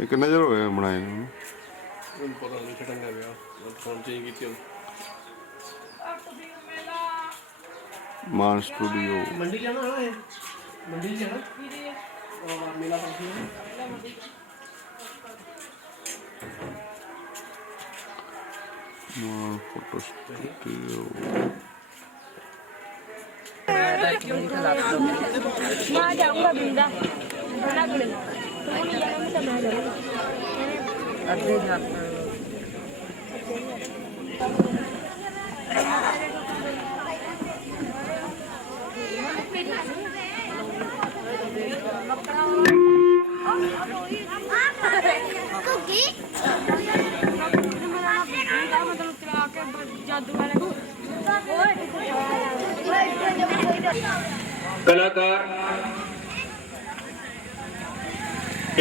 ਇਹ ਕਿੰਨਾ ਚਿਰ ਹੋ ਗਿਆ ਬਣਾਏ ਨੂੰ? ਪਤਾ ਨਹੀਂ ਛਟੰਗਾ ਪਿਆ ਫੋਨ ਚੇਂਜ ਕੀਤੀ ਮਾਨ ਸਟੂਡੀਓ ਮੰਡੀ ਜਾਣਾ ਹੈ ਮੰਡੀ ਜਾਣਾ ਮੇਲਾ ਪਹੁੰਚੀ ਮਾਨ ਫੋਟੋ ਸਟੂਡੀਓ मैं जाऊंगा बिंदा बना के लेना तो नहीं जाना मैं तो मैं जाऊंगा अगले जाते कलाकार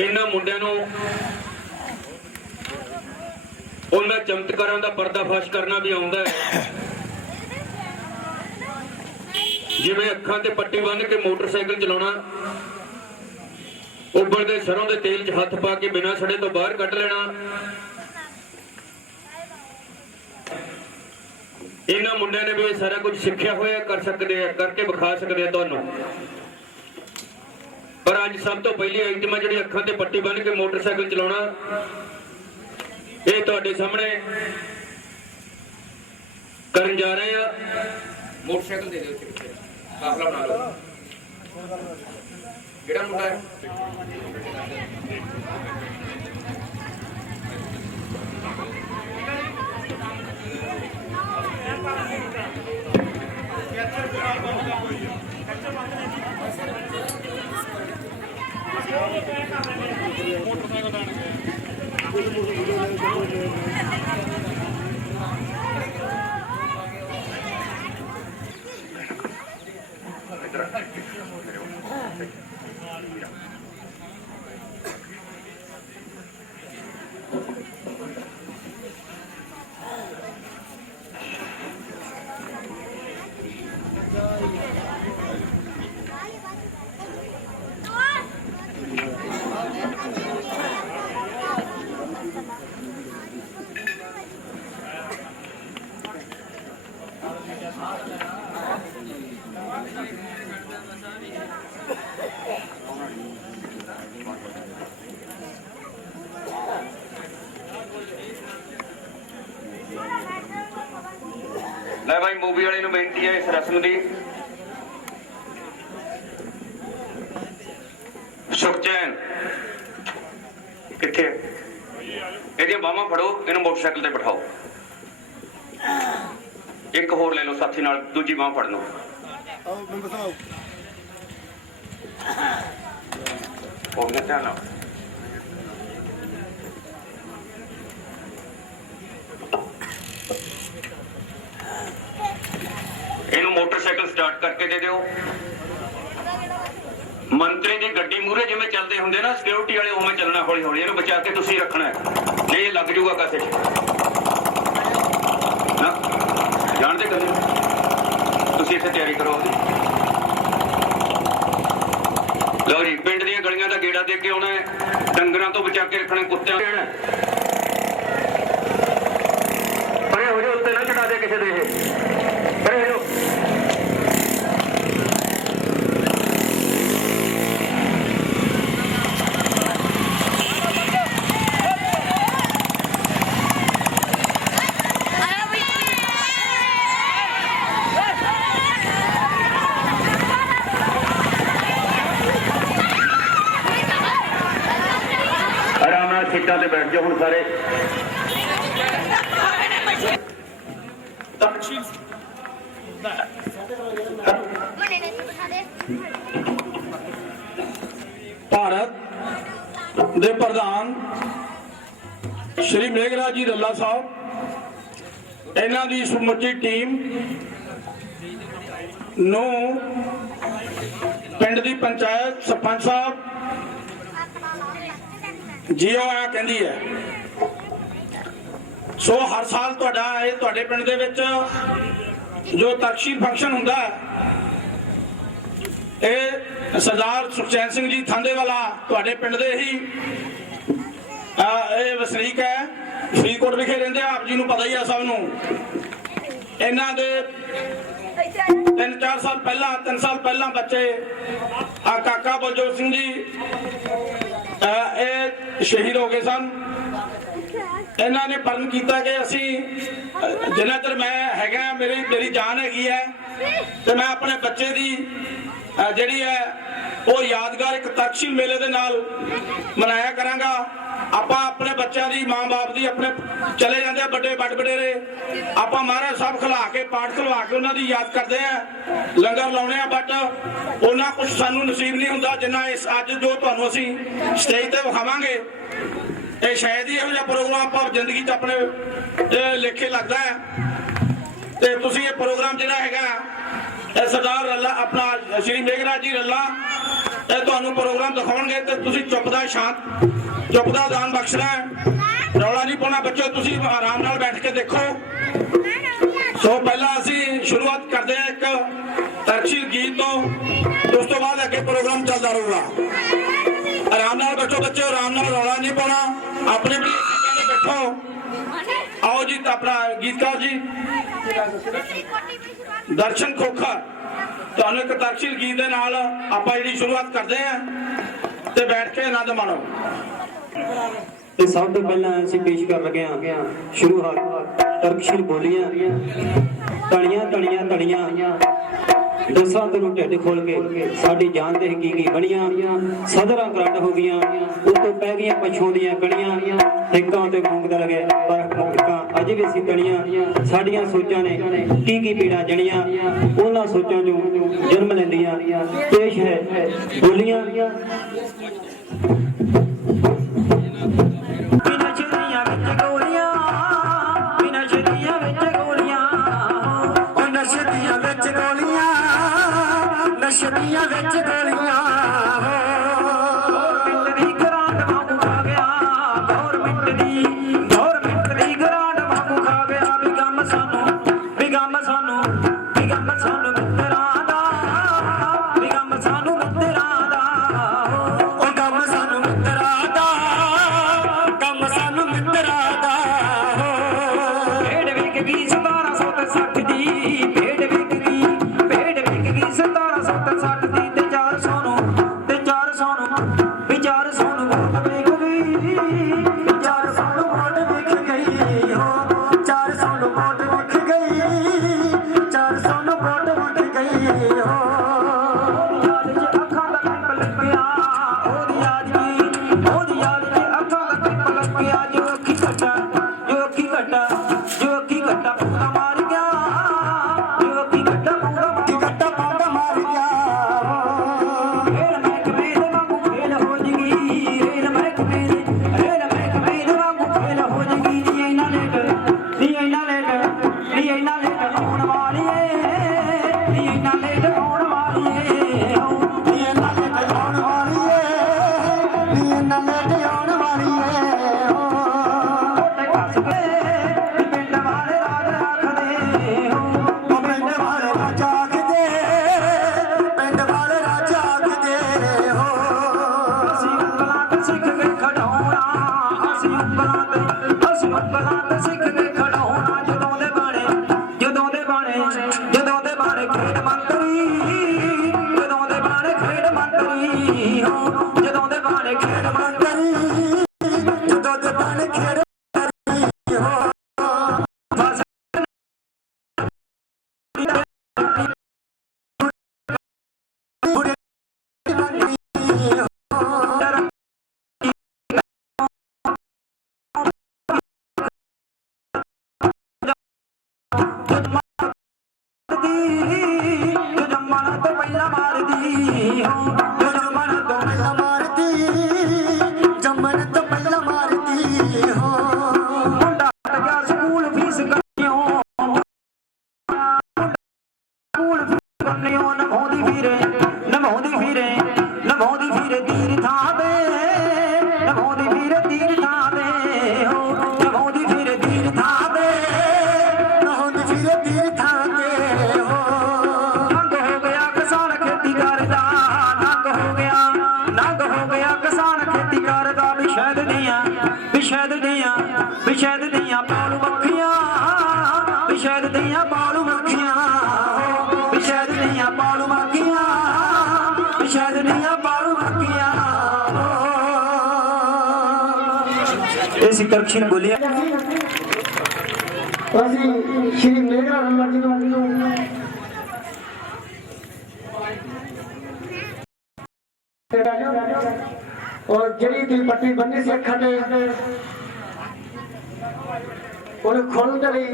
इन्हां मुंडियां नूं उन्हां चमत्कारां दा पर्दाफाश करना भी आउंदा है। जिवें अखां ते पट्टी बन के मोटरसाइकिल चलाउणा, उबलदे सरों दे तेल च हथ पा के बिना सड़े तो बाहर कढ लेना, इन्हां मुंडियां ने भी सारा कुछ सीखिया होया कर सकते हैं, करके विखा सकते हैं तुहानूं। पर अज सब तो पहली आइटम है जिहड़ी अखां ते पट्टी बन के मोटरसाइकिल चलाउणा, ये तुहाडे सामने करन जा रहे हैं। मोटरसाइकिल दे दिओ, काफला बना लो। किहड़ा मुंडा है? ਲੈ ਭਾਈ ਮੂਵੀ ਵਾਲੇ ਨੂੰ ਬੇਨਤੀ ਹੈ ਇਸ ਰਸਮ ਦੀ। ਸੁਖਚੈਨ ਕਿੱਥੇ? ਇਹਦੀਆਂ ਬਾਹਾਂ ਫੜੋ, ਇਹਨੂੰ ਮੋਟਰਸਾਈਕਲ ਤੇ ਬਿਠਾਓ। ਇੱਕ ਹੋਰ ਲੈ ਲਓ ਸਾਥੀ ਨਾਲ, ਦੂਜੀ ਬਾਹ ਫੜ ਲਓ। ਹੋਰ ਨਾ ਧਿਆਨ ਨਾਲ। ਇਹਨੂੰ ਮੋਟਰਸਾਈਕਲ ਸਟਾਰਟ ਕਰਕੇ ਦੇ ਦਿਓ। ਮੰਤਰੀ ਦੀ ਗੱਡੀ ਮੂਹਰੇ ਜਿਵੇਂ ਚੱਲਦੇ ਹੁੰਦੇ ਨਾ ਸਿਕਿਉਰਿਟੀ ਵਾਲੇ, ਉਵੇਂ ਚੱਲਣਾ ਹੌਲੀ ਹੌਲੀ। ਇਹਨੂੰ ਬਚਾ ਕੇ ਤੁਸੀਂ ਰੱਖਣਾ, ਨਹੀਂ ਇਹ ਲੱਗ ਜਾਊਗਾ ਕਾਸੇ ਨਾ। ਜਾਣਦੇ ਕਦੇ ਤੁਸੀਂ ਇੱਥੇ ਤਿਆਰੀ ਕਰੋ। ਲਓ ਜੀ, ਪਿੰਡ ਦੀਆਂ ਗਲੀਆਂ ਦਾ ਗੇੜਾ ਦੇ ਕੇ ਆਉਣਾ, ਡੰਗਰਾਂ ਤੋਂ ਬਚਾ ਕੇ ਰੱਖਣਾ, ਕੁੱਤਿਆਂ ਦੇਣਾ। ਪਰੇ ਹੋ ਜਾਓ, ਉੱਤੇ ਨਾ ਚੜਾ ਦੇ ਕਿਸੇ ਦੇ। ਇਹ ਪਰੇ ਹੋ ਜਾਓ। सीटां ते बैठ जाओ हुण सारे। भारत दे प्रधान श्री मेघराज जी रल्ला साहब, इन्हां दी समੁੱਚੀ टीम नूं पिंड दी पंचायत सरपंच साहब जी आया कहती है। सो हर साल तुहाडे पिंड दे विच जो तरकशील फंक्शन हुंदा है, ये सरदार सुखचैन सिंह जी थांदेवाला तुहाडे पिंड दे ही ਇਹ ਵਸਨੀਕ ਹੈ, ਫਰੀਦਕੋਟ ਵਿਖੇ ਰਹਿੰਦੇ ਆ, ਆਪ ਜੀ ਨੂੰ ਪਤਾ ਹੀ ਆ ਸਭ ਨੂੰ। ਇਹਨਾਂ ਦੇ 3 ਸਾਲ ਪਹਿਲਾਂ ਬੱਚੇ ਆ ਕਾਕਾ ਬਲਜੋਤ ਸਿੰਘ ਜੀ ਇਹ ਸ਼ਹੀਦ ਹੋ ਗਏ ਸਨ। ਇਹਨਾਂ ਨੇ ਪਰਨ ਕੀਤਾ ਕਿ ਅਸੀਂ ਜਿੰਨਾ ਚਿਰ ਮੈਂ ਹੈਗਾ, ਮੇਰੀ ਜਾਨ ਹੈਗੀ ਹੈ, ਤੇ ਮੈਂ ਆਪਣੇ ਬੱਚੇ ਦੀ ਜਿਹੜੀ ਹੈ ਉਹ ਯਾਦਗਾਰ ਇੱਕ ਤਰਕਸ਼ੀਲ ਮੇਲੇ ਦੇ ਨਾਲ ਮਨਾਇਆ ਕਰਾਂਗਾ। ਆਪਾਂ ਆਪਣੇ ਬੱਚਿਆਂ ਦੀ, ਮਾਂ-ਬਾਪ ਦੀ, ਆਪਣੇ ਚਲੇ ਜਾਂਦੇ ਆ ਵੱਡੇ ਵਡੇਰੇ, ਆਪਾਂ ਮਹਾਰਾਜ ਸਾਹਿਬ ਖਿਲਾ ਕੇ, ਪਾਠ ਖਿਲਵਾ ਕੇ ਉਹਨਾਂ ਦੀ ਯਾਦ ਕਰਦੇ ਆ, ਲੰਗਰ ਲਾਉਣੇ ਆ, ਬਟ ਉਹਨਾਂ ਕੁਝ ਸਾਨੂੰ ਨਸੀਬ ਨਹੀਂ ਹੁੰਦਾ ਜਿੰਨਾ ਇਸ ਅੱਜ ਜੋ ਤੁਹਾਨੂੰ ਅਸੀਂ ਸਟੇਜ ਤੇ ਵਿਖਾਵਾਂਗੇ। ਇਹ ਸ਼ਾਇਦ ਹੀ ਇਹੋ ਜਿਹਾ ਪ੍ਰੋਗਰਾਮ ਆਪਾਂ ਜ਼ਿੰਦਗੀ 'ਚ ਆਪਣੇ ਲੇਖੇ ਲੱਗਦਾ ਹੈ। ਤੇ ਤੁਸੀਂ ਇਹ ਪ੍ਰੋਗਰਾਮ ਜਿਹੜਾ ਹੈਗਾ ਇਹ ਸਰਦਾਰ ਰੱਲਾ, ਆਪਣਾ ਸ਼੍ਰੀ ਮੇਘਰਾਜ ਜੀ ਰੱਲਾ, ਇਹ ਤੁਹਾਨੂੰ ਪ੍ਰੋਗਰਾਮ ਦਿਖਾਉਣਗੇ ਤੇ ਤੁਸੀਂ ਚੁੱਪ ਦਾ ਦਾਨ ਬਖਸ਼ਣਾ ਹੈ, ਰੌਲਾ ਨਹੀਂ ਪਾਉਣਾ। ਬੱਚੋ ਤੁਸੀਂ ਆਰਾਮ ਨਾਲ ਬੈਠ ਕੇ ਦੇਖੋ। ਸੋ ਪਹਿਲਾਂ ਅਸੀਂ ਸ਼ੁਰੂਆਤ ਕਰਦੇ ਹਾਂ ਇੱਕ ਤਰਕਸ਼ੀਲ ਗੀਤ ਤੋਂ, ਉਸ ਤੋਂ ਬਾਅਦ ਅੱਗੇ ਪ੍ਰੋਗਰਾਮ ਚੱਲਦਾ ਰਹੂਗਾ। ਆਰਾਮ ਨਾਲ ਬੈਠੋ ਬੱਚੇ, ਆਰਾਮ ਨਾਲ, ਰੌਲਾ ਨਹੀਂ ਪਾਉਣਾ, ਆਪਣੇ ਸੀਟਾਂ ਤੇ ਬੈਠੋ। ਆਓ ਜੀ, ਆਪਣਾ ਗੀਤਕਾਰ ਜੀ ਦਰਸ਼ਨ ਖੋਖਰ ਤੁਹਾਨੂੰ ਇੱਕ ਤਰਕਸ਼ੀਲ ਗੀਤ ਦੇ ਨਾਲ ਆਪਾਂ ਜਿਹੜੀ ਸ਼ੁਰੂਆਤ ਕਰਦੇ ਹਾਂ, ਤੇ ਬੈਠ ਕੇ ਆਨੰਦ ਮਾਣੋ। ਤੇ ਸਭ ਤੋਂ ਪਹਿਲਾਂ ਅਸੀਂ ਪੇਸ਼ ਕਰ ਲੱਗੇ ਹਾਂ ਸ਼ੁਰੂਆਤ ਤਰਕਸ਼ੀਲ ਬੋਲੀਆਂ। ਧਣੀਆਂ ਧਣੀਆਂ ਧਣੀਆਂ ਦਸਾਂ ਤੈਨੂੰ ਢਿੱਡ ਖੋਲ ਕੇ ਸਾਡੀ ਜਾਨ ਦੇ ਹਕੀਕੀ ਬਣੀਆਂ। ਸਦਰਾਂ ਕਰੰਡ ਹੋ ਗਈਆਂ, ਉੱਤੋਂ ਪੈ ਗਈਆਂ ਪਛੋਂ ਦੀਆਂ ਕਣੀਆਂ। ਹਿੱਕਾਂ ਤੇ ਮੂੰਗਦਾ ਲਗੇ ਪਰ ਹਿੱਕਾਂ ਅਜੇ ਵੀ ਅਸੀਂ ਤਣੀਆਂ। ਸਾਡੀਆਂ ਸੋਚਾਂ ਨੇ ਕੀ ਪੀੜਾਂ ਜਣੀਆਂ, ਉਹਨਾਂ ਸੋਚਾਂ ਚੋਂ ਜਨਮ ਲੈਂਦੀਆਂ। ਪੇਸ਼ ਹੈ ਬੋਲੀਆਂ। ਨਸ਼ਰੀਆਂ ਵਿੱਚ ਗੋਲੀਆਂ ਗੌਰਮਿੰਟ ਦੀ ਗਰਾਂਡ ਵਾਂਗੂ ਖਾ ਗਿਆ, ਗੌਰਮਿੰਟ ਦੀ ਗਰਾਂਡ ਵਾਂਗੂ ਖਾ ਗਿਆ। ਵੀ ਗਮ ਸਾਨੂੰ ਮਿੱਤਰਾਂ ਦਾ, ਵੀ ਗਮ ਸਾਨੂੰ ਮਿੱਤਰਾਂ ਦਾ, ਉਹ ਗਮ ਸਾਨੂੰ ਮਿੱਤਰਾਂ ਦਾ, ਗਮ ਸਾਨੂੰ ਮਿੱਤਰਾਂ ਦਾ। ਭੇਡ ਵਿਕ ਗਈ 1760 ਦੀ, ਭੇਡ ਵਿਕ ਗਈ 1760 ਦੀ, ਤੇ 400 ਨੂੰ ਵੀ 400 ਨੂੰ ਵੋਟ ਵਿਕ ਗਈ, 400 ਨੂੰ ਵੋਟ ਵਿਕ ਗਈ ਹੋ, 400 ਨੂੰ ਵੋਟ ਵਿਕ ਗਈ, 400 ਨੂੰ ਵੋਟ ਵਿਕ ਗਈ ਹੋ। ਉਹਦੀ ਯਾਦ 'ਚ ਅੱਖਾਂ ਦਾ ਟਿਪ ਲੱਗਿਆ, ਉਹਦੀ ਯਾਦ 'ਚ ਅੱਖਾਂ ਦਾ ਟਿਪ ਲੱਗਿਆ। ਜੋ ਅੱਖੀ ਘੱਟਾ ਪੂਰਾ ਮਾਰ ਗਿਆ, ਜੋ ਅੱਖੀ ਘੱਟਾ ਪੂਰਾ ਮਾਰ ਗਿਆ। ਰੇਲ ਮਹਿਕਮੇ ਦੇ ਵਾਂਗੂ ਫੇਲ ਹੋ ਜਗੀ, ਰੇਲ ਮਹਿਕਮੇ ਦੇ ਵਾਂਗੂ ਫੇਲ ਹੋ ਜਗੀ। ਨੀ ਇੰਨਾ ਲੇਟ ਆਉਣ ਵਾਲੀ ਏ, ਨੀ ਇੰਨਾ ਲੇਟ ਆਉਣ ਵਾਲੀ ਏ, ਨੀ ਇੰਨਾ ਲੇਟ ਆਉਣ ਵਾਲੀ ਏ, ਨੀ ਇੰਨਾ ਲੇਟ ਆਉਣ ਵਾਲੀ ਏ। ਕੋਟੇ ਕੱਸ ਕੇ ਪਿੰਡ ਵਾਲੇ ਰਾਜ ਰੱਖਦੇ ਹੋ, ਪਿੰਡ ਵਾਲੇ ਰਾਜ ਆਖਦੇ, ਪਿੰਡ ਵਾਲੇ ਰਾਜ ਆਖਦੇ ਹੋ। ਅਸੀਂ ਉਂਗਲਾਂ ਤੇ ਸਿੱਖ ਕੇ ਖੜਾਉਣਾ, ਅਸੀਂ ਉਂਗਲਾਂ ਤੇ ਸਿੱਖ ਕੇ ਖੜਾਉਣਾ। ਜਦੋਂ ਦੇ ਬਾਣੇ ਖੇਡ ਮੰਤਰੀ, ਜਦੋਂ ਦੇ ਬਾਣੇ ਖੇਡ ਮੰਤਰੀ ਹੋ, ਜਦੋਂ ਦੇ ਬਾਣੇ ਖੇਡ ਮੰਤਰੀ, ਜਦੋਂ ਦੇ ਬਾਣੇ ਖੇਡ ਮੰਤਰੀ ਹੋ। ਜੰਮਣ ਤੋਂ ਪਹਿਲਾਂ ਮਾਰਦੀ ਹੋ, ਜੰਮਣ ਤੋਂ ਪਹਿਲਾਂ ਮਾਰਦੀ, ਜੰਮਣ ਤੋਂ ਪਹਿਲਾਂ ਮਾਰਦੀ ਹੋ। ਮੁੰਡਾ ਹਟ ਗਿਆ ਸਕੂਲ ਫੀਸ ਕਰਨਿਓ, ਸਕੂਲ ਫੀਸ ਕਰਨਿਓ। ਨਭਾਉਂਦੀ ਫਿਰੇ ਤੀਰ ਥਾਂ ਤੇ, ਨਭਾਉਂਦੀ ਫਿਰੇ ਤੀਰ ਥਾਂ ਤੇ ਹੋ, ਨਭਾਉਂਦੀ ਫਿਰੇ ਤੀਰ ਥਾਂ ਤੇ, ਨਭਾਉਂਦੀ ਫਿਰੇ ਤੀਰ ਥਾਂ ਤੇ ਹੋ। ਨੰਗ ਹੋ ਗਿਆ ਕਿਸਾਨ ਖੇਤੀ ਕਰਦਾ, ਨੰਗ ਹੋ ਗਿਆ ਕਿਸਾਨ ਖੇਤੀ ਕਰਦਾ। ਵੀ ਸ਼ਾਇਦ ਦੀਆਂ ਦੀਆਂ ਪਾਲੂ ਮੱਖੀਆਂ ਸ਼ਹਿਦ ਦੀਆਂ ਪਾਲੂ ਮੱਖੀਆਂ ਸ਼ਹਿਦ ਦੀਆਂ ਪਾਲੂ ਮੱਖੀਆਂ ਇਹ ਸੀ ਤਰਕਸ਼ੀਲ ਬੋਲਿਆ ਅਸੀਂ ਸ਼੍ਰੀ ਮੇਘਰਾ ਨੰਬਰ ਜੀ ਨੂੰ ਔਰ ਜਿਹੜੀ ਦੀ ਪੱਟੀ ਬੰਨੀ ਸੀ ਅੱਖਾਂ ਤੇ ਉਹਨੂੰ ਖੋਲ੍ਹਣ ਦੇ ਲਈ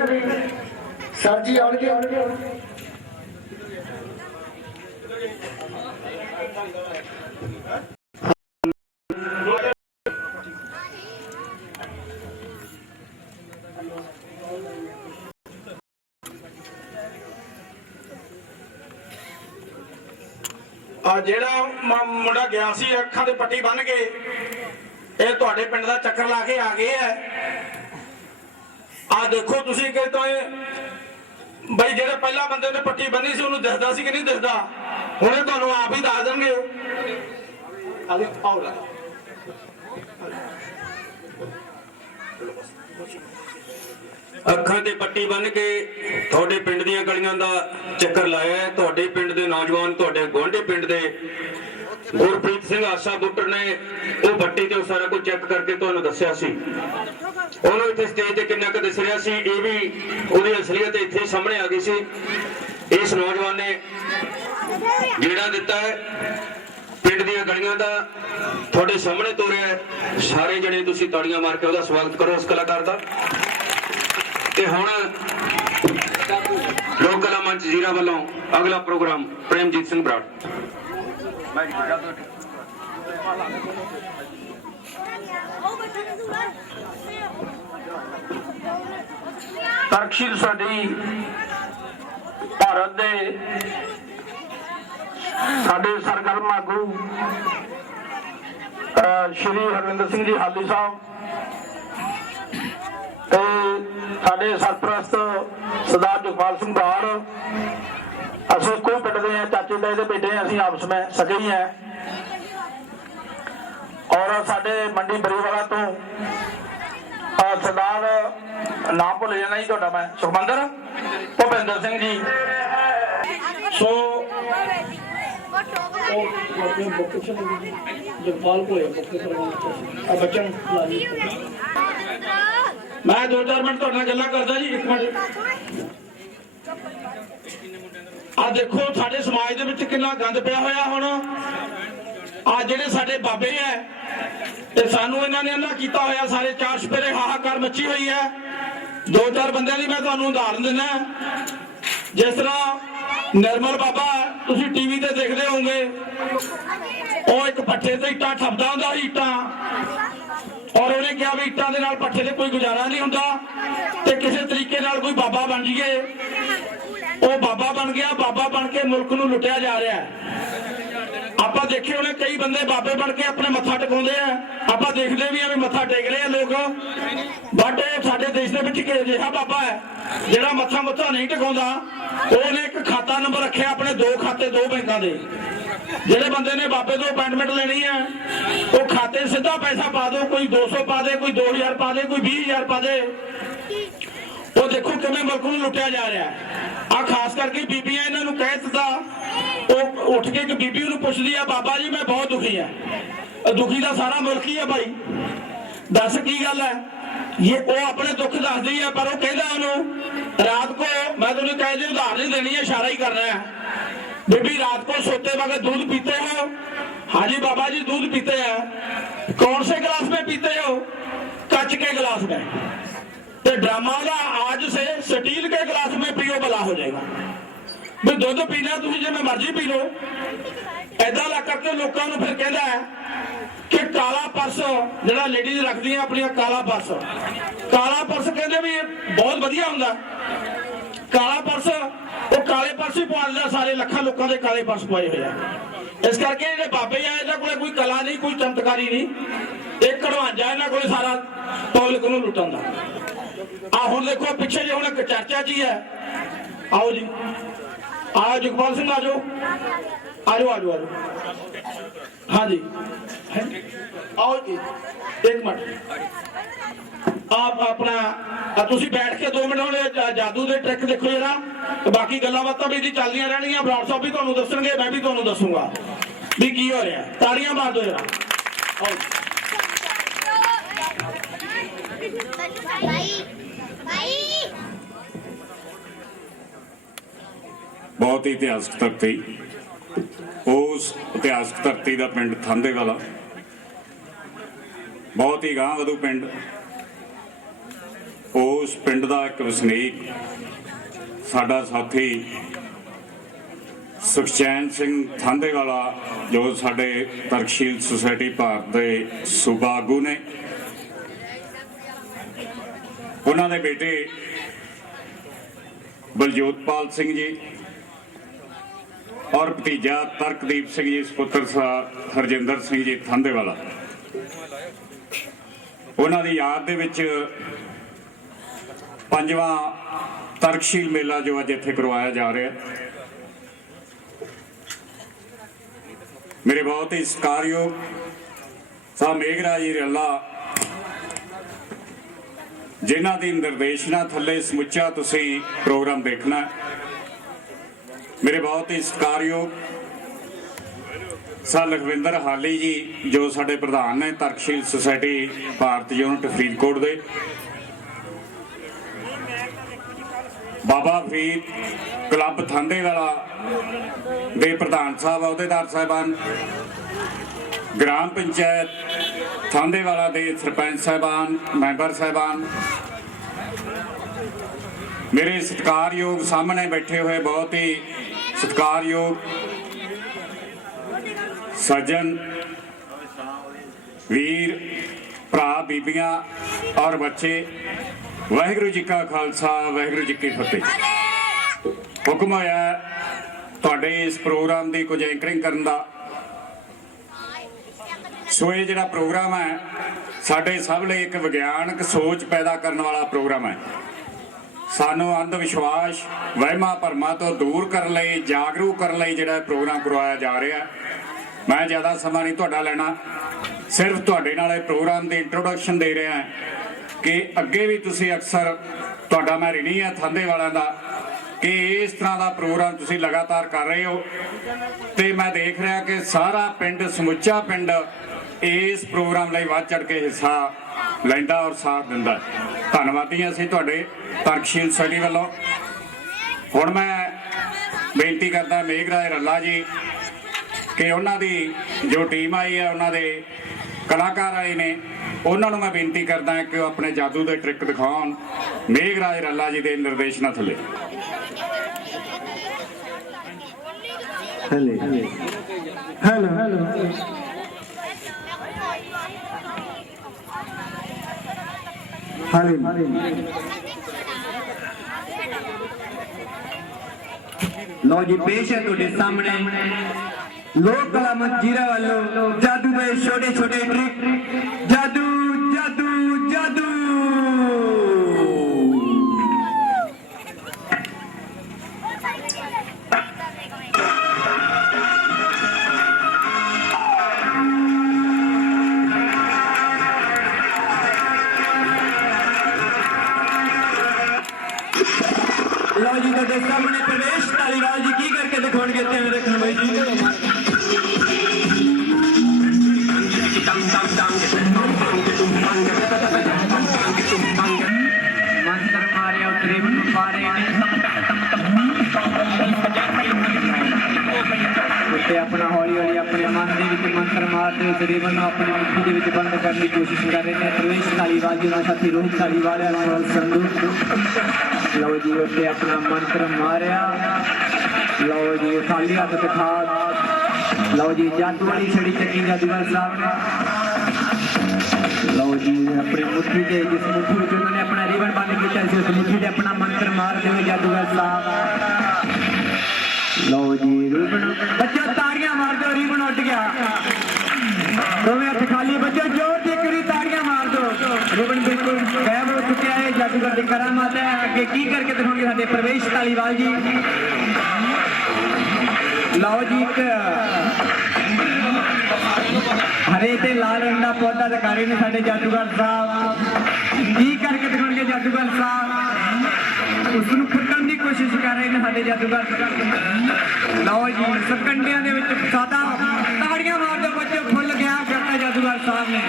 ਸਰ ਜੀ ਆਉਣਗੇ ਜਿਹੜਾ ਮੁੰਡਾ ਗਿਆ ਸੀ ਅੱਖਾਂ ਤੇ ਪੱਟੀ ਬੰਨ ਕੇ ਇਹ ਤੁਹਾਡੇ ਪਿੰਡ ਦਾ ਚੱਕਰ ਲਾ ਕੇ ਆ ਗਏ ਆ ਆ ਦੇਖੋ ਤੁਸੀਂ ਕਿ ਤਾਂ ਬਈ ਜਿਹੜੇ ਪਹਿਲਾ ਬੰਦੇ ਨੇ ਪੱਟੀ ਬੰਨੀ ਸੀ ਉਹਨੂੰ ਦਿਖਦਾ ਸੀ ਕਿ ਨਹੀਂ ਦਿਖਦਾ ਹੁਣੇ ਤੁਹਾਨੂੰ ਆਪ ਹੀ ਦੱਸ ਦੇਣਗੇ ਅੱਖਾਂ ਤੇ ਪੱਟੀ ਬੰਨ ਕੇ ਤੁਹਾਡੇ ਪਿੰਡ ਦੀਆਂ ਗਲੀਆਂ ਦਾ ਚੱਕਰ ਲਾਇਆ ਹੈ। ਤੁਹਾਡੇ ਪਿੰਡ ਦੇ ਨੌਜਵਾਨ ਤੁਹਾਡੇ ਗੁਆਂਢੀ ਪਿੰਡ ਦੇ ਗੁਰਪ੍ਰੀਤ ਸਿੰਘ ਆਸਾ ਬੁੱਟਰ ਨੇ ਉਹ ਪੱਟੀ ਤੇ ਸਾਰਾ ਕੁਝ ਚੈੱਕ ਕਰਕੇ ਤੁਹਾਨੂੰ ਦੱਸਿਆ ਸੀ ਉਹਨੂੰ ਇੱਥੇ ਸਟੇਜ ਤੇ ਕਿੰਨਾ ਕੁ ਦਿਸ ਰਿਹਾ ਸੀ ਇਹ ਵੀ ਉਹਦੀ ਅਸਲੀਅਤ ਇੱਥੇ ਸਾਹਮਣੇ ਆ ਗਈ ਸੀ। ਇਸ ਨੌਜਵਾਨ ਨੇ ਜਿਹੜਾ ਦਿੱਤਾ ਹੈ ਪਿੰਡ ਦੀਆਂ ਗਲੀਆਂ ਦਾ ਤੁਹਾਡੇ ਸਾਹਮਣੇ ਤੋਰਿਆ ਹੈ। ਸਾਰੇ ਜਣੇ ਤੁਸੀਂ ਤਾੜੀਆਂ ਮਾਰ ਕੇ ਉਹਦਾ ਸਵਾਗਤ ਕਰੋ ਉਸ ਕਲਾਕਾਰ ਦਾ। ਤੇ ਹੁਣ ਲੋਕ ਕਲਾ ਮੰਚ ਜ਼ੀਰਾ ਵੱਲੋਂ ਅਗਲਾ ਪ੍ਰੋਗਰਾਮ ਪ੍ਰੇਮਜੀਤ ਸਿੰਘ ਬਰਾੜ। ਤਰਕਸ਼ੀਲ ਸਾਡੀ ਭਾਰਤ ਦੇ ਸਾਡੇ ਸਰਗਰਮ ਆਗੂ ਸ਼੍ਰੀ ਹਰਵਿੰਦਰ ਸਿੰਘ ਜੀ ਹਾਲੀ ਸਾਹਿਬ ਤੇ ਸਾਡੇ ਸਰਪ੍ਰਸਤ ਸਰਦਾਰ ਜਗਪਾਲ ਸਿੰਘ ਬਰਾੜ ਅਸੀਂ ਕੋਈ ਪਿੰਡ ਦੇ ਆ ਚਾਚੇ ਤਾਏ ਦੇ ਬੇਟੇ ਅਸੀਂ ਆਪਸ ਵਿੱਚ ਸਕੇ ਹੀ ਹੈ ਔਰ ਸਾਡੇ ਮੰਡੀ ਬਰੀਵਾਲਾ ਤੋਂ ਸਰਦਾਰ ਨਾਮ ਭੁੱਲ ਜਾਣਾ ਜੀ ਤੁਹਾਡਾ ਮੈਂ ਸੁਖਮੰਦਰ ਭੁਪਿੰਦਰ ਸਿੰਘ ਜੀ ਸੋ ਜਗਪਾਲ ਕੋਲੇ ਆ ਬੱਚਨ ਮੈਂ 2-4 ਮਿੰਟ ਤੁਹਾਡੇ ਨਾਲ ਗੱਲਾਂ ਕਰਦਾ ਜੀ। 1 ਮਿੰਟ ਆ ਦੇਖੋ ਸਾਡੇ ਸਮਾਜ ਦੇ ਵਿੱਚ ਕਿੰਨਾ ਗੰਦ ਪਿਆ ਹੋਇਆ ਹੁਣ ਆ ਜਿਹੜੇ ਸਾਡੇ ਬਾਬੇ ਐ ਤੇ ਸਾਨੂੰ ਇਹਨਾਂ ਨੇ ਅੰਨਾ ਕੀਤਾ ਹੋਇਆ ਸਾਰੇ ਚਾਰ ਸਪੇਰੇ ਹਾਹਾਕਾਰ ਮੱਚੀ ਹੋਈ ਹੈ। 2-4 ਬੰਦਿਆਂ ਦੀ ਮੈਂ ਤੁਹਾਨੂੰ ਉਦਾਹਰਨ ਦਿੰਦਾ ਜਿਸ ਤਰ੍ਹਾਂ ਨਿਰਮਲ ਬਾਬਾ ਤੁਸੀਂ ਟੀਵੀ ਤੇ ਦੇਖਦੇ ਹੋਵੋਗੇ ਉਹ ਇੱਕ ਪੱਠੇ ਤੇ ਇੱਟਾਂ ਠੱਪਦਾ ਹੁੰਦਾ ਸੀ ਇੱਟਾਂ ਔਰ ਉਹਨੇ ਕਿਹਾ ਵੀ ਇੱਟਾਂ ਦੇ ਨਾਲ ਪੱਠੇ ਤੇ ਕੋਈ ਗੁਜ਼ਾਰਾ ਨਹੀਂ ਹੁੰਦਾ ਤੇ ਕਿਸੇ ਤਰੀਕੇ ਨਾਲ ਕੋਈ ਬਾਬਾ ਬਣ ਜਾਈਏ। ਉਹ ਬਾਬਾ ਬਣ ਗਿਆ ਬਾਬਾ ਬਣ ਕੇ ਮੁਲਕ ਨੂੰ ਲੁੱਟਿਆ ਜਾ ਰਿਹਾ ਆਪਾਂ ਦੇਖੇ ਉਹਨੇ ਕਈ ਬੰਦੇ ਬਾਬੇ ਬਣ ਕੇ ਆਪਣੇ ਮੱਥਾ ਟਿਕਾਉਂਦੇ ਆ ਆਪਾਂ ਦੇਖਦੇ ਵੀ ਆ ਵੀ ਮੱਥਾ ਟੇਕ ਰਹੇ ਆ ਲੋਕ ਬਟ ਸਾਡੇ ਦੇਸ਼ ਦੇ ਵਿੱਚ ਇੱਕ ਅਜਿਹਾ ਬਾਬਾ ਹੈ ਜਿਹੜਾ ਮੱਥਾ ਨਹੀਂ ਟਿਕਾਉਂਦਾ। ਉਹਨੇ ਇੱਕ ਖਾਤਾ ਨੰਬਰ ਰੱਖਿਆ ਆਪਣੇ 2 ਖਾਤੇ 2 ਬੈਂਕਾਂ ਦੇ ਜਿਹੜੇ ਬੰਦੇ ਨੇ ਬਾਬੇ ਤੋਂ ਅਪਾਇੰਟਮੈਂਟ ਲੈਣੀ ਹੈ ਉਹ ਖਾਤੇ ਸਿੱਧਾ ਪੈਸਾ ਪਾ ਦੋ ਕੋਈ 200 ਪਾ ਦੇ ਕੋਈ 2000 ਪਾ ਦੇ ਕੋਈ 20000 ਪਾ ਦੇ। ਉਹ ਦੇਖੋ ਕਿਵੇਂ ਮੁਲਕ ਨੂੰ ਲੁੱਟਿਆ ਜਾ ਰਿਹਾ ਆ ਖਾਸ ਕਰਕੇ ਬੀਬੀਆਂ ਇਹਨਾਂ ਨੂੰ ਕਹਿ ਦਿੱਤਾ ਉਹ ਉੱਠ ਕੇ ਇੱਕ ਬੀਬੀ ਉਹਨੂੰ ਪੁੱਛਦੀ ਆ ਬਾਬਾ ਜੀ ਮੈਂ ਬਹੁਤ ਦੁਖੀ ਆ ਦੁਖੀ ਦਾ ਸਾਰਾ ਮੁਲਕ ਹੀ ਆ ਭਾਈ ਦੱਸ ਕੀ ਗੱਲ ਹੈ ਉਹ ਆਪਣੇ ਦੁੱਖ ਦੱਸਦੀ ਆ ਪਰ ਉਹ ਕਹਿੰਦਾ ਉਹਨੂੰ ਰਾਤ ਕੋ ਮੈਂ ਤੁਹਾਨੂੰ ਕਹਿ ਦੇ ਉਦਾਹਰਨ ਦੇਣੀ ਹੈ ਇਸ਼ਾਰਾ ਹੀ ਕਰਨਾ ਹੈ बीबी रात को सोते वक्त दूध पीते हो? हाँ जी बाबा जी दूध पीते हैं। कौन से गिलास में पीते हो? कच के गिलास में। तो ड्रामा का आज से स्टील के गिलास में पियो भला हो जाएगा। भी दुध पीना तुम जिम्मे मर्जी पी लो। ऐदा ला करके लोगों को फिर कहता है कि काला पर्स जरा लेडीज रख दी अपनी काला पर्स कहते भी बहुत वधिया हुंदा। काला पर्स वो काले पर्स ही पवा दिंदा सारे लखां लोगों के काले पर्स पवाए हुए हैं। इस करके जिहड़े बाबे आ इन्हां कोले कोई कला नहीं कोई चमत्कारी नहीं एक कढ़वांजा इन्हां कोले सारा पब्लिक नूं लुटण दा। आ हुण देखो पिछे जो हुण एक चर्चा जी है। आओ जी आओ जगपाल सिंह आजो आजो आजो आजो हाँ जी आओ जी एक मिनट ਆਪ ਆਪਣਾ ਤੁਸੀਂ ਬੈਠ ਕੇ 2 ਮਿੰਟ ਹੁਣ ਜਾਦੂ ਦੇ ਟ੍ਰਿਕ ਦੇਖੋ ਜਰਾ, ਬਾਕੀ ਗੱਲਾਂ ਬਾਤਾਂ ਵੀ ਜੀ ਚੱਲਦੀਆਂ ਰਹਿਣਗੀਆਂ। ਬਰਾੜ ਸਾਹਿਬ ਵੀ ਤੁਹਾਨੂੰ ਦੱਸਣਗੇ, ਮੈਂ ਵੀ ਤੁਹਾਨੂੰ ਦੱਸੂਗਾ ਵੀ ਕੀ ਹੋ ਰਿਹਾ। ਤਾੜੀਆਂ ਮਾਰ ਦਿਓ ਜਰਾ। ਆਓ ਬਹੁਤ ਹੀ ਇਤਿਹਾਸਕ ਧਰਤੀ, ਉਸ ਇਤਿਹਾਸਕ ਧਰਤੀ ਦਾ ਪਿੰਡ ਥਾਂਦੇਵਾਲਾ, ਬਹੁਤ ਹੀ ਗਾਂਹ ਵਧੂ ਪਿੰਡ। ਉਸ ਪਿੰਡ ਦਾ ਇੱਕ ਵਸਨੀਕ ਸਾਡਾ ਸਾਥੀ ਸੁਖਚੈਨ ਸਿੰਘ ਥਾਂਦੇਵਾਲਾ, ਜੋ ਸਾਡੇ ਤਰਕਸ਼ੀਲ ਸੁਸਾਇਟੀ ਭਾਰਤ ਦੇ ਸੂਬਾ ਆਗੂ ਨੇ, ਉਹਨਾਂ ਦੇ ਬੇਟੇ ਬਲਜੋਤਪਾਲ ਸਿੰਘ ਜੀ ਔਰ ਭਤੀਜਾ ਤਰਕਦੀਪ ਸਿੰਘ ਜੀ, ਸੁਪੁੱਤਰ ਹਰਜਿੰਦਰ ਸਿੰਘ ਜੀ ਥਾਂਦੇਵਾਲਾ, ਉਹਨਾਂ ਦੀ ਯਾਦ ਦੇ ਵਿੱਚ 5ਵਾਂ ਤਰਕਸ਼ੀਲ ਮੇਲਾ ਜੋ ਅੱਜ ਇੱਥੇ ਕਰਵਾਇਆ ਜਾ ਰਿਹਾ। ਮੇਰੇ ਬਹੁਤ ਹੀ ਸਤਿਕਾਰਯੋਗ ਸਾਹਿਬ ਮੇਘਰਾਜ ਜੀ ਰੱਲਾ, ਜਿਨ੍ਹਾਂ ਦੀ ਨਿਰਦੇਸ਼ਨਾ ਥੱਲੇ ਸਮੁੱਚਾ ਤੁਸੀਂ ਪ੍ਰੋਗਰਾਮ ਦੇਖਣਾ। ਮੇਰੇ ਬਹੁਤ ਹੀ ਸਤਿਕਾਰਯੋਗ ਸਰ ਲਖਵਿੰਦਰ ਹਾਲੀ ਜੀ, ਜੋ ਸਾਡੇ ਪ੍ਰਧਾਨ ਨੇ ਤਰਕਸ਼ੀਲ ਸੁਸਾਇਟੀ ਭਾਰਤ ਯੂਨਿਟ ਫਰੀਦਕੋਟ ਦੇ, ਬਾਬਾ ਫਰੀਦ ਕਲੱਬ ਥਾਂਦੇਵਾਲਾ ਦੇ ਪ੍ਰਧਾਨ ਸਾਹਿਬ, ਅਹੁਦੇਦਾਰ ਸਾਹਿਬਾਨ, ਗ੍ਰਾਮ ਪੰਚਾਇਤ ਥਾਂਦੇਵਾਲਾ ਦੇ ਸਰਪੰਚ ਸਾਹਿਬਾਨ, ਮੈਂਬਰ ਸਾਹਿਬਾਨ, ਮੇਰੇ ਸਤਿਕਾਰਯੋਗ ਸਾਹਮਣੇ ਬੈਠੇ ਹੋਏ ਬਹੁਤ ਹੀ ਸਤਿਕਾਰਯੋਗ ਸੱਜਣ ਵੀਰ ਭਰਾ, ਬੀਬੀਆਂ ਔਰ ਬੱਚੇ, ਵਾਹਿਗੁਰੂ ਜੀ ਕਾ ਖਾਲਸਾ, ਵਾਹਿਗੁਰੂ ਜੀ ਕੀ ਫਤਿਹ। ਹੁਕਮ ਹੋਇਆ ਤੁਹਾਡੇ ਇਸ ਪ੍ਰੋਗਰਾਮ ਦੀ ਕੁਝ ਐਂਕਰਿੰਗ ਕਰਨ ਦਾ। ਸੋ ਇਹ ਜਿਹੜਾ ਪ੍ਰੋਗਰਾਮ ਹੈ ਸਾਡੇ ਸਭ ਲਈ ਇੱਕ ਵਿਗਿਆਨਕ ਸੋਚ ਪੈਦਾ ਕਰਨ ਵਾਲਾ ਪ੍ਰੋਗਰਾਮ ਹੈ। ਸਾਨੂੰ ਅੰਧ ਵਿਸ਼ਵਾਸ, ਵਹਿਮਾਂ ਭਰਮਾਂ ਤੋਂ ਦੂਰ ਕਰਨ ਲਈ, ਜਾਗਰੂਕ ਕਰਨ ਲਈ ਜਿਹੜਾ ਪ੍ਰੋਗਰਾਮ ਕਰਵਾਇਆ ਜਾ ਰਿਹਾ। ਮੈਂ ਜ਼ਿਆਦਾ ਸਮਾਂ ਨਹੀਂ ਤੁਹਾਡਾ ਲੈਣਾ, ਸਿਰਫ ਤੁਹਾਡੇ ਨਾਲ ਇਹ ਪ੍ਰੋਗਰਾਮ ਦੀ ਇੰਟਰੋਡਕਸ਼ਨ ਦੇ ਰਿਹਾ ਕਿ ਅੱਗੇ ਵੀ ਤੁਸੀਂ ਅਕਸਰ, ਤੁਹਾਡਾ ਮੈਂ ਰਿਣੀ ਹੈ ਥਾਂਦੇਵਾਲਾ ਦਾ, ਕਿ ਇਸ ਤਰ੍ਹਾਂ ਦਾ ਪ੍ਰੋਗਰਾਮ ਤੁਸੀਂ ਲਗਾਤਾਰ ਕਰ ਰਹੇ ਹੋ ਤੇ ਮੈਂ ਦੇਖ ਰਿਹਾ ਕਿ ਸਾਰਾ ਪਿੰਡ, ਸਮੁੱਚਾ ਪਿੰਡ ਇਸ ਪ੍ਰੋਗਰਾਮ ਲਈ ਵੱਧ ਚੜ੍ਹ ਕੇ ਹਿੱਸਾ ਲੈਂਦਾ ਔਰ ਸਾਥ ਦਿੰਦਾ। ਧੰਨਵਾਦੀ ਅਸੀਂ ਤੁਹਾਡੇ ਤਰਕਸ਼ੀਲ ਸੁਸਾਇਟੀ ਵੱਲੋਂ। ਹੁਣ ਮੈਂ ਬੇਨਤੀ ਕਰਦਾ ਮੇਘਰਾਜ ਰੱਲਾ ਜੀ ਕਿ ਉਹਨਾਂ ਦੀ ਜੋ ਟੀਮ ਆਈ ਹੈ, ਉਹਨਾਂ ਦੇ ਕਲਾਕਾਰ ਆਏ ਨੇ, ਉਹਨਾਂ ਨੂੰ ਮੈਂ ਬੇਨਤੀ ਕਰਦਾ ਕਿ ਉਹ ਆਪਣੇ ਜਾਦੂ ਦੇ ਟ੍ਰਿਕ ਦਿਖਾਉਣ ਮੇਘਰਾਜ ਰੱਲਾ ਜੀ ਦੇ ਨਿਰਦੇਸ਼ਨਾਂ ਥੱਲੇ। ਲਓ ਜੀ, ਪੇਸ਼ ਹੈ ਤੁਹਾਡੇ ਸਾਹਮਣੇ ਲੋਕ ਕਲਾ ਮੰਜੀਰਾ ਵੱਲੋਂ ਜਾਦੂ ਦੇ ਛੋਟੇ ਛੋਟੇ ਟ੍ਰਿਕ। ਜਾਦੂ ਜਾਦੂ ਜਾਦੂ। ਲਓ ਜੀ, ਤੁਹਾਡੇ ਸਾਹਮਣੇ ਪ੍ਰਵੇਸ਼ ਧਾਲੀਵਾਲ ਜੀ ਕੀ ਕਰਕੇ ਦਿਖਾਉਣਗੇ, ਧਿਆਨ ਰੱਖਣਾ ਬਾਈ ਜੀ। ਮੰਤਰ ਮਾਰਿਆ ਉਤਰੇ ਨੂੰ ਪਾਰੇ ਉੱਤੇ ਆਪਣਾ ਹੌਲੀ ਹੌਲੀ ਆਪਣੇ ਮਨ ਦੇ ਵਿੱਚ ਮੰਤਰ ਮਾਰਦੇ ਉਸ ਰੀਵਨ ਨੂੰ ਆਪਣੀ ਮੁੱਠੀ ਦੇ ਵਿੱਚ ਬੰਦ ਕਰਨ ਦੀ ਕੋਸ਼ਿਸ਼ ਕਰ ਰਹੇ ਨੇ। ਪ੍ਰਵੇਸ਼ ਧਾਲੀਵਾਲ ਜੀ ਨਾਲ ਸਾਥੀ ਰੋਹਿਤ ਧਾਲੀਵਾਲ ਨਾਲ ਸੰਧੂ। ਲਓ ਜੀ, ਉੱਤੇ ਆਪਣਾ ਮੰਤਰ ਮਾਰਿਆ। ਲਓ ਜੀ, ਖਾਲੀ ਹੱਥ ਦਿਖਾ। ਲਓ ਜੀ, ਜਾਦੂ ਵਾਲੀ ਛੜੀ ਚੱਕੀ ਜਾਦੂਗਰ ਸਾਹਿਬ ਨੇ। ਲਓ ਜੀ, ਆਪਣੀ ਮੁੱਠੀ ਦੇ, ਜਿਸ ਮੁੱਠੀ ਵਿੱਚ ਉਹਨਾਂ ਨੇ ਆਪਣਾ ਰੀਵਨ ਬੰਦ ਕੀਤਾ ਸੀ, ਉਸ ਮੁੱਠੀ ਤੇ ਆਪਣਾ ਮੰਤਰ ਮਾਰਦੇ ਹੋਏ ਜਾਦੂਗਰ ਸਾਹਿਬ। ਲਓ ਜੀ, ਰੀਵਨ ਬੱਚੋ ਤਾੜੀਆਂ ਮਾਰ ਦਿਓ, ਰੀਵਨ ਉੱਡ ਗਿਆ। ਦੋਵੇਂ ਹੱਥ ਖਾਲੀ ਬੱਚੋ, ਜ਼ੋਰ ਦੀ ਕਰੀ ਤਾੜੀਆਂ ਮਾਰ ਦਿਓ। ਰੀਵਨ ਬਿਲਕੁਲ ਗਾਇਬ ਹੋ ਚੁੱਕਿਆ ਹੈ। ਜਾਦੂਗਰ ਦੀ ਕਰਾਮਾਤ ਹੈ। ਅੱਗੇ ਕੀ ਕਰਕੇ ਦਿਖਾਉਣਗੇ ਸਾਡੇ ਪ੍ਰਵੇਸ਼ ਧਾਲੀਵਾਲ ਜੀ। ਲਓ ਜੀ, ਇੱਕ ਹਰੇ ਤੇ ਲਾਲ ਰੰਗ ਦਾ ਪੌਦਾ ਦਿਖਾ ਰਹੇ ਨੇ ਸਾਡੇ ਜਾਦੂਗਰ ਸਾਹਿਬ। ਕੀ करके दिखाएंगे जादूगर साहब उसनूं फुੱਟਣ ਦੀ कोशिश कर रहे हैं साडे जादूगर लो जी सकंडियां दे विच सादा ताड़ियां मार दो बच्चे फुੱਲ गया करता जादूगर साहब ने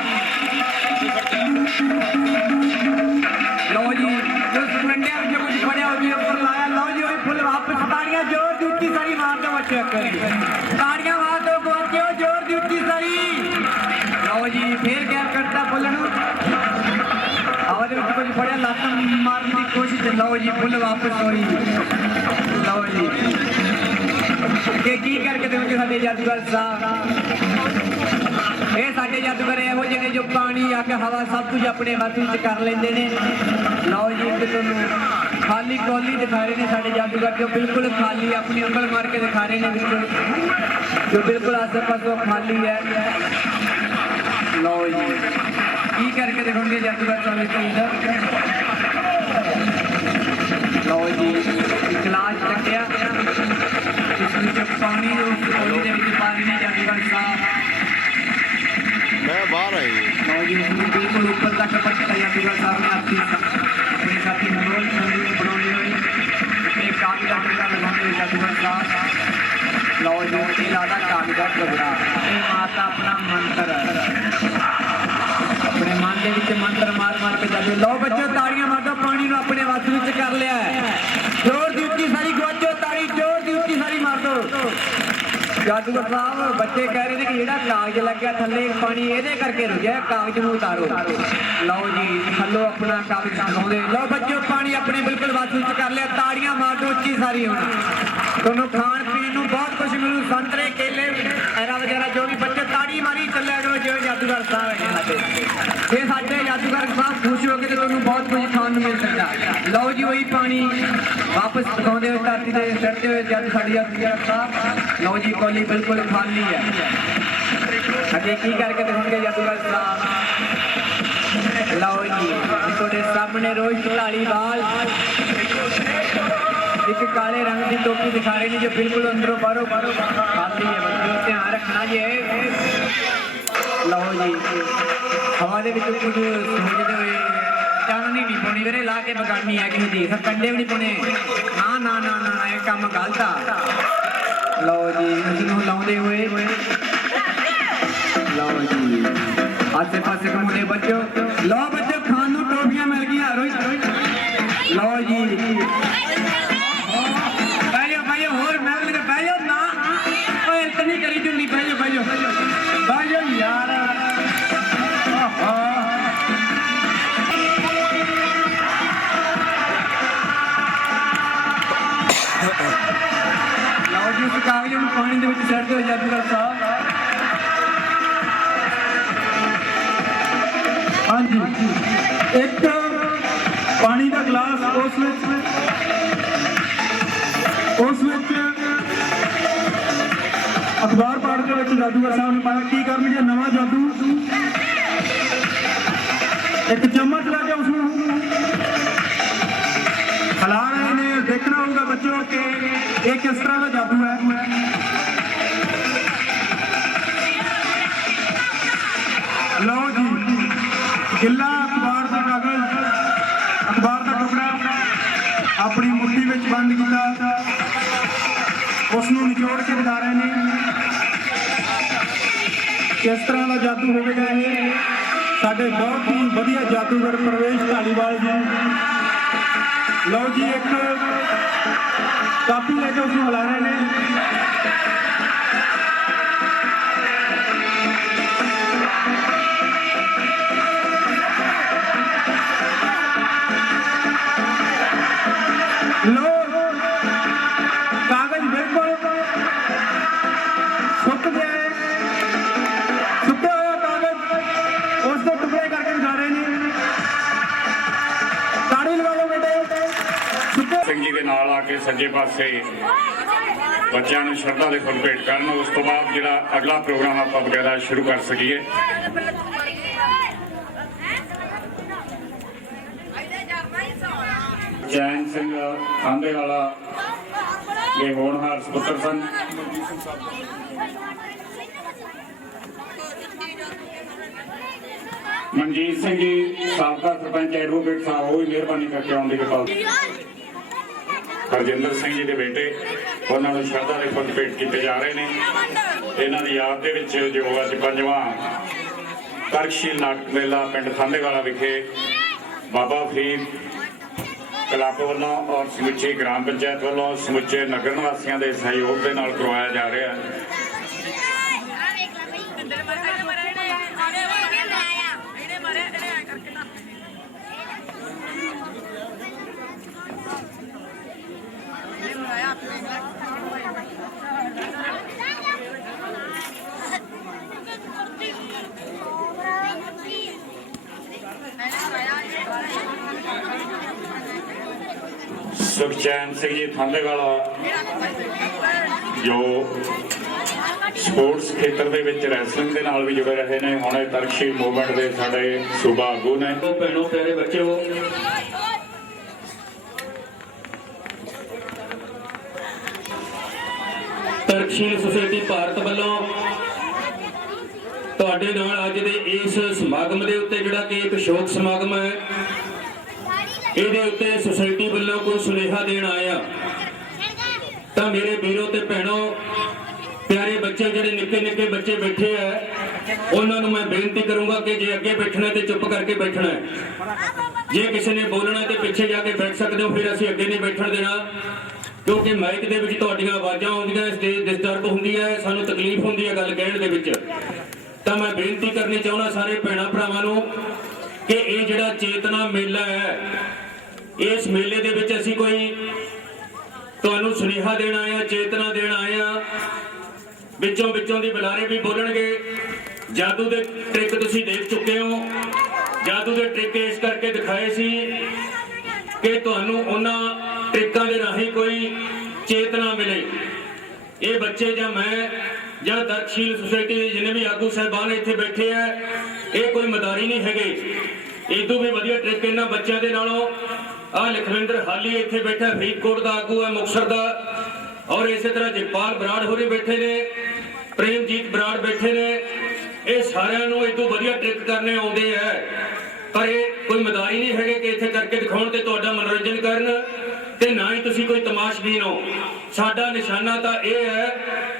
लो जी जो सकंडियां विच कुछ फड़िया हो गया ऊपर लाया लो जी वही फुੱਲ वापस ताड़ियां जोर दी उच्ची सारी मार दो बच्चे ताड़ियां मार दो बच्चे जोर दी उच्ची सारी लो जी फिर क्या करता फुੱਲ नूं आवाज में कुछ फड़िया लत मारने की कोशिश लो जी फुੱਲ वापस होई लो जी के की करके देंगे साडे जादूगर साहब ये साडे जादूगर इहो ਜਿਹੇ जो पानी अग हवा सब कुछ अपने वस विच कर लेंदे ने लो जी एक तुहानूं खाली कौली दिखा रहे हैं साडे जादूगर जो बिल्कुल खाली अपनी उंगल मार के दिखा रहे हैं बिल्कुल जो बिल्कुल आसे पासों खाली है लो जी की करके दिखाएंगे जादूगर साहब लो जी गिलास चक्या इस पानी उस कोली दे विच पा रहे हैं जादूगर साहब मैं बाहर आई लो जी उसने बिल्कुल ऊपर तक पहुंचा जादूगर साहब ने अपने साथी मनोज संदीप बनाने हुए एक कागज का टुकड़ा लगाने हुए जादूगर साहब लो जी लादा कागज का टुकड़ा ये माता अपना मंत्र अपने मन के विच मंत्र मार मार के जादू लो बच्चों ताड़ियां मार दो पानी नूं अपने वस विच कर लिया है जोर दी उच्ची सारी गवाचो ताड़ी जोर दी उच्ची सारी मार दो जादूगर साहब बच्चे कह रहे हैं कि जेड़ा कागज लग गया थल्ले पानी ਇਹਦੇ ਕਰਕੇ रुकिया कागज नूं उतारो लो जी थल्लो अपना कागज उठाओ लो बच्चों पानी अपने बिल्कुल वस विच कर लिया ताड़ियां मार दो उच्ची सारी हुण ਤੁਹਾਨੂੰ ਖਾਣ ਪੀਣ ਨੂੰ ਬਹੁਤ ਕੁਝ ਮਿਲੂ ਸੰਤਰੇ ਕੇਲੇ ਐਰਾ ਵਗੈਰਾ ਜੋ ਵੀ ਬੱਚੇ ਤਾੜੀ ਮਾਰੀ ਚੱਲਿਆ ਕਰੋ ਜਿਵੇਂ ਜਾਦੂਗਰ ਸਾਹਿਬ ਹੈਗੇ ਸਾਡੇ ਇਹ ਸਾਡੇ ਜਾਦੂਗਰ ਸਾਹਿਬ ਖੁਸ਼ ਹੋ ਕੇ ਤੇ ਤੁਹਾਨੂੰ ਬਹੁਤ ਕੁਝ ਖਾਣ ਨੂੰ ਮਿਲ ਸਕਦਾ ਲਓ ਜੀ ਵਹੀ ਪਾਣੀ ਵਾਪਸ ਪਕਾਉਂਦੇ ਹੋਏ ਧਰਤੀ ਦੇ ਸਿਰਦੇ ਹੋਏ ਜਦ ਸਾਡੀ ਜਾਦੂਗਰ ਸਾਹਿਬ ਲਓ ਜੀ ਕੋਲੀ ਬਿਲਕੁਲ ਖਾਲੀ ਹੈ ਅੱਗੇ ਕੀ ਕਰਕੇ ਦਿਖਾਉਣਗੇ ਜਾਦੂਗਰ ਸਾਹਿਬ ਲਓ ਜੀ ਤੁਹਾਡੇ ਸਾਹਮਣੇ ਰੋਜ਼ ਢਾਲੀ ਵਾਲ एक काले रंग की टोपी दिखा रहे हैं जो बिल्कुल अंदरों बाहरों खाती है बच्चों ध्यान रखना जी लो जी हवा के कुछ सोचते हुए चाननी नहीं पानी वीरे ला के बगानी है किसी की कंडे भी नहीं पाने ना ना ना ना ये काम गलत आ लो जी उसनों लाउंदे हुए लो जी आसे पासे घूमते बच्चों लो बच्चों खान नूं टोपियां मिल गई रोज लो जी और महल के बह जाओ ना इतनी करी चुनी बह जाओ यार लो जी उस कागज में पानी के सड़ते हुए जादूगर साहब हाँ जी एक पानी का गिलास उस अखबार पढ़ के जादूगर साहब ने पाया की करनगे नवा जादू एक चम्मच लगे उसमें हिला रहे हैं देखना होगा बच्चों के ये किस तरह का जादू है लो जी गिला अखबार का कागज अखबार का टुकड़ा अपनी मुट्ठी में बंद किया उसनों निचोड़ के दिखा रहे हैं किस तरह का जादू होगा ये साडे बहुत ही वधिया जादूगर प्रवेश ढालीवाल जी लो जी एक कापी लेके उसको हिला रहे हैं लो कागज बिल्कुल सुख गया है सुखा हुआ कागज उसको टुकड़े करके दिखा रहे हैं ताड़ी लगा लो बेटे ਸਿੰਘ ਜੀ ਦੇ ਨਾਲ ਆ ਕੇ ਸੱਜੇ ਪਾਸੇ ਬੱਚਿਆਂ ਨੂੰ ਸ਼ਰਧਾ ਦੇ ਫੁੱਲ ਭੇਟ ਕਰਨ ਉਸ ਤੋਂ ਬਾਅਦ ਜਿਹੜਾ ਅਗਲਾ ਪ੍ਰੋਗਰਾਮ ਆਪਾਂ ਵਗੈਰਾ ਸ਼ੁਰੂ ਕਰ ਸਕੀਏ ਜੈਨ ਸਿੰਘ ਖਾਂਦੇ ਵਾਲਾ ਦੇ ਹੋਣਹਾਰ ਸੁਪੁੱਤਰ ਸਨ ਮਨਜੀਤ ਸਿੰਘ ਜੀ ਸਾਬਕਾ ਸਰਪੰਚ ਐਡਵੋਕੇਟ ਸਾਹਿਬ, ਉਹ ਵੀ ਮਿਹਰਬਾਨੀ ਕਰਕੇ ਆਉਣ ਦੀ ਕਿਰਪਾਲਤਾ। ਹਰਜਿੰਦਰ ਸਿੰਘ ਜੀ ਦੇ ਬੇਟੇ, ਉਹਨਾਂ ਨੂੰ ਸ਼ਰਧਾ ਦੇ ਫੁੱਲ ਭੇਟ ਕੀਤੇ ਜਾ ਰਹੇ ਨੇ। ਇਹਨਾਂ ਦੀ ਯਾਦ ਦੇ ਵਿੱਚ ਜੋ ਅੱਜ 5ਵਾਂ ਤਰਕਸ਼ੀਲ ਨਾਟਕ ਮੇਲਾ ਪਿੰਡ ਥਾਂਦੇਵਾਲਾ ਵਿਖੇ ਬਾਬਾ ਫਰੀਦ ਕਲੱਬ ਵੱਲੋਂ ਔਰ ਸਮੁੱਚੀ ਗ੍ਰਾਮ ਪੰਚਾਇਤ ਵੱਲੋਂ ਸਮੁੱਚੇ ਨਗਰ ਨਿਵਾਸੀਆਂ ਦੇ ਸਹਿਯੋਗ ਦੇ ਨਾਲ ਕਰਵਾਇਆ ਜਾ ਰਿਹਾ ਹੈ। ਸੁਖਚੈਨ ਸਿੰਘ ਜੀ ਥਾਂਦੇਵਾਲਾ ਜੋ ਸਪੋਰਟਸ ਖੇਤਰ ਦੇ ਵਿੱਚ ਰੈਸਲਿੰਗ ਦੇ ਨਾਲ ਵੀ ਜੁੜੇ ਰਹੇ ਨੇ, ਹੁਣ ਇਹ ਤਰਕਸ਼ੀਲ ਮੂਵਮੈਂਟ ਦੇ ਸਾਡੇ ਸੂਬਾ ਆਗੂ ਨੇ। ਭੈਣੋ ਪਿਆਰੇ ਬੱਚਿਓ, ਤਰਕਸ਼ੀਲ ਸੁਸਾਇਟੀ ਭਾਰਤ ਵੱਲੋਂ ਤੁਹਾਡੇ ਨਾਲ ਅੱਜ ਦੇ ਇਸ ਸਮਾਗਮ ਦੇ ਉੱਤੇ, ਜਿਹੜਾ ਕਿ ਇੱਕ ਸ਼ੋਕ ਸਮਾਗਮ ਹੈ, ਇਹਦੇ ਉੱਤੇ ਸੁਸਾਇਟੀ ਵੱਲੋਂ ਕੋਈ ਸੁਨੇਹਾ ਦੇਣ ਆਇਆ। ਤਾਂ ਮੇਰੇ ਵੀਰੋ ਤੇ ਭੈਣੋ, ਪਿਆਰੇ ਬੱਚੇ, ਜਿਹੜੇ ਨਿੱਕੇ ਨਿੱਕੇ ਬੱਚੇ ਬੈਠੇ ਆ, ਉਹਨਾਂ ਨੂੰ ਮੈਂ ਬੇਨਤੀ ਕਰੂੰਗਾ ਕਿ ਜੇ ਅੱਗੇ ਬੈਠਣਾ ਤੇ ਚੁੱਪ ਕਰਕੇ ਬੈਠਣਾ ਹੈ। ਜੇ ਕਿਸੇ ਨੇ ਬੋਲਣਾ ਤੇ ਪਿੱਛੇ ਜਾ ਕੇ ਬੈਠ ਸਕਦੇ ਹੋ, ਫਿਰ ਅਸੀਂ ਅੱਗੇ ਨਹੀਂ ਬੈਠਣ ਦੇਣਾ, ਕਿਉਂਕਿ ਮਾਈਕ ਦੇ ਵਿੱਚ ਤੁਹਾਡੀਆਂ ਆਵਾਜ਼ਾਂ ਆਉਂਦੀਆਂ, ਸਟੇਜ ਡਿਸਟਰਬ ਹੁੰਦੀ ਹੈ, ਸਾਨੂੰ ਤਕਲੀਫ ਹੁੰਦੀ ਹੈ ਗੱਲ ਕਹਿਣ ਦੇ ਵਿੱਚ। ਤਾਂ ਮੈਂ ਬੇਨਤੀ ਕਰਨੀ ਚਾਹੁੰਦਾ ਸਾਰੇ ਭੈਣਾਂ ਭਰਾਵਾਂ ਨੂੰ ਕਿ ਇਹ ਜਿਹੜਾ ਚੇਤਨਾ ਮੇਲਾ ਹੈ, ਇਸ ਮੇਲੇ ਦੇ ਵਿੱਚ ਅਸੀਂ ਕੋਈ ਤੁਹਾਨੂੰ ਸੁਨੇਹਾ ਦੇਣ ਆਏ ਆ, ਚੇਤਨਾ ਦੇਣ ਆਏ ਆ। ਵਿੱਚੋਂ ਦੀ ਬੁਲਾਰੇ ਵੀ ਬੋਲਣਗੇ। ਜਾਦੂ ਦੇ ਟ੍ਰਿਕ ਤੁਸੀਂ ਦੇਖ ਚੁੱਕੇ ਹੋ। ਜਾਦੂ ਦੇ ਟ੍ਰਿਕ ਇਸ ਕਰਕੇ ਦਿਖਾਏ ਸੀ ਕਿ ਤੁਹਾਨੂੰ ਉਹਨਾਂ ਟ੍ਰਿਕਾਂ ਦੇ ਰਾਹੀਂ ਕੋਈ ਚੇਤਨਾ ਮਿਲੇ। ਇਹ ਬੱਚੇ ਜਾਂ ਮੈਂ ਜਾਂ ਤਰਕਸ਼ੀਲ ਸੁਸਾਇਟੀ ਦੇ ਜਿੰਨੇ ਵੀ ਆਗੂ ਸਾਹਿਬਾਨ ਇੱਥੇ ਬੈਠੇ ਆ, ਇਹ ਕੋਈ ਮਦਾਰੀ ਨਹੀਂ ਹੈਗੇ। ਇਦੋਂ ਵੀ ਵਧੀਆ ਟ੍ਰਿਕ ਇਹਨਾਂ ਬੱਚਿਆਂ ਦੇ ਨਾਲੋਂ ਆ ਲਖਵਿੰਦਰ ਹਾਲੀ ਇੱਥੇ ਬੈਠਾ, ਫਰੀਦਕੋਟ ਦਾ ਆਗੂ ਹੈ, ਮੁਕਤਸਰ ਦਾ, ਔਰ ਇਸੇ ਤਰ੍ਹਾਂ ਜਗਪਾਲ ਬਰਾੜ ਹੋਰੀ ਬੈਠੇ ਨੇ, ਪ੍ਰੇਮਜੀਤ ਬਰਾੜ ਬੈਠੇ ਨੇ। ਇਹ ਸਾਰਿਆਂ ਨੂੰ ਇਦੋਂ ਵਧੀਆ ਟ੍ਰਿਕ ਕਰਨੇ ਆਉਂਦੇ ਆ, ਪਰ ਇਹ ਕੋਈ ਮਦਾਰੀ ਨਹੀਂ ਹੈਗੇ ਕਿ ਇੱਥੇ ਕਰਕੇ ਦਿਖਾਉਣ ਤੇ ਤੁਹਾਡਾ ਮਨੋਰੰਜਨ ਕਰਨ, ਤੇ ਨਾ ਹੀ ਤੁਸੀਂ ਕੋਈ ਤਮਾਸ਼ਬੀਨ ਹੋ। ਸਾਡਾ ਨਿਸ਼ਾਨਾ ਤਾਂ ਇਹ ਹੈ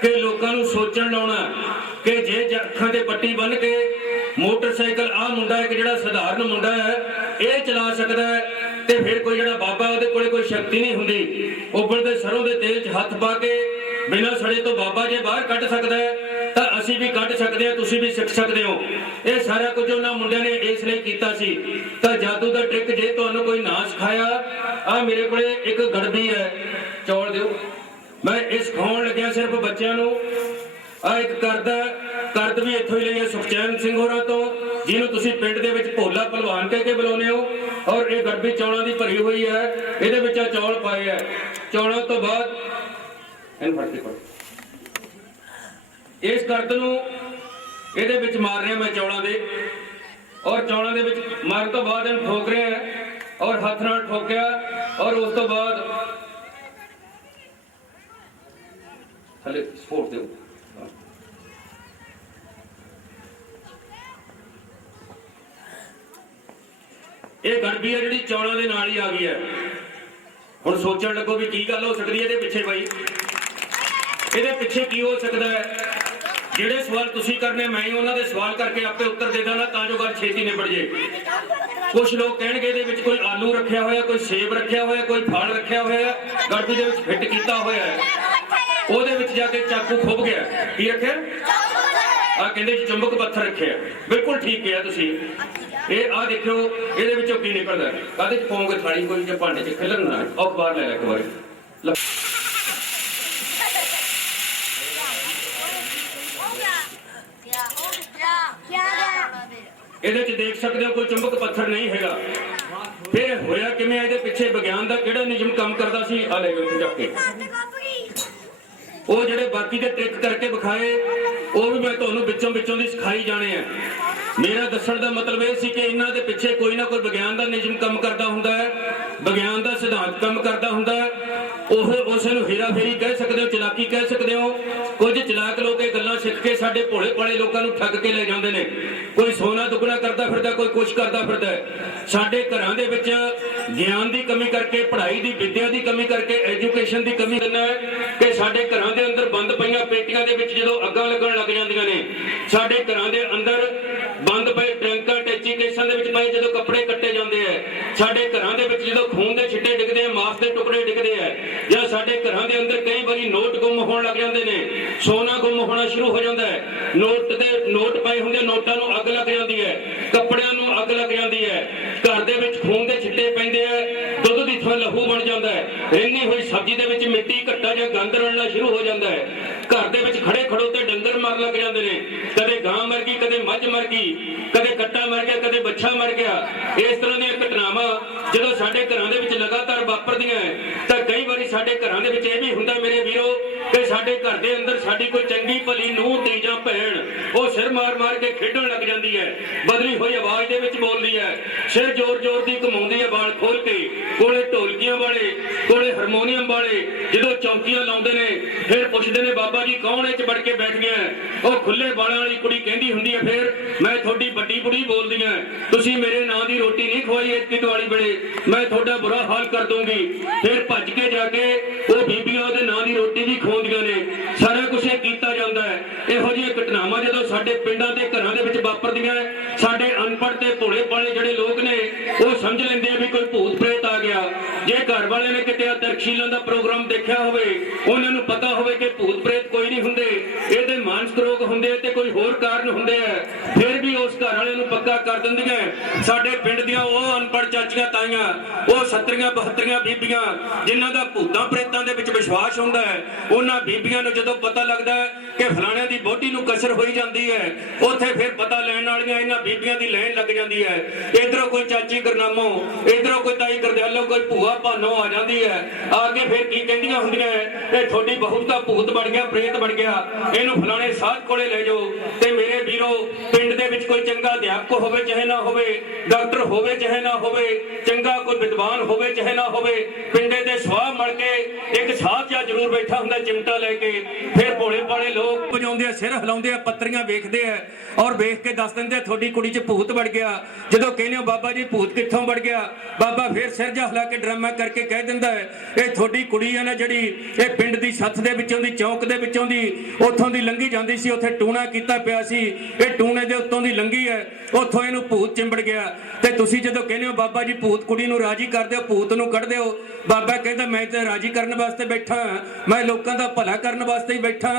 ਕਿ ਲੋਕਾਂ ਨੂੰ ਸੋਚਣ ਲਾਉਣਾ ਕਿ ਜੇ ਅੱਖਾਂ ਤੇ ਪੱਟੀ ਬੰਨ੍ਹ ਕੇ ਮੋਟਰਸਾਈਕਲ, ਆਹ ਮੁੰਡਾ ਇੱਕ ਜਿਹੜਾ ਸਧਾਰਨ ਮੁੰਡਾ ਹੈ, ਇਹ ਚਲਾ ਸਕਦਾ ਹੈ, ਤੇ ਫਿਰ ਕੋਈ ਜਿਹੜਾ ਬਾਬਾ, ਉਹਦੇ ਕੋਲੇ ਕੋਈ ਸ਼ਕਤੀ ਨਹੀਂ ਹੁੰਦੀ। ਉਬਲਦੇ ਸਰੋਂ ਦੇ ਤੇਲ 'ਚ ਹੱਥ ਪਾ ਕੇ ਬਿਨਾਂ ਸੜੇ ਤੋਂ ਬਾਬਾ ਜੇ ਬਾਹਰ ਕੱਢ ਸਕਦਾ ਹੈ, ਤਾਂ ਅਸੀਂ ਵੀ ਕੱਢ ਸਕਦੇ ਹਾਂ, ਤੁਸੀਂ ਵੀ ਸਿੱਖ ਸਕਦੇ ਹੋ। ਇਹ ਸਾਰਾ ਕੁਝ ਉਹਨਾਂ ਮੁੰਡਿਆਂ ਨੇ ਇਸ ਲਈ ਕੀਤਾ ਸੀ। ਤਾਂ ਜਾਦੂ ਦਾ ਟ੍ਰਿਕ ਜੇ ਤੁਹਾਨੂੰ ਕੋਈ ਨਾ ਸਿਖਾਇਆ, ਆ ਮੇਰੇ ਕੋਲੇ ਇੱਕ ਗੜਬੀ ਹੈ, ਚੌਲ ਦਿਓ, ਮੈਂ ਇਹ ਸਿਖਾਉਣ ਲੱਗਿਆ ਸਿਰਫ ਬੱਚਿਆਂ ਨੂੰ। ਆ ਇੱਕ ਕਰਦ ਵੀ ਇੱਥੋਂ ਹੀ ਲਈ ਹੈ, ਸੁਖਚੈਨ ਸਿੰਘ ਹੋਰਾਂ ਤੋਂ, ਜਿਹਨੂੰ ਤੁਸੀਂ ਪਿੰਡ ਦੇ ਵਿੱਚ ਭੋਲਾ ਪਹਿਲਵਾਨ ਕਹਿ ਕੇ ਬੁਲਾਉਂਦੇ ਹੋ। ਔਰ ਇਹ ਗੜਬੀ ਚੌਲਾਂ ਦੀ ਭਰੀ ਹੋਈ ਹੈ, ਇਹਦੇ ਵਿੱਚ ਆ ਚੌਲ ਪਾਏ ਹੈ। ਚੌਲਾਂ ਤੋਂ ਬਾਅਦ ਇਹਨੂੰ ਫੜ ਕੇ ਪੜ, ਇਸ ਕਰਦ ਨੂੰ ਇਹਦੇ ਵਿੱਚ ਮਾਰ ਰਿਹਾ ਮੈਂ ਚੌਲਾਂ ਦੇ, ਔਰ ਚੌਲਾਂ ਦੇ ਵਿੱਚ ਮਾਰਨ ਤੋਂ ਬਾਅਦ ਇਹਨੂੰ ਠੋਕ ਰਿਹਾ ਹੈ, ਔਰ ਹੱਥ ਨਾਲ ਠੋਕਿਆ, ਔਰ ਉਸ ਤੋਂ ਬਾਅਦ ਹਲੇ ਸਪੋਰਟ ਦਿਓ। ਇਹ ਗੜਬੀ ਹੈ ਜਿਹੜੀ ਚੌਲਾਂ ਦੇ ਨਾਲ ਹੀ ਆ ਗਈ ਹੈ। ਹੁਣ ਸੋਚਣ ਲੱਗੋ ਵੀ ਕੀ ਗੱਲ ਹੋ ਸਕਦੀ ਹੈ ਇਹਦੇ ਪਿੱਛੇ ਬਾਈ, ਇਹਦੇ ਪਿੱਛੇ ਕੀ ਹੋ ਸਕਦਾ ਹੈ। ਜਿਹੜੇ ਸਵਾਲ ਤੁਸੀਂ ਕਰਨੇ, ਮੈਂ ਹੀ ਉਹਨਾਂ ਦੇ ਸਵਾਲ ਕਰਕੇ ਆਪੇ ਉੱਤਰ ਦੇ ਦਾਂਗਾ, ਤਾਂ ਜੋ ਗੱਲ ਛੇਤੀ ਨਿਬੜ ਜੇ। ਕੁਝ ਲੋਕ ਕਹਿਣਗੇ ਇਹਦੇ ਵਿੱਚ ਕੋਈ ਆਲੂ ਰੱਖਿਆ ਹੋਇਆ, ਕੋਈ ਸੇਬ ਰੱਖਿਆ ਹੋਇਆ, ਕੋਈ ਫਲ ਰੱਖਿਆ ਹੋਇਆ, ਗੜਬੀ ਦੇ ਵਿੱਚ ਫਿੱਟ ਕੀਤਾ ਹੋਇਆ ਹੈ, ਉਹਦੇ ਵਿੱਚ ਜਾ ਕੇ ਚਾਕੂ ਖੁੱਭ ਗਿਆ। ਕੀ ਰੱਖਿਆ? ਆ ਕਹਿੰਦੇ ਚੁੰਬਕ ਪੱਥਰ ਰੱਖਿਆ। ਬਿਲਕੁਲ ਠੀਕ ਕਿਹਾ ਤੁਸੀਂ। ਇਹ ਆ ਦੇਖਿਓ ਇਹਦੇ ਵਿੱਚੋਂ ਕੀ ਨਿਕਲਦਾ। ਕਾਹਦੇ ਚ ਪਾਉਂਗੇ? ਥਾਲੀ ਕੋਈ ਜਾਂ ਭਾਂਡੇ ਚ ਖਿਲਣ ਨਾ। ਅਖਬਾਰ ਲੈ ਲੈ ਇੱਕ ਵਾਰੀ। ਇਹਦੇ ਚ ਦੇਖ ਸਕਦੇ ਹੋ ਕੋਈ ਚੁੰਬਕ ਪੱਥਰ ਨਹੀਂ ਹੈਗਾ। ਫਿਰ ਹੋਇਆ ਕਿਵੇਂ? ਇਹਦੇ ਪਿੱਛੇ ਵਿਗਿਆਨ ਦਾ ਕਿਹੜਾ ਨਿਯਮ ਕੰਮ ਕਰਦਾ ਸੀ? ਆ ਲੈ ਇੱਥੇ ਚੱਕ ਕੇ। ਉਹ ਜਿਹੜੇ ਬਾਕੀ ਦੇ ਟ੍ਰਿਕ ਕਰਕੇ ਵਿਖਾਏ, ਉਹ ਵੀ ਮੈਂ ਤੁਹਾਨੂੰ ਵਿੱਚੋਂ ਦੀ ਸਿਖਾਈ ਜਾਣੇ ਆ। ਮੇਰਾ ਦੱਸਣ ਦਾ ਮਤਲਬ ਇਹ ਸੀ ਕਿ ਇਹਨਾਂ ਦੇ ਪਿੱਛੇ ਕੋਈ ਨਾ ਕੋਈ ਵਿਗਿਆਨ ਦਾ ਨਿਯਮ ਕੰਮ ਕਰਦਾ ਹੁੰਦਾ ਹੈ, ਵਿਗਿਆਨ ਦਾ ਸਿਧਾਂਤ ਕੰਮ ਕਰਦਾ ਹੁੰਦਾ ਹੈ। ਉਹ ਉਸ ਨੂੰ ਹੇਰਾ ਫੇਰੀ ਕਹਿ ਸਕਦੇ ਹੋ, ਚਲਾਕੀ ਕਹਿ ਸਕਦੇ ਹੋ। ਕੁਝ ਚਲਾਕ ਲੋਕ ਇਹ ਗੱਲਾਂ ਸਿੱਖ ਕੇ ਸਾਡੇ ਭੋਲੇ ਭਾਲੇ ਲੋਕਾਂ ਨੂੰ ਠੱਗ ਕੇ ਲੈ ਜਾਂਦੇ ਨੇ। ਕੋਈ ਸੋਨਾ ਦੁੱਗਣਾ ਕਰਦਾ ਫਿਰਦਾ, ਕੋਈ ਕੁਛ ਕਰਦਾ ਫਿਰਦਾ। ਸਾਡੇ ਘਰਾਂ ਦੇ ਵਿੱਚ ਗਿਆਨ ਦੀ ਕਮੀ ਕਰਕੇ, ਪੜ੍ਹਾਈ ਦੀ ਵਿੱਦਿਆ ਦੀ ਕਮੀ ਕਰਕੇ, ਐਜੂਕੇਸ਼ਨ ਦੀ ਕਮੀ ਹੈ ਕਿ ਸਾਡੇ ਘਰਾਂ ਦੇ ਅੰਦਰ ਬੰਦ ਪਈਆਂ ਪੇਟੀਆਂ ਦੇ ਵਿੱਚ ਜਦੋਂ ਅੱਗਾਂ ਲੱਗਣ ਲੱਗ ਜਾਂਦੀਆਂ ਨੇ, ਸਾਡੇ ਘਰਾਂ ਦੇ ਅੰਦਰ ਬੰਦ ਪਏ ਟਰੰਕਾਂ ਟੈਚੀ ਕੇਸਾਂ ਦੇ ਵਿੱਚ ਪਏ ਜਦੋਂ ਕੱਪੜੇ ਕੱਟੇ ਜਾਂਦੇ ਆ, ਸਾਡੇ ਘਰਾਂ ਦੇ ਵਿੱਚ ਜਦੋਂ ਖੂਨ ਦੇ ਛਿੱਟੇ ਡਿੱਗਦੇ ਆ, ਮਾਸ ਦੇ ਟੁਕੜੇ ਡਿੱਗਦੇ ਆ, ਜਾਂ ਸਾਡੇ ਘਰਾਂ ਦੇ ਅੰਦਰ ਕਈ ਵਾਰੀ ਨੋਟ ਗੁੰਮ ਹੋਣ ਲੱਗ ਜਾਂਦੇ ਨੇ, ਸੋਨਾ ਗੁੰਮ ਹੋਣਾ ਸ਼ੁਰੂ ਹੋ ਜਾਂਦਾ ਹੈ, ਨੋਟ ਪਏ ਹੁੰਦੇ, ਨੋਟਾਂ ਨੂੰ ਅੱਗ ਲੱਗ ਜਾਂਦੀ ਹੈ, ਕੱਪੜਿਆਂ ਨੂੰ ਅੱਗ ਲੱਗ ਜਾਂਦੀ ਹੈ, ਘਰ ਦੇ ਵਿੱਚ ਖੂਨ ਦੇ ਛਿੱਟੇ ਪੈਂਦੇ ਆ, ਦੁੱਧ ਦੀ ਥਾਂ ਲਹੂ ਬਣ ਜਾਂਦਾ ਹੈ, ਇੰਨੀ ਹੋਈ ਸਬਜ਼ੀ ਦੇ ਵਿੱਚ ਮਿੱਟੀ ਘੱਟਾ ਜਾਂ ਗੰਦ ਰਲਣਾ ਸ਼ੁਰੂ ਹੋ ਜਾਂਦਾ ਹੈ, ਘਰ ਦੇ ਵਿੱਚ ਖੜੇ ਖੜੋ ਤੇ ਡੰਗਰ ਮਰ ਲੱਗ ਜਾਂਦੇ ਨੇ, ਕਦੇ ਗਾਂ ਮਰ ਗਈ, ਕਦੇ ਮੱਝ ਮਰ ਗਈ, ਕਦੇ ਕੱਟਾ ਮਰ ਗਿਆ, ਕਦੇ ਬੱਛਾ ਮਰ ਗਿਆ। ਇਸ ਤਰ੍ਹਾਂ ਦੀਆਂ ਘਟਨਾਵਾਂ ਜਦੋਂ ਸਾਡੇ ਘਰਾਂ ਦੇ ਵਿੱਚ ਲਗਾਤਾਰ ਵਾਪਰਦੀਆਂ ਤਾਂ ਕਈ ਵਾਰੀ ਸਾਡੇ ਘਰਾਂ ਦੇ ਵਿੱਚ ਇਹ ਵੀ ਹੁੰਦਾ ਮੇਰੇ ਵੀਰੋ ਕਿ ਸਾਡੇ ਘਰ ਦੇ ਅੰਦਰ ਸਾਡੀ ਕੋਈ ਚੰਗੀ ਭਲੀ ਨੂੰਹ ਧੀ ਜਾਂ ਭੈਣ ਉਹ ਸਿਰ ਮਾਰ ਮਾਰ ਕੇ ਖੇਡਣ ਲੱਗ ਜਾਂਦੀ ਹੈ, ਬਦਲੀ ਹੋਈ ਆਵਾਜ਼ ਦੇ ਵਿੱਚ ਬੋਲਦੀ ਹੈ, ਸਿਰ ਜ਼ੋਰ ਜ਼ੋਰ ਦੀ ਘੁਮਾਉਂਦੀ ਹੈ ਵਾਲ ਖੋਲ ਕੇ, ਕੋਲੇ ਢੋਲਕੀਆਂ ਵਾਲੇ, ਕੋਲੇ ਹਾਰਮੋਨੀਅਮ ਵਾਲੇ ਜਦੋਂ ਚੌਂਕੀਆਂ ਲਾਉਂਦੇ ਨੇ ਫਿਰ ਪੁੱਛਦੇ ਨੇ ਬਾਬਾ ਜੀ ਕੌਣ ਇਹ 'ਚ ਵੜ ਕੇ ਬੈਠ ਗਿਆ। ਉਹ ਖੁੱਲੇ ਵਾਲਾਂ ਵਾਲੀ ਕੁੜੀ ਕਹਿੰਦੀ ਹੁੰਦੀ ਹੈ ਫਿਰ ਮੈਂ ਤੁਹਾਡੀ ਵੱਡੀ ਬੁੜੀ ਬੋਲਦੀ ਹਾਂ, ਤੁਸੀਂ ਮੇਰੇ ਨਾਂ ਦੀ ਰੋਟੀ ਨਹੀਂ ਖਵਾਈ ਇਤਕੀ ਦੀਵਾਲੀ ਵੇਲੇ, ਮੈਂ ਤੁਹਾਡਾ ਬੁਰਾ ਹਾਲ ਕਰ ਦੂੰਗੀ। ਫਿਰ ਭੱਜ ਕੇ ਜਾ ਕੇ ਉਹ ਬੀਬੀਆਂ ਉਹਦੇ ਨਾਂ ਦੀ ਰੋਟੀ ਵੀ ਖਵਾਉਂਦੀਆਂ ਨੇ, ਸਾਰਾ ਕੁਝ ਇਹ ਕੀਤਾ ਜਾਂਦਾ ਹੈ। ਇਹੋ ਜਿਹੀਆਂ ਘਟਨਾਵਾਂ ਜਦੋਂ ਸਾਡੇ ਪਿੰਡਾਂ ਤੇ ਘਰਾਂ ਦੇ ਵਿੱਚ ਵਾਪਰਦੀਆਂ ਸਾਡੇ ਅਨਪੜ੍ਹ ਤੇ ਭੋਲੇ ਭਾਲੇ ਜਿਹੜੇ ਲੋਕ ਨੇ ਉਹ ਸਮਝ ਲੈਂਦੇ ਆ ਵੀ ਕੋਈ ਭੂਤ ਪ੍ਰੇਤ ਆ ਗਿਆ। ਜੇ ਘਰ ਵਾਲਿਆਂ ਨੇ ਕਿਤੇ ਤਰਕਸ਼ੀਲਾਂ ਦਾ ਪ੍ਰੋਗਰਾਮ ਦੇਖਿਆ ਹੋਵੇ, ਉਹਨਾਂ ਨੂੰ ਪਤਾ ਹੋਵੇ ਕਿ ਭੂਤ ਪ੍ਰੇਤ ਕੋਈ ਨਹੀਂ ਹੁੰਦੇ, ਇਹਦੇ ਮਾਨਸਿਕ ਰੋਗ ਹੁੰਦੇ ਤੇ ਕੋਈ ਹੋਰ ਕਾਰਨ ਹੁੰਦੇ ਆ, ਫਿਰ ਵੀ ਉਸ ਘਰ ਵਾਲੇ ਨੂੰ ਪੱਕਾ ਕਰ ਦਿੰਦੀਆਂ। ਸਾਡੇ ਪਿੰਡ ਦੀਆਂ ਉਹ ਅਨਪੜ੍ਹ ਚਾਚੀਆਂ ਤਾਈਆਂ, ਉਹ 70 72 ਬੀਬੀਆਂ ਜਿਨ੍ਹਾਂ ਦਾ ਭੂਤਾਂ ਪ੍ਰੇਤਾਂ ਦੇ ਵਿੱਚ ਵਿਸ਼ਵਾਸ ਹੁੰਦਾ ਹੈ, ਉਹਨਾਂ ਬੀਬੀਆਂ ਨੂੰ ਜਦੋਂ ਪਤਾ ਲੱਗਦਾ ਹੈ ਕਿ ਫਲਾਣਿਆਂ ਦੀ ਬੋਟੀ ਨੂੰ ਕਸਰ ਹੋਈ ਜਾਂਦੀ ਹੈ, ਉੱਥੇ ਫਿਰ ਪਤਾ ਲੈਣ ਵਾਲੀਆਂ ਇਹਨਾਂ ਬੀਬੀਆਂ ਦੀ ਲੈਣ ਲੱਗ ਜਾਂਦੀ ਹੈ। ਇਧਰੋਂ ਕੋਈ ਚਾਚੀ ਗੁਰਨਾਮੋ, ਇਧਰੋਂ ਕੋਈ ਤਾਈ ਗੁਰਦਿਆਲੋ, ਕੋਈ ਭੂਆ ਭਾਨੋ ਆ ਜਾਂਦੀ ਹੈ, ਆ ਕੇ ਫਿਰ ਕੀ ਕਹਿੰਦੀਆਂ ਹੁੰਦੀਆਂ ਇਹ ਤੁਹਾਡੀ ਬਹੂ ਦਾ ਭੂਤ ਬਣ ਗਿਆ, ਪ੍ਰੇਤ ਬਣ ਗਿਆ, ਇਹਨੂੰ ਫਲਾਣੇ ਸਾਧ ਕੋਲੇ ਲੈ ਜਾਓ। ਤੇ ਮੇਰੇ ਵੀਰੋ ਪਿੰਡ ਦੇ ਵਿੱਚ ਕੋਈ ਚੰਗਾ ਅਧਿਆਪਕ ਹੋਵੇ ਚਾਹੇ ਨਾ ਹੋਵੇ, ਡਾਕਟਰ ਹੋਵੇ ਚਾਹੇ ਨਾ ਹੋਵੇ, ਚੰਗਾ ਕੋਈ ਵਿਦਵਾਨ ਹੋਵੇ ਚਾਹੇ ਨਾ ਹੋਵੇ, ਪਿੰਡੇ ਦੇ ਸਵਾਹ ਮੜ ਕੇ ਇੱਕ ਸਾਧ ਜਾਂ ਜ਼ਰੂਰ ਬੈਠਾ ਹੁੰਦਾ ਚਿਮਟਾ ਲੈ ਕੇ, ਫਿਰ ਭੋਲੇ ਭਾਲੇ ਲੋਕ ਵਜਾਉਂਦੇ ਆ, ਸਿਰ ਹਿਲਾਉਂਦੇ ਆ, ਪੱਤਰੀਆਂ ਵੇਖਦੇ ਆ ਔਰ ਵੇਖ ਕੇ ਦੱਸ ਦਿੰਦੇ ਤੁਹਾਡੀ ਕੁੜੀ 'ਚ ਭੂਤ ਵੜ ਗਿਆ। ਜਦੋਂ ਕਹਿੰਦੇ ਹੋ ਬਾਬਾ ਜੀ ਭੂਤ ਕਿੱਥੋਂ ਵੜ ਗਿਆ, ਬਾਬਾ ਫਿਰ ਸਿਰ ਜਿਹਾ ਹਿਲਾ ਕੇ ਡਰਾਮਾ ਕਰਕੇ ਕਹਿ ਦਿੰਦਾ ਹੈ ਇਹ ਤੁਹਾਡੀ ਕੁੜੀ ਹੈ ਨਾ ਜਿਹੜੀ ਇਹ ਪਿੰਡ ਦੀ ਸੱਥ ਦੇ ਵਿੱਚੋਂ ਦੀ, ਚੌਂਕ ਦੇ ਵਿੱਚੋਂ ਦੀ, ਉੱਥੋਂ ਦੀ ਲੰਘੀ ਜਾਂਦੀ ਸੀ, ਉੱਥੇ ਟੂਣਾ ਕੀਤਾ ਪਿਆ ਸੀ, ਇਹ ਟੂਣੇ ਦੇ ਉੱਤੋਂ ਦੀ ਲੰਘੀ ਹੈ, ਉੱਥੋਂ ਇਹਨੂੰ ਭੂਤ ਚਿੰਬੜ ਗਿਆ। ਤੇ ਤੁਸੀਂ ਜਦੋਂ ਕਹਿੰਦੇ ਹੋ ਬਾਬਾ ਜੀ ਭੂਤ ਕੁੜੀ ਨੂੰ ਰਾਜੀ ਕਰ ਦਿਓ, ਭੂਤ ਨੂੰ ਕੱਢ ਦਿਓ, ਬਾਬਾ ਕਹਿੰਦਾ ਮੈਂ ਤਾਂ ਰਾਜੀ ਕਰਨ ਵਾਸਤੇ ਬੈਠਾ, ਮੈਂ ਲੋਕਾਂ ਦਾ ਭਲਾ ਕਰਨ ਵਾਸਤੇ ਹੀ ਬੈਠਾ,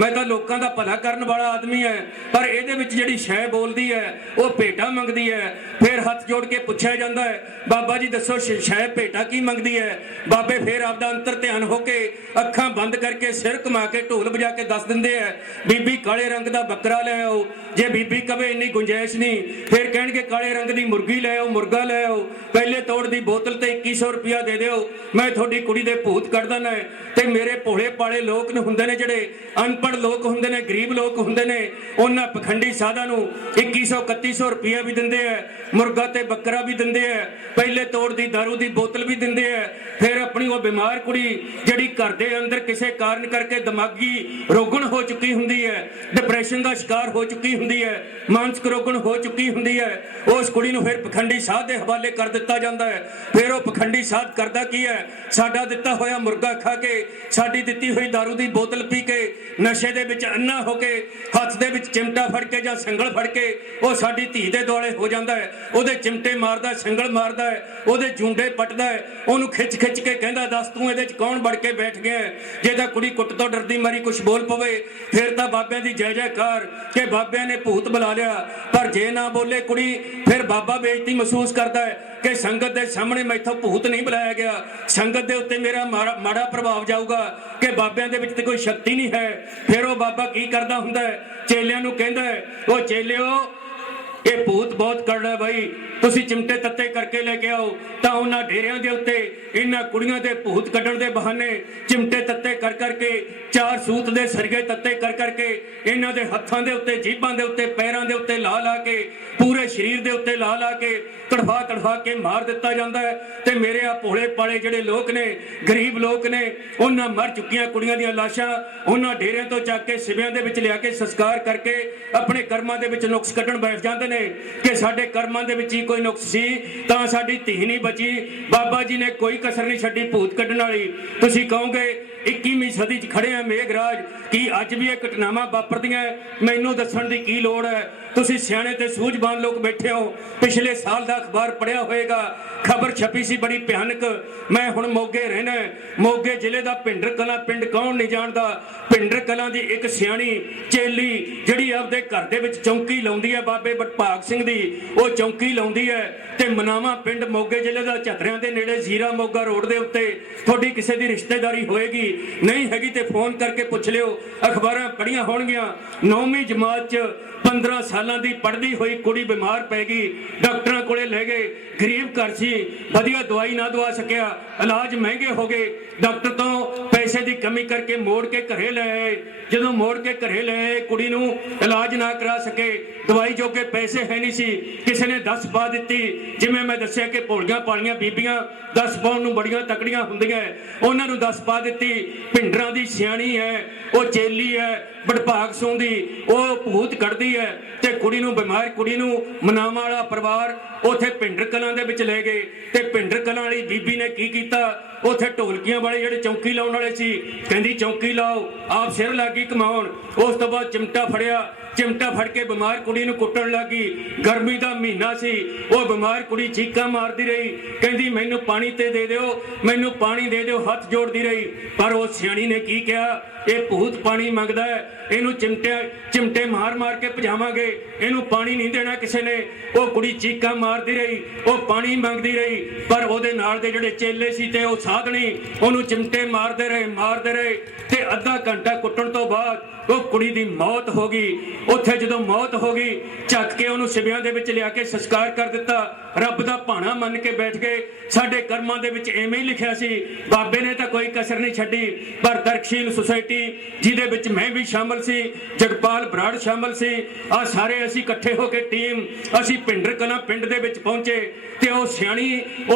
ਮੈਂ ਤਾਂ ਲੋਕਾਂ ਦਾ ਭਲਾ ਕਰਨ ਵਾਲਾ ਆਦਮੀ ਹੈ। ਪਰ ਇਹਦੇ ਵਿੱਚ ਜਿਹੜੀ ਸ਼ੈ ਬੋਲਦੀ ਹੈ ਉਹ ਭੇਟਾ ਮੰਗਦੀ ਹੈ। ਫਿਰ ਹੱਥ ਜੋੜ ਕੇ ਪੁੱਛਿਆ ਜਾਂਦਾ ਹੈ ਬਾਬਾ ਜੀ ਦੱਸੋ ਸ਼ੈ ਭੇਟਾ ਕੀ ਮੰਗਦੀ ਹੈ। ਬਾਬੇ ਫਿਰ ਆਪਦਾ ਅੰਤਰ ਧਿਆਨ ਹੋ ਕੇ ਅੱਖਾਂ ਬੰਦ ਕਰਕੇ ਸਿਰ ਘੁਮਾ ਕੇ ਢੋਲ ਵਜਾ ਕੇ ਦੱਸ ਦਿੰਦੇ ਆ ਬੀਬੀ ਕਾਲੇ ਰੰਗ ਦਾ ਬੱਕਰਾ ਲੈ ਆਓ। ਜੇ ਬੀਬੀ ਕਵੇ ਇੰਨੀ ਗੁੰਜਾਇਸ਼ ਨਹੀਂ ਫਿਰ ਕਹਿਣਗੇ ਕਾਲੇ ਰੰਗ ਦੀ ਮੁਰਗੀ ਲੈ ਆਓ, ਮੁਰਗਾ ਲੈ ਆਓ, ਪਹਿਲੇ ਤੋੜ ਦੀ ਬੋਤਲ ਤੇ 2100 ਰੁਪਇਆ ਦੇ ਦਿਓ, ਮੈਂ ਤੁਹਾਡੀ ਕੁੜੀ ਦੇ ਭੂਤ ਕੱਢ ਦਿੰਦਾ। ਤੇ ਮੇਰੇ ਭੋਲੇ ਪਾਲੇ ਲੋਕ ਹੁੰਦੇ ਨੇ, ਜਿਹੜੇ ਅਨਪੜ੍ਹ ਲੋਕ ਹੁੰਦੇ ਨੇ, ਗਰੀਬ ਲੋਕ ਹੁੰਦੇ ਨੇ, ਉਹਨਾਂ ਪਖੰਡੀ ਸਾਧਾਂ ਨੂੰ 2100 3100 ਰੁਪਇਆ ਵੀ ਦਿੰਦੇ ਆ, ਮੁਰਗਾ ਤੇ ਬੱਕਰਾ ਵੀ ਦਿੰਦੇ ਆ, ਪਹਿਲੇ ਤੋੜ ਦੀ ਦਾਰੂ ਦੀ ਬੋਤਲ ਵੀ ਦਿੰਦੇ ਆ। ਫਿਰ ਆਪਣੀ ਉਹ ਬਿਮਾਰ ਕੁੜੀ ਜਿਹੜੀ ਘਰ ਦੇ ਅੰਦਰ ਕਿਸੇ ਕਾਰਨ ਕਰਕੇ ਦਿਮਾਗੀ ਰੋਗਣ ਹੋ ਚੁੱਕੀ ਹੁੰਦੀ ਹੈ, ਡਿਪਰੈਸ਼ਨ ਦਾ ਸ਼ਿਕਾਰ ਹੋ ਚੁੱਕੀ ਹੁੰਦੀ ਹੈ, ਮਾਨਸਿਕ ਰੋਗਣ ਹੋ ਚੁੱਕੀ ਹੁੰਦੀ ਹੈ, ਉਸ ਕੁੜੀ ਨੂੰ ਫਿਰ ਪਖੰਡੀ ਸਾਧ ਦੇ ਹਵਾਲੇ ਕਰ ਦਿੱਤਾ ਜਾਂਦਾ ਹੈ। ਫਿਰ ਉਹ ਪਖੰਡੀ ਸਾਧ ਕਰਦਾ ਕੀ ਹੈ, ਸਾਡਾ ਦਿੱਤਾ ਹੋਇਆ ਮੁਰਗਾ ਖਾ ਕੇ, ਸਾਡੀ ਦਿੱਤੀ ਹੋਈ ਦਾਰੂ ਦੀ ਬੋਤਲ ਪੀ ਕੇ, ਨਸ਼ੇ ਦੇ ਵਿੱਚ ਅੰਨਾ ਹੋ ਕੇ, ਹੱਥ ਦੇ ਵਿੱਚ ਚਿਮਟਾ ਫੜ ਕੇ ਜਾਂ ਸੰਗਲ ਫੜ ਕੇ ਉਹ ਸਾਡੀ ਧੀ ਦੇ ਦੁਆਲੇ ਹੋ ਜਾਂਦਾ ਹੈ, ਉਹਦੇ ਚਿਮਟੇ ਮਾਰਦਾ, ਸੰਗਲ ਮਾਰਦਾ ਹੈ, ਉਹਦੇ ਜੂੰਡੇ ਪੱਟਦਾ ਹੈ, ਉਹਨੂੰ ਖਿੱਚ ਖਿੱਚ ਕੇ ਕਹਿੰਦਾ ਦੱਸ ਤੂੰ ਇਹਦੇ 'ਚ ਕੌਣ ਵੜ ਕੇ ਬੈਠ ਗਿਆ। ਜੇ ਤਾਂ ਕੁੜੀ ਕੁੱਟ ਤੋਂ ਡਰਦੀ ਮਾਰੀ ਕੁਝ ਬੋਲ ਪਵੇ ਫਿਰ ਤਾਂ ਬਾਬਿਆਂ ਦੀ ਜੈ ਜੈਕਾਰ ਕਿ ਬਾਬਿਆਂ ਨੇ ਭੂਤ ਬੁਲਾ ਲਿਆ। ਪਰ ਜੇ ਨਾ ਬੋਲੇ ਕੁੜੀ ਫਿਰ ਬਾਬਾ ਬੇਇੱਜ਼ਤੀ ਮਹਿਸੂਸ ਕਰਦਾ ਹੈ ਕਿ ਸੰਗਤ ਦੇ ਸਾਹਮਣੇ ਮੈਥੋਂ ਭੂਤ ਨਹੀਂ ਬੁਲਾਇਆ ਗਿਆ, ਸੰਗਤ ਦੇ ਉੱਤੇ ਮੇਰਾ ਮਾੜਾ ਪ੍ਰਭਾਵ ਜਾਊਗਾ ਕਿ ਬਾਬਿਆਂ ਦੇ ਵਿੱਚ ਤੇ ਕੋਈ ਸ਼ਕਤੀ ਨਹੀਂ ਹੈ। ਫਿਰ ਉਹ ਬਾਬਾ ਕੀ ਕਰਦਾ ਹੁੰਦਾ ਹੈ, ਚੇਲਿਆਂ ਨੂੰ ਕਹਿੰਦਾ ਹੈ ਉਹ ਚੇਲਿਓ ਇਹ ਭੂਤ ਬਹੁਤ ਕਰੜਾ ਬਾਈ, ਤੁਸੀਂ ਚਿਮਟੇ ਤੱਤੇ ਕਰਕੇ ਲੈ ਕੇ ਆਓ ਤਾਂ ਉਹਨਾਂ ਡੇਰਿਆਂ ਦੇ ਉੱਤੇ ਇਹਨਾਂ ਕੁੜੀਆਂ ਦੇ ਭੂਤ ਕੱਢਣ ਦੇ ਬਹਾਨੇ ਚਿਮਟੇ ਤੱਤੇ ਕਰ ਕਰਕੇ 4 ਸੂਤ ਦੇ ਸਰਗੇ ਤੱਤੇ ਕਰ ਕਰਕੇ ਇਹਨਾਂ ਦੇ ਹੱਥਾਂ ਦੇ ਉੱਤੇ ਜੀਭਾਂ ਦੇ ਉੱਤੇ ਪੈਰਾਂ ਦੇ ਉੱਤੇ ਲਾ ਲਾ ਕੇ ਪੂਰੇ ਸਰੀਰ ਦੇ ਉੱਤੇ ਲਾ ਲਾ ਕੇ ਤੜਫਾ ਕੇ ਮਾਰ ਦਿੱਤਾ ਜਾਂਦਾ ਹੈ। ਤੇ ਮੇਰੇ ਆ ਭੋਲੇ ਪਾਲੇ ਜਿਹੜੇ ਲੋਕ ਨੇ, ਗਰੀਬ ਲੋਕ ਨੇ, ਉਹਨਾਂ ਮਰ ਚੁੱਕੀਆਂ ਕੁੜੀਆਂ ਦੀਆਂ ਲਾਸ਼ਾਂ ਉਹਨਾਂ ਡੇਰਿਆਂ ਤੋਂ ਚੱਕ ਕੇ ਸਿਵਿਆਂ ਦੇ ਵਿੱਚ ਲਿਆ ਕੇ ਸੰਸਕਾਰ ਕਰਕੇ ਆਪਣੇ ਕਰਮਾਂ ਦੇ ਵਿੱਚ ਨੁਕਸ ਕੱਢਣ ਬੈਠ ਜਾਂਦੇ ਨੇ ਕਿ ਸਾਡੇ ਕਰਮਾਂ ਦੇ ਵਿੱਚ ਹੀ ਕੋਈ ਨੁਕਸ ਸੀ ਤਾਂ ਸਾਡੀ ਧੀ ਨਹੀਂ ਬਚੀ। ਬਾਬਾ ਜੀ ਨੇ ਕੋਈ ਕਸਰ ਨਹੀਂ ਛੱਡੀ ਭੂਤ ਕੱਢਣ ਵਾਲੀ। ਤੁਸੀਂ ਕਹੋਗੇ 21ਵੀਂ ਸਦੀ 'ਚ ਖੜੇ ਆ ਮੇਘਰਾਜ, ਕੀ ਅੱਜ ਵੀ ਇਹ ਘਟਨਾਵਾਂ ਵਾਪਰਦੀਆਂ? ਮੈਨੂੰ ਦੱਸਣ ਦੀ ਕੀ ਲੋੜ ਹੈ? ਤੁਸੀਂ ਸਿਆਣੇ ਤੇ ਸੂਝਵਾਨ ਲੋਕ ਬੈਠੇ ਹੋ। ਪਿਛਲੇ ਸਾਲ ਦਾ ਅਖਬਾਰ ਪੜਿਆ ਹੋਏਗਾ, ਖਬਰ ਛਪੀ ਸੀ ਬੜੀ ਭਿਆਨਕ। ਮੈਂ ਹੁਣ ਮੋਗੇ ਰਹਿਣਾ, ਮੋਗੇ ਜ਼ਿਲ੍ਹੇ ਦਾ ਭਿੰਡਰ ਕਲਾਂ ਪਿੰਡ ਕੌਣ ਨਹੀਂ ਜਾਣਦਾ। ਭਿੰਡਰ ਕਲਾਂ ਦੀ ਇੱਕ ਸਿਆਣੀ ਚੇਲੀ ਜਿਹੜੀ ਆਪਦੇ ਘਰ ਦੇ ਵਿੱਚ ਚੌਂਕੀ ਲਾਉਂਦੀ ਹੈ, ਬਾਬੇ ਬਟਭਾਗ ਸਿੰਘ ਦੀ ਉਹ ਚੌਂਕੀ ਲਾਉਂਦੀ ਹੈ। ਤੇ ਮਨਾਵਾ ਪਿੰਡ ਮੋਗੇ ਜ਼ਿਲ੍ਹੇ ਦਾ ਝਤਰਿਆਂ ਦੇ ਨੇੜੇ ਜ਼ੀਰਾ ਮੋਗਾ ਰੋਡ ਦੇ ਉੱਤੇ ਤੁਹਾਡੀ ਕਿਸੇ ਦੀ ਰਿਸ਼ਤੇਦਾਰੀ ਹੋਏਗੀ, ਨਹੀਂ ਹੈਗੀ ਤੇ ਫੋਨ ਕਰਕੇ ਪੁੱਛ ਲਿਓ, ਅਖਬਾਰਾਂ ਪੜ੍ਹੀਆਂ ਹੋਣਗੀਆਂ। 9ਵੀਂ ਜਮਾਤ 'ਚ 15 ਸਾਲਾਂ ਦੀ ਪੜ੍ਹਦੀ ਹੋਈ ਕੁੜੀ ਬਿਮਾਰ ਪੈ ਗਈ, ਡਾਕਟਰਾਂ ਕੋਲੇ ਲੈ ਗਏ, ਗਰੀਬ ਘਰ ਸੀ, ਵਧੀਆ ਦਵਾਈ ਨਾ ਦਵਾ ਸਕਿਆ, ਇਲਾਜ ਮਹਿੰਗੇ ਹੋ ਗਏ, ਡਾਕਟਰ ਤੋਂ ਪੈਸੇ ਦੀ ਕਮੀ ਕਰਕੇ ਮੋੜ ਕੇ ਘਰੇ ਲੈ ਆਏ। ਜਦੋਂ ਮੋੜ ਕੇ ਘਰੇ ਲੈ ਆਏ ਕੁੜੀ ਨੂੰ ਇਲਾਜ ਨਾ ਕਰਾ ਸਕੇ, ਦਵਾਈ ਜੋਗੇ ਪੈਸੇ ਹੈ ਨਹੀਂ ਸੀ, ਕਿਸੇ ਨੇ 10 ਪਾ ਦਿੱਤੀ। ਜਿਵੇਂ ਮੈਂ ਦੱਸਿਆ ਕਿ ਭੋਲੀਆਂ ਪਾਲੀਆਂ ਬੀਬੀਆਂ 10 ਪਾਉਣ ਨੂੰ ਬੜੀਆਂ ਤਕੜੀਆਂ ਹੁੰਦੀਆਂ, ਉਹਨਾਂ ਨੂੰ 10 ਪਾ ਦਿੱਤੀ। ਭਿੰਡਰਾਂ ਦੀ ਸਿਆਣੀ ਹੈ, ਉਹ ਚੇਲੀ ਹੈ ਬਟਭਾਗ ਸਿੰਘ ਦੀ, ਉਹ ਭੂਤ ਕੱਢਦੀ ਹੈ ਤੇ ਕੁੜੀ ਨੂੰ ਬਿਮਾਰ ਕੁੜੀ ਨੂੰ ਮਨਾਵਾ ਵਾਲਾ ਪਰਿਵਾਰ ਉਥੇ ਭਿੰਡਰ ਕਲਾਂ ਦੇ ਵਿੱਚ ਲੈ ਗਏ। ਤੇ ਭਿੰਡਰ ਕਲਾਂ ਵਾਲੀ ਬੀਬੀ ਨੇ ਕੀ ਕੀਤਾ, ਉਥੇ ਢੋਲਕੀਆਂ ਵਾਲੇ ਜਿਹੜੇ ਚੌਂਕੀ ਲਾਉਣ ਵਾਲੇ ਸੀ ਕਹਿੰਦੀ ਚੌਂਕੀ ਲਾਓ, ਆਪ ਸਿਰ ਲੱਗੀ ਕਮਾਉਣ। ਉਸ ਤੋਂ ਬਾਅਦ ਚਿਮਟਾ ਫੜਿਆ, ਚਿਮਟਾ ਫੜ ਕੇ ਬਿਮਾਰ ਕੁੜੀ ਨੂੰ ਕੁੱਟਣ ਲੱਗੀ। ਗਰਮੀ ਦਾ ਮਹੀਨਾ ਸੀ, ਉਹ ਬਿਮਾਰ ਕੁੜੀ ਚੀਕਾਂ ਮਾਰਦੀ ਰਹੀ, ਕਹਿੰਦੀ ਮੈਨੂੰ ਪਾਣੀ ਤੇ ਦੇ ਦਿਓ, ਮੈਨੂੰ ਪਾਣੀ ਦੇ ਦਿਓ, ਹੱਥ ਜੋੜਦੀ ਰਹੀ। ਪਰ ਉਹ ਸਿਆਣੀ ਨੇ ਕੀ ਕਿਹਾ, ਇਹ ਭੂਤ ਪਾਣੀ ਮੰਗਦਾ ਹੈ, ਇਹਨੂੰ ਚਿਮਟੇ ਮਾਰ ਕੇ ਭਜਾਵਾਂਗੇ, ਇਹਨੂੰ ਪਾਣੀ ਨਹੀਂ ਦੇਣਾ ਕਿਸੇ ਨੇ। ਉਹ ਕੁੜੀ ਚੀਕਾਂ ਮਾਰਦੀ ਰਹੀ, ਉਹ ਪਾਣੀ ਮੰਗਦੀ ਰਹੀ। ਪਰ ਉਹਦੇ ਨਾਲ ਦੇ ਜਿਹੜੇ ਚੇਲੇ ਸੀ ਤੇ ਉਹ ਸਾਧਣੀ ਉਹਨੂੰ ਚਿਮਟੇ ਮਾਰਦੇ ਰਹੇ ਤੇ ਅੱਧਾ ਘੰਟਾ ਕੁੱਟਣ ਤੋਂ ਬਾਅਦ ਉਹ ਕੁੜੀ ਦੀ ਮੌਤ ਹੋ ਗਈ। ਉੱਥੇ ਜਦੋਂ ਮੌਤ ਹੋ ਗਈ, ਚੱਕ ਕੇ ਉਹਨੂੰ ਸਿਵਿਆਂ ਦੇ ਵਿੱਚ ਲਿਆ ਕੇ ਸੰਸਕਾਰ ਕਰ ਦਿੱਤਾ। ਰੱਬ ਦਾ ਭਾਣਾ ਮੰਨ ਕੇ ਬੈਠ ਗਏ। ਸਾਡੇ ਕਰਮਾਂ ਦੇ ਵਿੱਚ ਐਵੇਂ ਹੀ ਲਿਖਿਆ ਸੀ, ਬਾਬੇ ਨੇ ਤਾਂ ਕੋਈ ਕਸਰ ਨਹੀਂ ਛੱਡੀ। ਪਰ ਤਰਕਸ਼ੀਲ ਸੁਸਾਇਟੀ ਜਿਹਦੇ ਵਿੱਚ ਮੈਂ ਵੀ ਸ਼ਾਮਲ ਸੀ, ਜਗਪਾਲ ਬਰਾੜ ਸ਼ਾਮਲ ਸੀ, ਆ ਸਾਰੇ ਅਸੀਂ ਇਕੱਠੇ ਹੋ ਕੇ ਟੀਮ ਅਸੀਂ ਭਿੰਡਰ ਕਲਾਂ ਪਿੰਡ ਦੇ ਵਿੱਚ ਪਹੁੰਚੇ। ਤੇ ਉਹ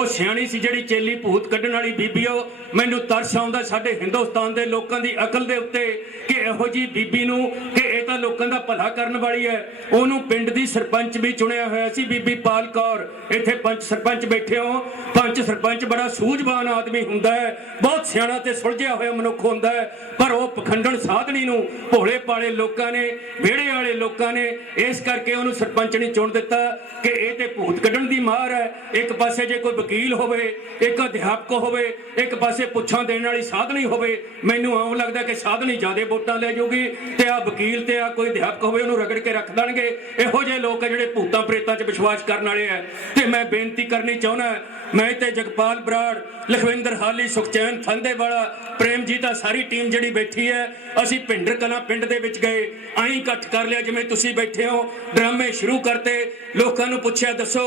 ਸਿਆਣੀ ਸੀ ਜਿਹੜੀ ਚੇਲੀ ਭੂਤ ਕੱਢਣ ਵਾਲੀ ਬੀਬੀ। ਉਹ ਮੈਨੂੰ ਤਰਸ ਆਉਂਦਾ ਸਾਡੇ ਹਿੰਦੁਸਤਾਨ ਦੇ ਲੋਕਾਂ ਦੀ ਅਕਲ ਦੇ ਉੱਤੇ ਕਿ ਇਹੋ ਜੀ ਬੀਬੀ ਨੂੰ, ਕਿ ਇਹ ਤਾਂ ਲੋਕਾਂ ਦਾ ਭਲਾ ਕਰਨ ਵਾਲੀ ਹੈ। ਉਹਨੂੰ ਪਿੰਡ ਦੀ ਸਰਪੰਚ ਵੀ ਚੁਣਿਆ ਹੋਇਆ ਸੀ, ਬੀਬੀ ਪਾਲ ਕੌਰ। ਇੱਥੇ ਪੰਚ ਸਰਪੰਚ ਬੈਠੇ ਹੋ, ਪੰਚ ਸਰਪੰਚ ਬੜਾ ਸੂਝਵਾਨ ਆਦਮੀ ਹੁੰਦਾ ਹੈ, ਬਹੁਤ ਸਿਆਣਾ ਤੇ ਸੁਲਝਿਆ ਹੋਇਆ ਮਨੁੱਖ ਹੁੰਦਾ ਹੈ। ਪਰ ਉਹ ਪਖੰਡਣ ਸਾਧਣੀ ਨੂੰ ਭੋਲੇ ਪਾਲੇ ਲੋਕਾਂ ਨੇ, ਵਿਹੜੇ ਵਾਲੇ ਲੋਕਾਂ ਨੇ ਇਸ ਕਰਕੇ ਉਹਨੂੰ ਸਰਪੰਚ ਨਹੀਂ ਚੁਣ ਦਿੱਤਾ ਕਿ ਇਹ ਤੇ ਭੂਤ ਕੱਢਣ ਦੀ ਮਾਰ ਹੈ। ਇੱਕ ਪਾਸੇ ਜੇ ਕੋਈ ਵਕੀਲ ਹੋਵੇ, ਇੱਕ ਅਧਿਆਪਕ ਹੋਵੇ, ਇੱਕ ਪਾਸੇ ਪੁੱਛਾਂ ਦੇਣ ਵਾਲੀ ਸਾਧਣੀ ਹੋਵੇ, ਮੈਨੂੰ ਆਉਂ ਲੱਗਦਾ ਕਿ ਸਾਧਣੀ ਜ਼ਿਆਦਾ ਵੋਟਾਂ ਲੈ ਜਾਊਗੀ ਤੇ ਆ ਵਕੀਲ ਤੇ ਆ ਕੋਈ ਅਧਿਆਪਕ ਹੋਵੇ ਉਹਨੂੰ ਰਗੜ ਕੇ ਰੱਖ ਦੇਣਗੇ। ਇਹੋ ਜਿਹੇ ਲੋਕ ਆ ਜਿਹੜੇ ਭੂਤਾਂ ਪ੍ਰੇਤਾਂ 'ਚ ਵਿਸ਼ਵਾਸ ਕਰਨ ਵਾਲੇ ਆ। ਤੇ ਮੈਂ ਬੇਨਤੀ ਕਰਨੀ ਚਾਹੁੰਦਾ, ਮੈਂ ਤੇ ਜਗਪਾਲ ਬਰਾੜ, ਲਖਵਿੰਦਰ ਹਾਲੀ, ਸੁਖਚੈਨ ਫੰਦੇਵਾਲਾ, ਪ੍ਰੇਮਜੀਤ ਆ ਸਾਰੀ ਟੀਮ ਜਿਹੜੀ ਬੈਠੀ ਹੈ, ਅਸੀਂ ਭਿੰਡਰ ਕਲਾਂ ਪਿੰਡ ਦੇ ਵਿੱਚ ਗਏ। ਆਈ ਇਕੱਠ ਕਰ ਲਿਆ ਜਿਵੇਂ ਤੁਸੀਂ ਬੈਠੇ ਹੋ, ਡਰਾਮੇ ਸ਼ੁਰੂ ਕਰਤੇ। ਲੋਕਾਂ ਨੂੰ ਪੁੱਛਿਆ ਦੱਸੋ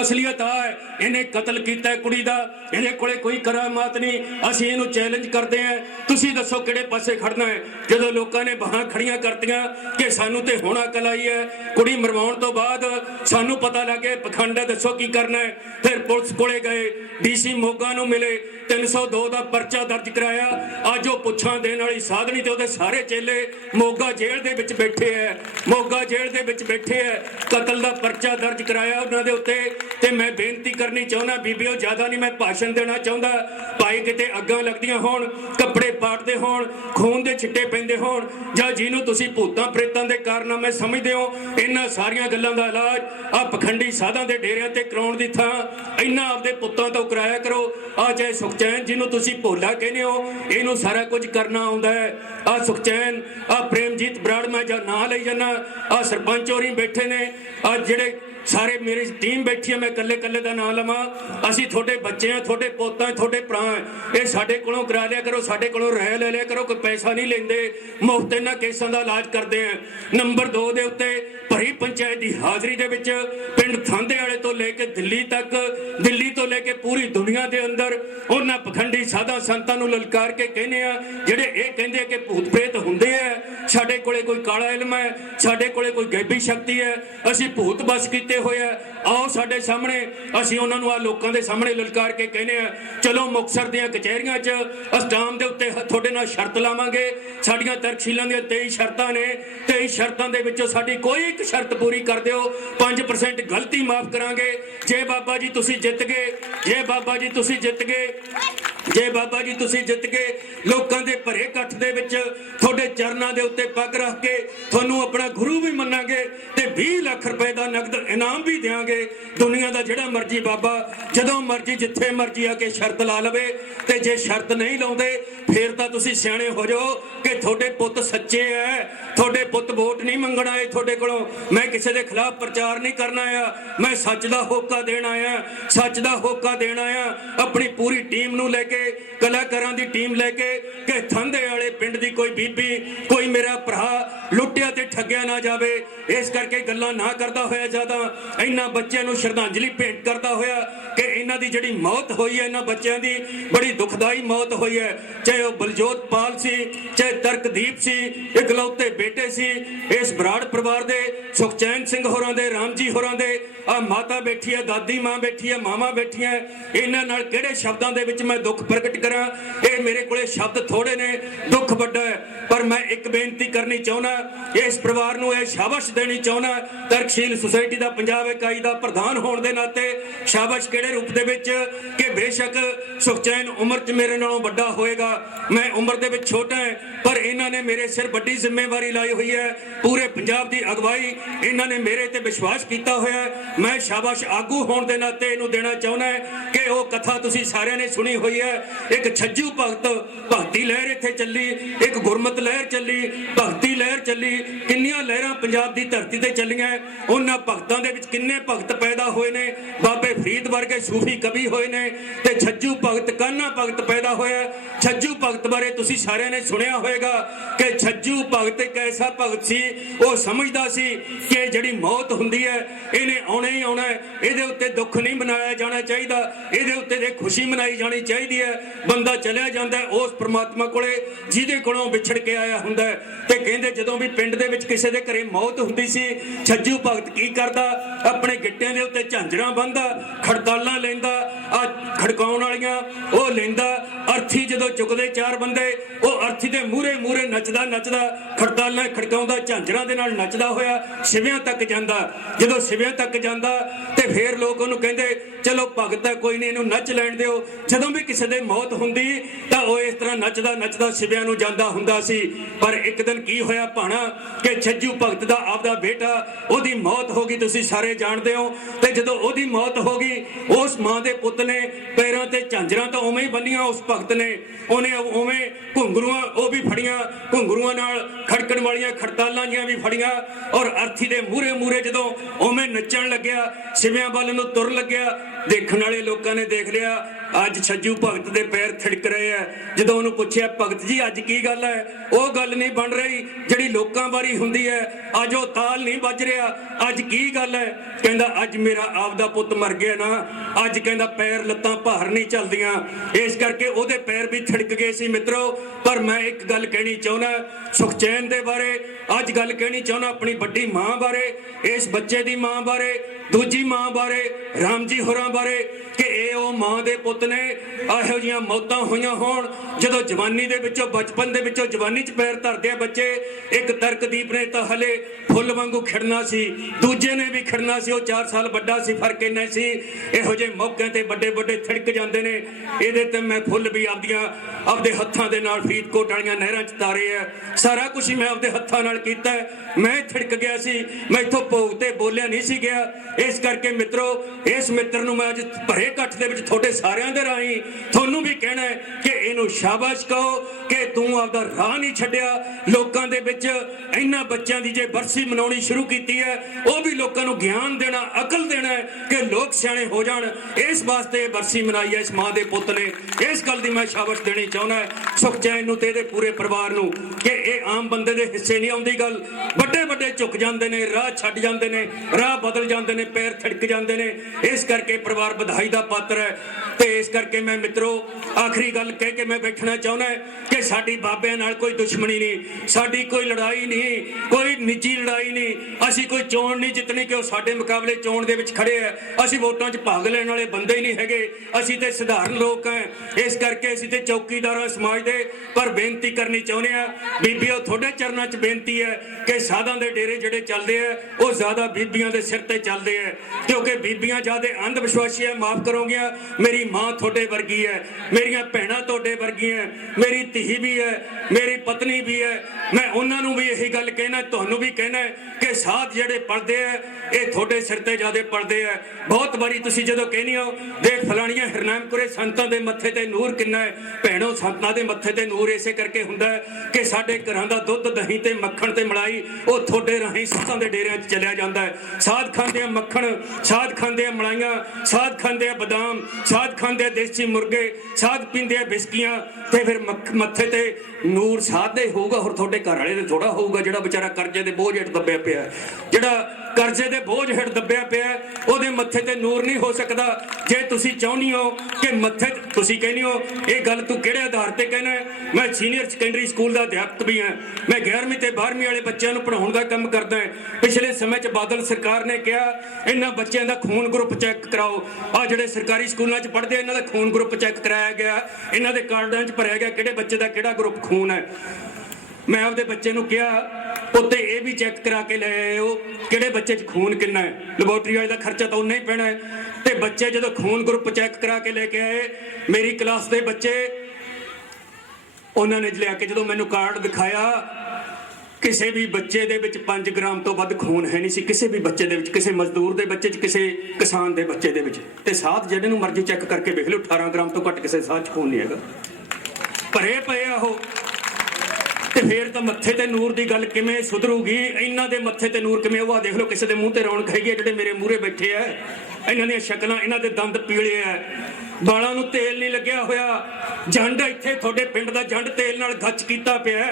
ਅਸਲੀਅਤ ਆ ਹੈ, ਇਹਨੇ ਕਤਲ ਕੀਤਾ ਕੁੜੀ ਦਾ, ਇਹਦੇ ਕੋਲੇ ਕੋਈ ਕਰਾਮਾਤ ਨਹੀਂ, ਅਸੀਂ ਇਹਨੂੰ ਚੈਲੰਜ ਕਰਦੇ ਹਾਂ, ਤੁਸੀਂ ਦੱਸੋ ਕਿਹੜੇ ਪਾਸੇ ਖੜਨਾ ਹੈ। ਜਦੋਂ ਲੋਕਾਂ ਨੇ ਬਾਹਾਂ ਖੜੀਆਂ ਕਰਤੀਆਂ ਕਿ ਸਾਨੂੰ ਤੇ ਹੁਣ ਅਕਲ ਆਈ ਹੈ, ਕੁੜੀ ਮਰਵਾਉਣ ਤੋਂ ਬਾਅਦ ਸਾਨੂੰ ਪਤਾ ਲੱਗੇ ਪਖੰਡ, ਦੱਸੋ ਕੀ ਕਰਨਾ ਹੈ। ਫਿਰ ਪੁਲਿਸ ਕੋਲੇ ਗਏ, ਡੀਸੀ ਮੋਗਾ ਨੂੰ ਮਿਲੇ, 302 ਦਾ ਪਰਚਾ ਦਰਜ ਕਰਾਇਆ। ਅੱਜ ਉਹ ਪੁੱਛਾਂ ਦੇਣ ਵਾਲੀ ਸਾਧਣੀ ਤੇ ਉਹਦੇ ਸਾਰੇ ਚੇਲੇ ਮੋਗਾ ਜੇਲ੍ਹ ਦੇ ਵਿੱਚ ਬੈਠੇ ਹੈ, ਮੋਗਾ ਜੇਲ੍ਹ ਦੇ ਵਿੱਚ ਬੈਠੇ ਹੈ। ਕਤਲ ਦਾ ਪਰਚਾ ਦਰਜ ਕਰਾਇਆ ਉਹਨਾਂ ਦੇ ਉੱਤੇ। ਤੇ ਮੈਂ ਬੇਨਤੀ ਕਰਨੀ ਚਾਹੁੰਦਾ ਬੀਬੀਓ, ਜ਼ਿਆਦਾ ਨਹੀਂ ਮੈਂ ਭਾਸ਼ਣ ਦੇਣਾ ਚਾਹੁੰਦਾ, ਭਾਈ ਕਿਤੇ ਅੱਗਾਂ ਲੱਗਦੀਆਂ ਹੋਣ, ਕੱਪੜੇ ਪਾਟਦੇ ਹੋਣ, ਖੂਨ ਦੇ ਛਿੱਟੇ ਪੈਂਦੇ ਹੋਣ, ਜਾਂ ਜਿਹਨੂੰ ਤੁਸੀਂ ਭੂਤਾਂ ਪ੍ਰੇਤਾਂ ਦੇ ਕਾਰਨਾਮੇ ਸਮਝਦੇ ਹੋ, ਇਹਨਾਂ ਸਾਰੀਆਂ ਗੱਲਾਂ ਦਾ ਇਲਾਜ ਆ ਪਖੰਡੀ ਸਾਧਾਂ ਦੇ ਡੇਰਿਆਂ ਤੇ ਕਰਾਉਣ ਦੀ ਥਾਂ ਇਹਨਾਂ ਆਪਦੇ ਪੁੱਤਾਂ ਤੋਂ ਕਰਾਇਆ ਕਰੋ। ਆ ਚਾਹੇ ਸੁਖਚੈਨ ਜਿਹਨੂੰ ਤੁਸੀਂ ਭੋਲਾ ਕਹਿੰਦੇ ਹੋ, ਇਹਨੂੰ ਸਾਰਾ ਕੁਝ ਕਰਨਾ ਆਉਂਦਾ ਹੈ। ਆ ਸੁਖਚੈਨ, ਆ ਪ੍ਰੇਮਜੀਤ ਬਰਾੜ, ਮੈਂ ਜਾਂ ਨਾਂ ਲਈ ਜਾਣਾ, ਆ ਸਰਪੰਚ ਹੋਰੀ ਬੈਠੇ ਨੇ, ਆ ਜਿਹੜੇ ਸਾਰੇ ਮੇਰੀ ਟੀਮ ਬੈਠੀ ਹੈ, ਮੈਂ ਇਕੱਲੇ ਇਕੱਲੇ ਦਾ ਨਾਮ ਲਵਾਂ। ਅਸੀਂ ਤੁਹਾਡੇ ਬੱਚੇ ਆ, ਤੁਹਾਡੇ ਪੋਤਾਂ, ਤੁਹਾਡੇ ਭਰਾ ਹੈ। ਇਹ ਸਾਡੇ ਕੋਲੋਂ ਕਰਾ ਲਿਆ ਕਰੋ, ਸਾਡੇ ਕੋਲੋਂ ਰਹਿ ਲੈ ਲਿਆ ਕਰੋ, ਕੋਈ ਪੈਸਾ ਨਹੀਂ ਲੈਂਦੇ, ਮੁਫਤ ਇਹਨਾਂ ਕੇਸਾਂ ਦਾ ਇਲਾਜ ਕਰਦੇ ਆ। ਨੰਬਰ 2 ਦੇ ਉੱਤੇ ਭਰੀ ਪੰਚਾਇਤ ਦੀ ਹਾਜ਼ਰੀ ਦੇ ਵਿੱਚ ਪਿੰਡ ਥਾਂਦੇ ਵਾਲੇ ਤੋਂ ਲੈ ਕੇ ਦਿੱਲੀ ਤੱਕ, ਦਿੱਲੀ ਤੋਂ ਲੈ ਕੇ ਪੂਰੀ ਦੁਨੀਆ ਦੇ ਅੰਦਰ ਉਹਨਾਂ ਪਖੰਡੀ ਸਾਧਾਂ ਸੰਤਾਂ ਨੂੰ ਲਲਕਾਰ ਕੇ ਕਹਿੰਦੇ ਆ, ਜਿਹੜੇ ਇਹ ਕਹਿੰਦੇ ਕਿ ਭੂਤ ਪ੍ਰੇਤ ਹੁੰਦੇ ਆ, ਸਾਡੇ ਕੋਲੇ ਕੋਈ ਕਾਲਾ ਇਲਮ ਹੈ, ਸਾਡੇ ਕੋਲੇ ਕੋਈ ਗੈਬੀ ਸ਼ਕਤੀ ਹੈ, ਅਸੀਂ ਭੂਤ ਬਸ ਕੀਤੇ ਹੋਏ ਆ। ਆਓ ਸਾਡੇ ਸਾਹਮਣੇ, ਅਸੀਂ ਉਹਨਾਂ ਨੂੰ ਆ ਲੋਕਾਂ ਦੇ ਸਾਹਮਣੇ ਲਲਕਾਰ ਕੇ ਕਹਿੰਦੇ ਆ, ਚਲੋ ਮੁਕਤਸਰ ਦੀਆਂ ਕਚਹਿਰੀਆਂ 'ਚ ਅਸਟਾਮ ਦੇ ਉੱਤੇ ਤੁਹਾਡੇ ਨਾਲ ਸ਼ਰਤ ਲਾਵਾਂਗੇ। ਸਾਡੀਆਂ ਤਰਕਸ਼ੀਲਾਂ ਦੀਆਂ 23 ਸ਼ਰਤਾਂ ਨੇ, 23 ਸ਼ਰਤਾਂ ਦੇ ਵਿੱਚੋਂ ਸਾਡੀ ਕੋਈ ਇੱਕ ਸ਼ਰਤ ਪੂਰੀ ਕਰ ਦਿਓ, 5% ਗਲਤੀ ਮਾਫ ਕਰਾਂਗੇ। ਜੇ ਬਾਬਾ ਜੀ ਤੁਸੀਂ ਜਿੱਤ ਗਏ, ਜੇ ਬਾਬਾ ਜੀ ਤੁਸੀਂ ਜਿੱਤ ਗਏ, ਜੇ ਬਾਬਾ ਜੀ ਤੁਸੀਂ ਜਿੱਤ ਗਏ, ਲੋਕਾਂ ਦੇ ਭਰੇ ਇਕੱਠ ਦੇ ਵਿੱਚ ਤੁਹਾਡੇ ਚਰਨਾਂ ਦੇ ਉੱਤੇ ਪੱਗ ਰੱਖ ਕੇ ਤੁਹਾਨੂੰ ਆਪਣਾ ਗੁਰੂ ਵੀ ਮੰਨਾਂਗੇ ਤੇ 20 ਲੱਖ ਰੁਪਏ ਦਾ ਨਗਦ ਇਨਾਮ ਵੀ ਦੇਵਾਂਗੇ। ਦੁਨੀਆ ਦਾ ਜਿਹੜਾ ਮਰਜ਼ੀ ਬਾਬਾ ਜਦੋਂ ਮਰਜ਼ੀ ਜਿੱਥੇ ਮਰਜ਼ੀ ਆ ਕੇ ਸ਼ਰਤ ਲਾ ਲਵੇ, ਤੇ ਜੇ ਸ਼ਰਤ ਨਹੀਂ ਲਾਉਂਦੇ ਫੇਰ ਤਾਂ ਤੁਸੀਂ ਸਿਆਣੇ ਹੋ ਜਾਓ ਕਿ ਤੁਹਾਡੇ ਪੁੱਤ ਸੱਚੇ ਐ, ਤੁਹਾਡੇ ਪੁੱਤ ਵੋਟ ਨਹੀਂ ਮੰਗਣ ਆਏ ਤੁਹਾਡੇ ਕੋਲੋਂ। ਮੈਂ ਕਿਸੇ ਦੇ ਖਿਲਾਫ ਪ੍ਰਚਾਰ ਨਹੀਂ ਕਰਨਾ ਆ, ਮੈਂ ਸੱਚ ਦਾ ਹੋਕਾ ਦੇਣ ਆਇਆ, ਸੱਚ ਦਾ ਹੋਕਾ ਦੇਣ ਆਇਆ। ਆਪਣੀ ਪੂਰੀ ਟੀਮ ਨੂੰ ਲੈ ਕੇ, ਕਲਾਕਾਰਾਂ ਦੀ ਟੀਮ ਲੈ ਕੇ, ਕਿ ਥਾਂਦੇ ਵਾਲੇ ਪਿੰਡ ਦੀ ਕੋਈ ਬੀਬੀ, ਕੋਈ ਮੇਰਾ ਭਰਾ ਲੁੱਟਿਆ ਤੇ ਠੱਗਿਆ ਨਾ ਜਾਵੇ। ਇਸ ਕਰਕੇ ਗੱਲਾਂ ਨਾ ਕਰਦਾ ਹੋਇਆ ਜ਼ਿਆਦਾ ਇਹਨਾਂ ਬੱਚਿਆਂ ਨੂੰ ਸ਼ਰਧਾਂਜਲੀ ਭੇਂਟ ਕਰਦਾ ਹੋਇਆ ਕਿ ਇਹਨਾਂ ਦੀ ਜਿਹੜੀ ਮੌਤ ਹੋਈ ਹੈ, ਇਹਨਾਂ ਬੱਚਿਆਂ ਦੀ ਬੜੀ ਦੁਖਦਾਈ ਮੌਤ ਹੋਈ ਹੈ। ਚਾਹੇ ਉਹ ਬਲਜੋਤ ਪਾਲ ਸੀ, ਚਾਹੇ ਤਰਕਦੀਪ ਸੀ, ਇਕਲੌਤੇ ਬੇਟੇ ਸੀ ਇਸ ਬਰਾੜ ਪਰਿਵਾਰ ਦੇ, ਸੁਖਚੈਨ ਸਿੰਘ ਹੋਰਾਂ ਦੇ, ਰਾਮ ਜੀ ਹੋਰਾਂ ਦੇ। ਆ ਮਾਤਾ ਬੈਠੀ ਹੈ, ਦਾਦੀ ਮਾਂ ਬੈਠੀ ਹੈ, ਮਾਵਾਂ ਬੈਠੀਆਂ, ਇਹਨਾਂ ਨਾਲ ਕਿਹੜੇ ਸ਼ਬਦਾਂ ਦੇ ਵਿੱਚ ਮੈਂ ਦੁੱਖ ਪ੍ਰਗਟ ਕਰਾਂ। ਇਹ ਮੇਰੇ ਕੋਲੇ ਸ਼ਬਦ ਥੋੜੇ ਨੇ, ਦੁੱਖ ਵੱਡਾ ਹੈ, ਪਰ ਮੈਂ ਇੱਕ ਬੇਨਤੀ ਕਰਨੀ ਚਾਹੁੰਦਾ, ਇਸ ਪਰਿਵਾਰ ਨੂੰ ਇਹ ਸ਼ਾਬਾਸ਼ ਦੇਣੀ ਚਾਹੁੰਦਾ। ਤਰਕਸ਼ੀਲ ਸੁਸਾਇਟੀ ਦਾ ਪੰਜਾਬ ਇਕਾਈ ਦਾ ਪ੍ਰਧਾਨ ਹੋਣ ਦੇ ਨਾਤੇ ਸ਼ਾਬਾਸ਼ ਕਿਹੜੇ ਰੂਪ ਦੇ ਵਿੱਚ ਕਿ ਬੇਸ਼ੱਕ ਸੁਖਚੈਨ ਉਮਰ 'ਚ ਮੇਰੇ ਨਾਲੋਂ ਵੱਡਾ ਹੋਏਗਾ, ਮੈਂ ਉਮਰ ਦੇ ਵਿੱਚ ਛੋਟਾ ਹਾਂ, ਪਰ ਇਹਨਾਂ ਨੇ ਮੇਰੇ ਸਿਰ ਵੱਡੀ ਜ਼ਿੰਮੇਵਾਰੀ ਲਾਈ ਹੋਈ ਹੈ। ਪੂਰੇ ਪੰਜਾਬ ਦੀ ਅਗਵਾਈ ਇਹਨਾਂ ਨੇ ਮੇਰੇ ਤੇ ਵਿਸ਼ਵਾਸ ਕੀਤਾ ਹੋਇਆ। ਮੈਂ ਸ਼ਾਬਾਸ਼ ਆਗੂ ਹੋਣ ਦੇ ਨਾਤੇ ਇਹਨੂੰ ਦੇਣਾ ਚਾਹੁੰਦਾ ਕਿ ਉਹ ਕਥਾ ਤੁਸੀਂ ਸਾਰਿਆਂ ਨੇ ਸੁਣੀ ਹੋਈ ਹੈ। ਇੱਕ ਛੱਜੂ ਭਗਤ ਭਗਤੀ ਲਹਿਰ ਇੱਥੇ ਚੱਲੀ, ਇੱਕ ਗੁਰਮਤ ਲਹਿਰ ਚੱਲੀ, ਭਗਤੀ ਲਹਿਰ ਚੱਲੀ, ਕਿੰਨੀਆਂ ਲਹਿਰਾਂ ਪੰਜਾਬ ਦੀ ਧਰਤੀ ਤੇ ਚੱਲੀਆਂ। ਉਹਨਾਂ ਭਗਤਾਂ ਦੇ ਵਿੱਚ ਕਿੰਨੇ ਭਗਤ ਪੈਦਾ ਹੋਏ ਨੇ, ਬਾਬੇ ਫਰੀਦ ਵਰਗੇ ਸੂਫੀ ਕਵੀ ਹੋਏ ਨੇ, ਤੇ ਛੱਜੂ ਭਗਤ, ਕਾਨਾ ਭਗਤ ਪੈਦਾ ਹੋਇਆ। ਛੱਜੂ ਭਗਤ ਬਾਰੇ ਤੁਸੀਂ ਸਾਰਿਆਂ ਨੇ ਸੁਣਿਆ ਹੋਵੇਗਾ ਕਿ ਛੱਜੂ ਭਗਤ ਇੱਕ ਐਸਾ ਭਗਤ ਸੀ, ਉਹ ਸਮਝਦਾ ਸੀ ਕਿ ਜਿਹੜੀ ਮੌਤ ਹੁੰਦੀ ਹੈ ਇਹਨੇ ਆਉਣਾ ਹੀ ਆਉਣਾ ਹੈ, ਇਹਦੇ ਉੱਤੇ ਦੁੱਖ ਨਹੀਂ ਮਨਾਇਆ ਜਾਣਾ ਚਾਹੀਦਾ, ਇਹਦੇ ਉੱਤੇ ਦੇ ਖੁਸ਼ੀ ਮਨਾਈ ਜਾਣੀ ਚਾਹੀਦੀ ਹੈ। ਬੰਦਾ ਚਲਿਆ ਜਾਂਦਾ ਉਸ ਪ੍ਰਮਾਤਮਾ ਕੋਲੇ ਜਿਹਦੇ ਕੋਲੋਂ ਵਿਛੜ ਕੇ ਆਇਆ ਹੁੰਦਾ। ਤੇ ਕਹਿੰਦੇ ਜਦੋਂ ਵੀ ਪਿੰਡ ਦੇ ਵਿੱਚ ਕਿਸੇ ਦੇ ਘਰੇ ਮੌਤ ਹੁੰਦੀ ਸੀ, ਛੱਜੂ ਭਗਤ ਕੀ ਕਰਦਾ, ਆਪਣੇ ਗਿੱਟਿਆਂ ਦੇ ਉੱਤੇ ਝਾਂਜਰਾਂ ਬੰਨ੍ਹਦਾ, ਖੜਤਾਲਾਂ ਲੈਂਦਾ, ਆ ਖੜਕਾਉਣ ਵਾਲੀਆਂ ਉਹ ਲੈਂਦਾ, ਅਰਥੀ ਜਦੋਂ ਚੁੱਕਦੇ 4 ਬੰਦੇ, ਉਹ ਅਰਥੀ ਦੇ ਮੂਹਰੇ ਮੂਹਰੇ ਨੱਚਦਾ ਨੱਚਦਾ, ਖੜਤਾਲਾਂ ਖੜਕਾਉਂਦਾ, ਝਾਂਜਰਾਂ ਦੇ ਨਾਲ ਨੱਚਦਾ ਹੋਇਆ ਸਿਵਿਆਂ ਤੱਕ ਜਾਂਦਾ। ਜਦੋਂ ਸਿਵਿਆਂ ਤੱਕ ਜਾਂਦਾ ਤੇ ਫੇਰ ਲੋਕ ਉਹਨੂੰ ਕਹਿੰਦੇ ਚਲੋ ਭਗਤ ਹੈ, ਕੋਈ ਨਹੀਂ, ਇਹਨੂੰ ਨੱਚ ਲੈਣ ਦਿਓ। ਜਦੋਂ ਵੀ ਕਿਸੇ ਦੇ ਮੌਤ ਹੁੰਦੀ ਤਾਂ ਉਹ ਇਸ ਤਰ੍ਹਾਂ ਨੱਚਦਾ ਨੱਚਦਾ ਸਿਵਿਆਂ ਨੂੰ ਜਾਂਦਾ ਹੁੰਦਾ ਸੀ। ਪਰ ਇੱਕ ਦਿਨ ਕੀ ਹੋਇਆ ਭਾਣਾ ਕਿ ਛੱਜੂ ਭਗਤ ਦਾ ਆਪਦਾ ਬੇਟਾ, ਉਹਦੀ ਮੌਤ ਹੋ ਗਈ, ਤੁਸੀਂ ਸਾਰੇ ਜਾਣਦੇ ਹੋ। ਤੇ ਜਦੋਂ ਉਹਦੀ ਮੌਤ ਹੋ ਗਈ, ਉਸ ਮਾਂ ਦੇ ਪੁੱਤ ਨੇ ਪੈਰਾਂ ਤੇ ਝਾਂਜਰਾਂ ਤਾਂ ਉਵੇਂ ਹੀ ਬੰਨੀਆਂ ਉਸ ਭਗਤ ਨੇ, ਉਹਨੇ ਉਵੇਂ ਘੁੰਗਰੂਆਂ ਉਹ ਵੀ ਫੜੀਆਂ, ਘੁੰਗਰੂਆਂ ਨਾਲ ਖੜਕਣ ਵਾਲੀਆਂ ਖੜਤਾਲਾਂ ਜੀਆਂ ਵੀ ਫੜੀਆਂ, ਔਰ ਅਰਥੀ ਦੇ ਮੂਹਰੇ ਮੂਹਰੇ ਜਦੋਂ ਉਵੇਂ ਨੱਚਣ ਲੱਗਿਆ, ਸਿਵਿਆਂ ਵੱਲ ਨੂੰ ਤੁਰਨ ਲੱਗਿਆ। ਦੇਖਣ ਵਾਲੇ ਲੋਕਾਂ ਨੇ ਦੇਖ ਲਿਆ ਅੱਜ ਛੱਜੂ ਭਗਤ ਦੇ ਪੈਰ ਥਿੜਕ ਰਹੇ ਆ। ਜਦੋਂ ਉਹਨੂੰ ਪੁੱਛਿਆ ਭਗਤ ਜੀ ਅੱਜ ਕੀ ਗੱਲ ਹੈ, ਉਹ ਗੱਲ ਨਹੀਂ ਬਣ ਰਹੀ ਜਿਹੜੀ ਲੋਕਾਂ ਵਾਰੀ ਹੁੰਦੀ ਹੈ, ਅੱਜ ਉਹ ਤਾਲ ਨਹੀਂ ਵੱਜ ਰਿਹਾ, ਅੱਜ ਕੀ ਗੱਲ ਹੈ। ਕਹਿੰਦਾ ਅੱਜ ਮੇਰਾ ਆਪਦਾ ਪੁੱਤ ਮਰ ਗਿਆ ਨਾ, ਅੱਜ ਕਹਿੰਦਾ ਪੈਰ ਲੱਤਾਂ ਭਾਰ ਨਹੀਂ ਚੱਲਦੀਆਂ, ਇਸ ਕਰਕੇ ਉਹਦੇ ਪੈਰ ਵੀ ਥਿੜਕ ਗਏ ਸੀ ਮਿੱਤਰੋ। ਪਰ ਮੈਂ ਇੱਕ ਗੱਲ ਕਹਿਣੀ ਚਾਹੁੰਦਾ ਸੁਖਚੈਨ ਦੇ ਬਾਰੇ, ਅੱਜ ਗੱਲ ਕਹਿਣੀ ਚਾਹੁੰਦਾ ਆਪਣੀ ਵੱਡੀ ਮਾਂ ਬਾਰੇ, ਇਸ ਬੱਚੇ ਦੀ ਮਾਂ ਬਾਰੇ, ਦੂਜੀ ਮਾਂ ਬਾਰੇ, ਰਾਮ ਜੀ ਹੋਰਾਂ ਬਾਰੇ, ਕਿ ਇਹ ਉਹ ਮਾਂ ਦੇ ਪੁੱਤ ਨੇ ਇਹੋ ਜਿਹੀਆਂ ਮੌਤਾਂ ਹੋਈਆਂ ਹੋਣ ਜਦੋਂ ਜਵਾਨੀ ਦੇ ਵਿੱਚੋਂ, ਬਚਪਨ ਦੇ ਵਿੱਚੋਂ ਜਵਾਨੀ 'ਚ ਪੈਰ ਧਰਦੇ ਆ ਬੱਚੇ। ਇੱਕ ਤਰਕਦੀਪ ਨੇ ਤਾਂ ਹਲੇ ਫੁੱਲ ਵਾਂਗੂ ਖਿੜਨਾ ਸੀ, ਦੂਜੇ ਨੇ ਵੀ ਖਿੜਨਾ ਸੀ, ਉਹ 4 ਸਾਲ ਵੱਡਾ ਸੀ, ਫਰਕ ਇੰਨਾ ਸੀ। ਇਹੋ ਜਿਹੇ ਮੌਕਿਆਂ ਤੇ ਵੱਡੇ ਵੱਡੇ ਥਿੜਕ ਜਾਂਦੇ ਨੇ। ਇਹਦੇ ਤੇ ਮੈਂ ਫੁੱਲ ਵੀ ਆਪਦੇ ਹੱਥਾਂ ਦੇ ਨਾਲ ਫਰੀਦਕੋਟ ਵਾਲੀਆਂ ਨਹਿਰਾਂ 'ਚ ਤਾਰੇ ਆ, ਸਾਰਾ ਕੁਝ ਹੀ ਮੈਂ ਆਪਦੇ ਹੱਥਾਂ ਨਾਲ ਕੀਤਾ। ਮੈਂ ਥਿੜਕ ਗਿਆ ਸੀ, ਮੈਂ ਇੱਥੋਂ ਭੋਗ ਤੇ ਬੋਲਿਆ ਨਹੀਂ ਸੀ ਗਿਆ। ਇਸ ਕਰਕੇ ਮਿੱਤਰੋ, ਇਸ ਮਿੱਤਰ ਨੂੰ ਮੈਂ ਅੱਜ ਭਰੇ ਇਕੱਠ ਦੇ ਵਿੱਚ ਤੁਹਾਡੇ ਸਾਰਿਆਂ ਦੇ ਰਾਹੀਂ ਤੁਹਾਨੂੰ ਵੀ ਕਹਿਣਾ ਹੈ ਕਿ ਇਹਨੂੰ ਸ਼ਾਬਾਸ਼ ਕਹੋ ਕਿ ਤੂੰ ਆਪਦਾ ਰਾਹ ਨਹੀਂ ਛੱਡਿਆ। ਲੋਕਾਂ ਦੇ ਵਿੱਚ ਇਹਨਾਂ ਬੱਚਿਆਂ ਦੀ ਜੇ ਬਰਸੀ ਮਨਾਉਣੀ ਸ਼ੁਰੂ ਕੀਤੀ ਹੈ, ਉਹ ਵੀ ਲੋਕਾਂ ਨੂੰ ਗਿਆਨ ਦੇਣਾ, ਅਕਲ ਦੇਣਾ ਹੈ ਕਿ ਲੋਕ ਸਿਆਣੇ ਹੋ ਜਾਣ। ਇਸ ਵਾਸਤੇ ਇਹ ਬਰਸੀ ਮਨਾਈ ਹੈ ਇਸ ਮਾਂ ਦੇ ਪੁੱਤ ਨੇ। ਇਸ ਗੱਲ ਦੀ ਮੈਂ ਸ਼ਾਬਾਸ਼ ਦੇਣੀ ਚਾਹੁੰਦਾ ਸੁਖਚੈਨ ਨੂੰ ਤੇ ਇਹਦੇ ਪੂਰੇ ਪਰਿਵਾਰ ਨੂੰ ਕਿ ਇਹ ਆਮ ਬੰਦੇ ਦੇ ਹਿੱਸੇ ਨਹੀਂ ਆਉਂਦੀ ਗੱਲ। ਵੱਡੇ ਵੱਡੇ ਝੁਕ ਜਾਂਦੇ ਨੇ, ਰਾਹ ਛੱਡ ਜਾਂਦੇ ਨੇ, ਰਾਹ ਬਦਲ ਜਾਂਦੇ ਨੇ, ਪੈਰ ਥੜਕ ਜਾਂਦੇ ਨੇ। ਇਸ ਕਰਕੇ ਪਰਿਵਾਰ ਵਧਾਈ ਦਾ ਪਾਤਰ ਹੈ। ਤੇ ਇਸ ਕਰਕੇ ਮੈਂ ਮਿੱਤਰੋ ਆਖਰੀ ਗੱਲ ਕਹਿ ਕੇ ਮੈਂ ਬੈਠਣਾ ਚਾਹੁੰਦਾ ਕਿ ਸਾਡੀ ਬਾਬਿਆਂ ਨਾਲ ਕੋਈ ਦੁਸ਼ਮਣੀ ਨਹੀਂ, ਸਾਡੀ ਕੋਈ ਲੜਾਈ ਨਹੀਂ, ਕੋਈ ਨਿੱਜੀ ਲੜਾਈ ਨਹੀਂ। ਅਸੀਂ ਕੋਈ ਚੋਣ ਨਹੀਂ ਜਿੱਤਣੀ ਕਿ ਉਹ ਸਾਡੇ ਮੁਕਾਬਲੇ ਚੋਣ ਦੇ ਵਿੱਚ ਖੜੇ ਆ। ਅਸੀਂ ਵੋਟਾਂ 'ਚ ਭਾਗ ਲੈਣ ਵਾਲੇ ਬੰਦੇ ਹੀ ਨਹੀਂ ਹੈਗੇ। ਅਸੀਂ ਤੇ ਸਧਾਰਨ ਲੋਕ ਹਾਂ। ਇਸ ਕਰਕੇ ਅਸੀਂ ਤੇ ਚੌਕੀਦਾਰਾਂ ਸਮਾਜ ਦੇ। ਪਰ ਬੇਨਤੀ ਕਰਨੀ ਚਾਹੁੰਦੇ ਆ ਬੀਬੀਓ, ਤੁਹਾਡੇ ਚਰਨਾਂ 'ਚ ਬੇਨਤੀ ਹੈ ਕਿ ਸਾਧਾਂ ਦੇ ਡੇਰੇ ਜਿਹੜੇ ਚੱਲਦੇ ਆ ਉਹ ਜ਼ਿਆਦਾ ਬੀਬੀਆਂ ਦੇ ਸਿਰ ਤੇ ਚੱਲਦੇ ਆ, ਕਿਉਂਕਿ ਬੀਬੀਆਂ ਜ਼ਿਆਦਾ ਅੰਧ ਵਿਸ਼ਵਾਸੀ ਹੈ। ਮਾਫ ਕਰੋਗੀਆਂ, ਮੇਰੀ ਮਾਂ ਤੁਹਾਡੇ ਵਰਗੀ ਹੈ, ਮੇਰੀਆਂ ਭੈਣਾਂ ਤੁਹਾਡੇ ਵਰਗੀਆਂ, ਮੇਰੀ ਧੀ ਵੀ ਹੈ, ਮੇਰੀ ਪਤਨੀ ਵੀ ਹੈ। ਮੈਂ ਉਹਨਾਂ ਨੂੰ ਵੀ ਇਹੀ ਗੱਲ ਕਹਿਣਾ, ਤੁਹਾਨੂੰ ਵੀ ਕਹਿਣਾ ਕਿ ਸਾਧ ਜਿਹੜੇ ਪੜਦੇ ਆ ਇਹ ਤੁਹਾਡੇ ਸਿਰ ਤੇ ਜ਼ਿਆਦਾ ਪੜਦੇ ਆ। ਬਹੁਤ ਵਾਰੀ ਤੁਸੀਂ ਜਦੋਂ ਕਹਿੰਦੇ ਹੋ ਦੇਖ ਫਲਾਣੀਆਂ ਹਰਨਾਮਪੁਰੇ ਸੰਤਾਂ ਦੇ ਮੱਥੇ ਤੇ ਨੂਰ ਕਿੰਨਾ ਹੈ, ਭੈਣੋ ਸੰਤਾਂ ਦੇ ਮੱਥੇ ਤੇ ਨੂਰ ਇਸੇ ਕਰਕੇ ਹੁੰਦਾ ਹੈ ਕਿ ਸਾਡੇ ਘਰਾਂ ਦਾ ਦੁੱਧ, ਦਹੀਂ ਤੇ ਮੱਖਣ ਤੇ ਮਲਾਈ ਉਹ ਤੁਹਾਡੇ ਰਾਹੀਂ ਸੰਤਾਂ ਦੇ ਡੇਰਿਆਂ 'ਚ ਚਲਿਆ ਜਾਂਦਾ ਹੈ। ਸਾਧ ਖਾਂਦੇ ਆ ਮੱਖਣ, ਸਾਧ ਖਾਂਦੇ ਆ ਮਲਾਈਆਂ, ਸਾਧ ਖਾਂਦੇ ਆ ਬਦਾਮ, ਸਾਧ ਖਾਂਦੇ ਆ ਦੇਸੀ ਮੁਰਗੇ, ਸਾਧ ਪੀਂਦੇ ਆ ਬਿਸਕੀਆਂ, ਤੇ ਫਿਰ ਮੱਥੇ ਤੇ ਨੂਰ ਸਾਧ ਦੇ ਹੋਊਗਾ, ਹੋਰ ਤੁਹਾਡੇ ਘਰ ਵਾਲੇ ਦੇ ਥੋੜਾ ਹੋਊਗਾ ਜਿਹੜਾ ਵਿਚਾਰਾ ਕਰਜ਼ੇ ਦੇ ਬੋਝ ਹੇਠ ਦੱਬਿਆ ਪਿਆ। ਜਿਹੜਾ ਕਰਜ਼ੇ ਦੇ ਬੋਝ ਹੇਠ ਦੱਬਿਆ ਪਿਆ ਉਹਦੇ ਮੱਥੇ ਤੇ ਨੂਰ ਨਹੀਂ ਹੋ ਸਕਦਾ। ਜੇ ਤੁਸੀਂ ਚਾਹੁੰਦੇ ਹੋ ਕਿ ਮੱਥੇ ਤੁਸੀਂ ਕਹਿੰਦੇ ਹੋ ਇਹ ਗੱਲ ਤੂੰ ਕਿਹੜੇ ਆਧਾਰ ਤੇ ਕਹਿਣਾ? ਮੈਂ ਸੀਨੀਅਰ ਸੈਕੰਡਰੀ ਸਕੂਲ ਦਾ ਅਧਿਆਪਕ ਵੀ ਹਾਂ। ਮੈਂ 11ਵੀਂ ਤੇ 12ਵੀਂ ਵਾਲੇ ਬੱਚਿਆਂ ਨੂੰ ਪੜ੍ਹਾਉਣ ਦਾ ਕੰਮ ਕਰਦਾ ਹਾਂ। ਪਿਛਲੇ ਸਮੇਂ 'ਚ ਬਾਦਲ ਸਰਕਾਰ ਨੇ ਕਿਹਾ ਇਹਨਾਂ ਬੱਚਿਆਂ ਦਾ ਖੂਨ ਗਰੁੱਪ ਚੈੱਕ ਕਰਾਓ। ਆ ਜਿਹੜੇ ਸਰਕਾਰੀ ਸਕੂਲਾਂ 'ਚ ਪੜ੍ਹਦੇ ਇਹਨਾਂ ਦਾ ਖੂਨ ਗਰੁੱਪ ਚੈੱਕ ਕਰਾਇਆ ਗਿਆ, ਇਹਨਾਂ ਦੇ ਕਾਰਡਾਂ 'ਚ ਭਰਿਆ ਗਿਆ ਕਿਹੜੇ ਬੱਚੇ ਦਾ ਕਿਹੜਾ ਗਰੁੱਪ ਖੂਨ ਹੈ। ਮੈਂ ਆਪਦੇ ਬੱਚੇ ਨੂੰ ਕਿਹਾ ਉੱਤੇ ਇਹ ਵੀ ਚੈੱਕ ਕਰਾ ਕੇ ਲੈ ਆਇਓ ਕਿਹੜੇ ਬੱਚੇ 'ਚ ਖੂਨ ਕਿੰਨਾ ਹੈ। ਲੈਬੋਰਟਰੀ ਵਾਲੇ ਦਾ ਖਰਚਾ ਤਾਂ ਉਨਾ ਹੀ ਪੈਣਾ ਹੈ। ਤੇ ਬੱਚੇ ਜਦੋਂ ਖੂਨ ਗਰੁੱਪ ਚੈੱਕ ਕਰਾ ਕੇ ਲੈ ਕੇ ਆਏ, ਮੇਰੀ ਕਲਾਸ ਦੇ ਬੱਚੇ, ਉਹਨਾਂ ਨੇ ਲਿਆ ਕੇ ਜਦੋਂ ਮੈਨੂੰ ਕਾਰਡ ਦਿਖਾਇਆ, ਕਿਸੇ ਵੀ ਬੱਚੇ ਦੇ ਵਿੱਚ 5 ਗ੍ਰਾਮ ਤੋਂ ਵੱਧ ਖੂਨ ਹੈ ਨਹੀਂ ਸੀ। ਕਿਸੇ ਵੀ ਬੱਚੇ ਦੇ ਵਿੱਚ, ਕਿਸੇ ਮਜ਼ਦੂਰ ਦੇ ਬੱਚੇ 'ਚ, ਕਿਸੇ ਕਿਸਾਨ ਦੇ ਬੱਚੇ ਦੇ ਵਿੱਚ। ਤੇ ਸਾਥ ਜਿਹੜੇ ਨੂੰ ਮਰਜ਼ੀ ਚੈੱਕ ਕਰਕੇ ਵੇਖ ਲਓ, 18 ਗ੍ਰਾਮ ਤੋਂ ਘੱਟ ਕਿਸੇ ਸਾਥ 'ਚ ਖੂਨ ਨਹੀਂ ਹੈਗਾ। ਭਰੇ ਪਏ ਆ ਉਹ। ਤੇ ਫੇਰ ਤਾਂ ਮੱਥੇ ਤੇ ਨੂਰ ਦੀ ਗੱਲ ਕਿਵੇਂ ਸੁਧਰੂਗੀ? ਇਹਨਾਂ ਦੇ ਮੱਥੇ ਤੇ ਨੂਰ ਕਿਵੇਂ? ਉਹ ਦੇਖ ਲਓ ਕਿਸੇ ਦੇ ਮੂੰਹ ਤੇ ਰੌਣਕ ਹੈਗੀ, ਜਿਹੜੇ ਮੇਰੇ ਮੂਹਰੇ ਬੈਠੇ ਆ, ਇਹਨਾਂ ਦੀਆਂ ਸ਼ਕਲਾਂ, ਇਹਨਾਂ ਦੇ ਦੰਦ ਪੀਲੇ ਆ, ਬਾਲਾਂ ਨੂੰ ਤੇਲ ਨਹੀਂ ਲੱਗਿਆ ਹੋਇਆ। ਜੰਡ ਇੱਥੇ ਤੁਹਾਡੇ ਪਿੰਡ ਦਾ ਜੰਡ ਤੇਲ ਨਾਲ ਗੱਚ ਕੀਤਾ ਪਿਆ।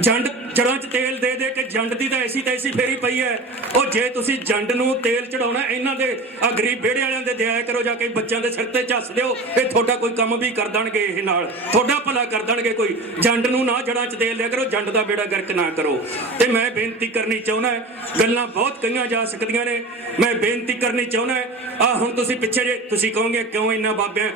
ਜੰਡ ਜੜਾਂ 'ਚ ਤੇਲ ਦੇ ਦੇ ਕੇ ਜੰਡ ਦੀ ਤਾਂ ਐਸੀ ਤੈਸੀ ਫੇਰੀ ਪਈ ਹੈ। ਉਹ ਜੇ ਤੁਸੀਂ ਜੰਡ ਨੂੰ ਤੇਲ ਚੜਾਉਣਾ ਇਹਨਾਂ ਦੇ ਆ ਗਰੀਬ ਵਿਹੜੇ ਵਾਲਿਆਂ ਦੇ ਦਿਆ ਕਰੋ, ਜਾ ਕੇ ਬੱਚਿਆਂ ਦੇ ਸਿਰ ਤੇ ਝੱਸ ਦਿਓ, ਇਹ ਤੁਹਾਡਾ ਕੋਈ ਕੰਮ ਵੀ ਕਰ ਦੇਣਗੇ, ਇਹ ਨਾਲ ਤੁਹਾਡਾ ਭਲਾ ਕਰ ਦੇਣਗੇ। ਕੋਈ ਜੰਡ ਨੂੰ ਨਾ ਜੜਾਂ 'ਚ ਤੇਲ ਦਿਆ ਕਰੋ, ਜੰਡ ਦਾ ਬੇੜਾ ਗਰਕ ਨਾ ਕਰੋ। ਤੇ ਮੈਂ ਬੇਨਤੀ ਕਰਨੀ ਚਾਹੁੰਦਾ, ਗੱਲਾਂ ਬਹੁਤ ਕਹੀਆਂ ਜਾ ਸਕਦੀਆਂ ਨੇ, ਮੈਂ ਬੇਨਤੀ ਕਰਨੀ ਚਾਹੁੰਦਾ ਆ ਹੁਣ ਤੁਸੀਂ ਪਿੱਛੇ ਜੇ ਤੁਸੀਂ ਕਹੋਗੇ ਕਿਉਂ ਇੰਨਾ ਬਾਬਿਆਂ,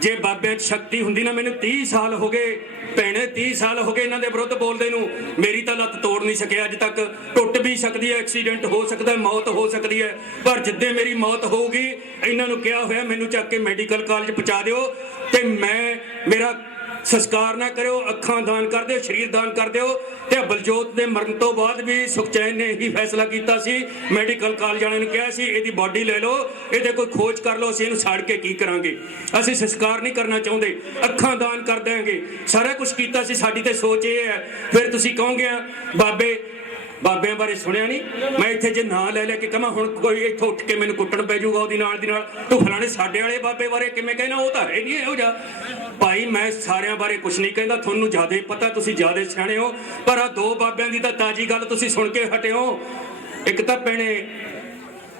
ਜੇ ਬਾਬਿਆਂ 'ਚ ਸ਼ਕਤੀ ਹੁੰਦੀ ਨਾ, ਮੈਨੂੰ 30 ਸਾਲ ਹੋ ਗਏ ਭੈਣੇ, 30 ਸਾਲ ਹੋ ਗਏ ਇਹਨਾਂ ਦੇ ਵਿਰੁੱਧ ਬੋਲਦੇ ਨੂੰ। ਮੇਰੀ ਤਾਂ ਲੱਤ ਤੋੜ ਨਹੀਂ ਸਕਿਆ ਅੱਜ ਤੱਕ। ਟੁੱਟ ਵੀ ਸਕਦੀ ਹੈ, ਐਕਸੀਡੈਂਟ ਹੋ ਸਕਦਾ, ਮੌਤ ਹੋ ਸਕਦੀ ਹੈ, ਪਰ ਜਿੱਦੇ ਮੇਰੀ ਮੌਤ ਹੋਊਗੀ ਇਹਨਾਂ ਨੂੰ ਕਿਹਾ ਹੋਇਆ ਮੈਨੂੰ ਚੱਕ ਕੇ ਮੈਡੀਕਲ ਕਾਲਜ ਪਹੁੰਚਾ ਦਿਓ ਤੇ ਮੇਰਾ ਸੰਸਕਾਰ ਨਾ ਕਰਿਓ, ਅੱਖਾਂ ਦਾਨ ਕਰ ਦਿਓ, ਸਰੀਰ ਦਾਨ ਕਰ ਦਿਓ। ਤੇ ਬਲਜੋਤ ਦੇ ਮਰਨ ਤੋਂ ਬਾਅਦ ਵੀ ਸੁਖਚੈਨ ਨੇ ਇਹੀ ਫੈਸਲਾ ਕੀਤਾ ਸੀ, ਮੈਡੀਕਲ ਕਾਲਜ ਵਾਲਿਆਂ ਨੂੰ ਕਿਹਾ ਸੀ ਇਹਦੀ ਬਾਡੀ ਲੈ ਲਓ, ਇਹਦੇ ਕੋਈ ਖੋਜ ਕਰ ਲਓ, ਅਸੀਂ ਇਹਨੂੰ ਸਾੜ ਕੇ ਕੀ ਕਰਾਂਗੇ, ਅਸੀਂ ਸੰਸਕਾਰ ਨਹੀਂ ਕਰਨਾ ਚਾਹੁੰਦੇ, ਅੱਖਾਂ ਦਾਨ ਕਰ ਦੇਵਾਂਗੇ, ਸਾਰਾ ਕੁਝ ਕੀਤਾ ਸੀ। ਸਾਡੀ ਤੇ ਸੋਚ ਇਹ ਹੈ। ਫਿਰ ਤੁਸੀਂ ਕਹੋਗੇ ਬਾਬਿਆਂ ਬਾਰੇ ਸੁਣਿਆ ਨਹੀਂ? ਮੈਂ ਇੱਥੇ ਜੇ ਨਾਂ ਲੈ ਕੇ ਕਹਾਂ ਹੁਣ ਕੋਈ ਇੱਥੋਂ ਉੱਠ ਕੇ ਮੈਨੂੰ ਕੁੱਟਣ ਪੈ ਜਾਊਗਾ ਉਹਦੀ ਨਾਲ ਦੀ ਨਾਲ, ਤੂੰ ਫਲਾਣੇ ਸਾਡੇ ਵਾਲੇ ਬਾਬੇ ਬਾਰੇ ਕਿਵੇਂ ਕਹਿਣਾ? ਉਹ ਤਾਂ ਹੈ ਨਹੀਂ ਇਹੋ ਜਿਹਾ। ਭਾਈ ਮੈਂ ਸਾਰਿਆਂ ਬਾਰੇ ਕੁਝ ਨਹੀਂ ਕਹਿੰਦਾ, ਤੁਹਾਨੂੰ ਜ਼ਿਆਦਾ ਪਤਾ, ਤੁਸੀਂ ਜ਼ਿਆਦਾ ਸਿਆਣੇ ਹੋ। ਪਰ ਆ 2 ਬਾਬਿਆਂ ਦੀ ਤਾਂ ਤਾਜ਼ੀ ਗੱਲ ਤੁਸੀਂ ਸੁਣ ਕੇ ਹਟਿਓ। ਇੱਕ ਤਾਂ ਭੈਣੇ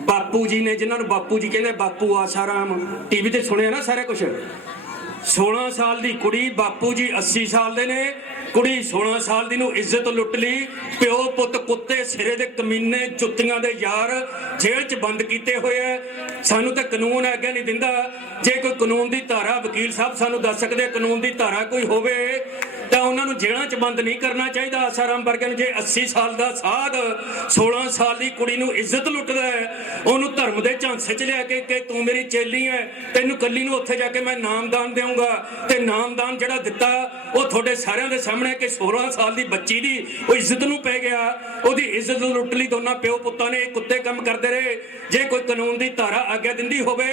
ਬਾਪੂ ਜੀ ਨੇ, ਜਿਨ੍ਹਾਂ ਨੂੰ ਬਾਪੂ ਜੀ ਕਹਿੰਦੇ, ਬਾਪੂ ਆਸਾਰਾਮ, ਟੀਵੀ ਤੇ ਸੁਣਿਆ ਨਾ ਸਾਰਾ ਕੁਝ। 16 ਸਾਲ ਦੀ ਕੁੜੀ, ਬਾਪੂ ਜੀ 80 ਸਾਲ ਦੇ ਨੇ, ਕੁੜੀ 16 ਸਾਲ ਦੀ ਨੂੰ ਇੱਜ਼ਤ ਲੁੱਟ ਲਈ। ਪਿਓ ਪੁੱਤ ਕੁੱਤੇ ਸਿਰੇ ਦੇ ਕਮੀਨੇ, ਜੁੱਤੀਆਂ ਦੇ ਯਾਰ, ਜੇਲ੍ਹ 'ਚ ਬੰਦ ਕੀਤੇ ਹੋਏ ਆ। ਸਾਨੂੰ ਤਾਂ ਕਾਨੂੰਨ ਆਗਿਆ ਨਹੀਂ ਦਿੰਦਾ। ਜੇ ਕੋਈ ਕਾਨੂੰਨ ਦੀ ਧਾਰਾ, ਵਕੀਲ ਸਾਹਿਬ ਸਾਨੂੰ ਦੱਸ ਸਕਦੇ ਕਾਨੂੰਨ ਦੀ ਧਾਰਾ ਕੋਈ ਹੋਵੇ ਤਾਂ ਉਹਨਾਂ ਨੂੰ ਜੇਲ੍ਹਾਂ 'ਚ ਬੰਦ ਨਹੀਂ ਕਰਨਾ ਚਾਹੀਦਾ। ਆਸਾਰਾਮ ਵਰਗੇ ਨੂੰ ਜੇ 80 ਸਾਲ ਦਾ ਸਾਧ 16 ਸਾਲ ਦੀ ਕੁੜੀ ਨੂੰ ਇੱਜ਼ਤ ਲੁੱਟਦਾ ਹੈ, ਉਹਨੂੰ ਧਰਮ ਦੇ ਝਾਂਸੇ 'ਚ ਲਿਆ ਕੇ ਕਿ ਤੂੰ ਮੇਰੀ ਚੇਲੀ ਹੈ, ਤੈਨੂੰ ਕੱਲੀ ਨੂੰ ਉੱਥੇ ਜਾ ਕੇ ਮੈਂ ਨਾਮਦਾਨ ਦੇਵਾਂਗਾ, ਤੇ ਨਾਮਦਾਨ ਜਿਹੜਾ ਦਿੱਤਾ ਉਹ ਤੁਹਾਡੇ ਸਾਰਿਆਂ ਦੇ ਸਾਹਮਣੇ ਕਿ 16 ਸਾਲ ਦੀ ਬੱਚੀ ਦੀ ਉਹ ਇੱਜ਼ਤ ਨੂੰ ਪੈ ਗਿਆ, ਉਹਦੀ ਇੱਜ਼ਤ ਲੁੱਟ ਲਈ ਦੋਨਾਂ ਪਿਓ ਪੁੱਤਾਂ ਨੇ। ਇਹ ਕੁੱਤੇ ਕੰਮ ਕਰਦੇ ਰਹੇ। ਜੇ ਕੋਈ ਕਾਨੂੰਨ ਦੀ ਧਾਰਾ ਆਗਿਆ ਦਿੰਦੀ ਹੋਵੇ,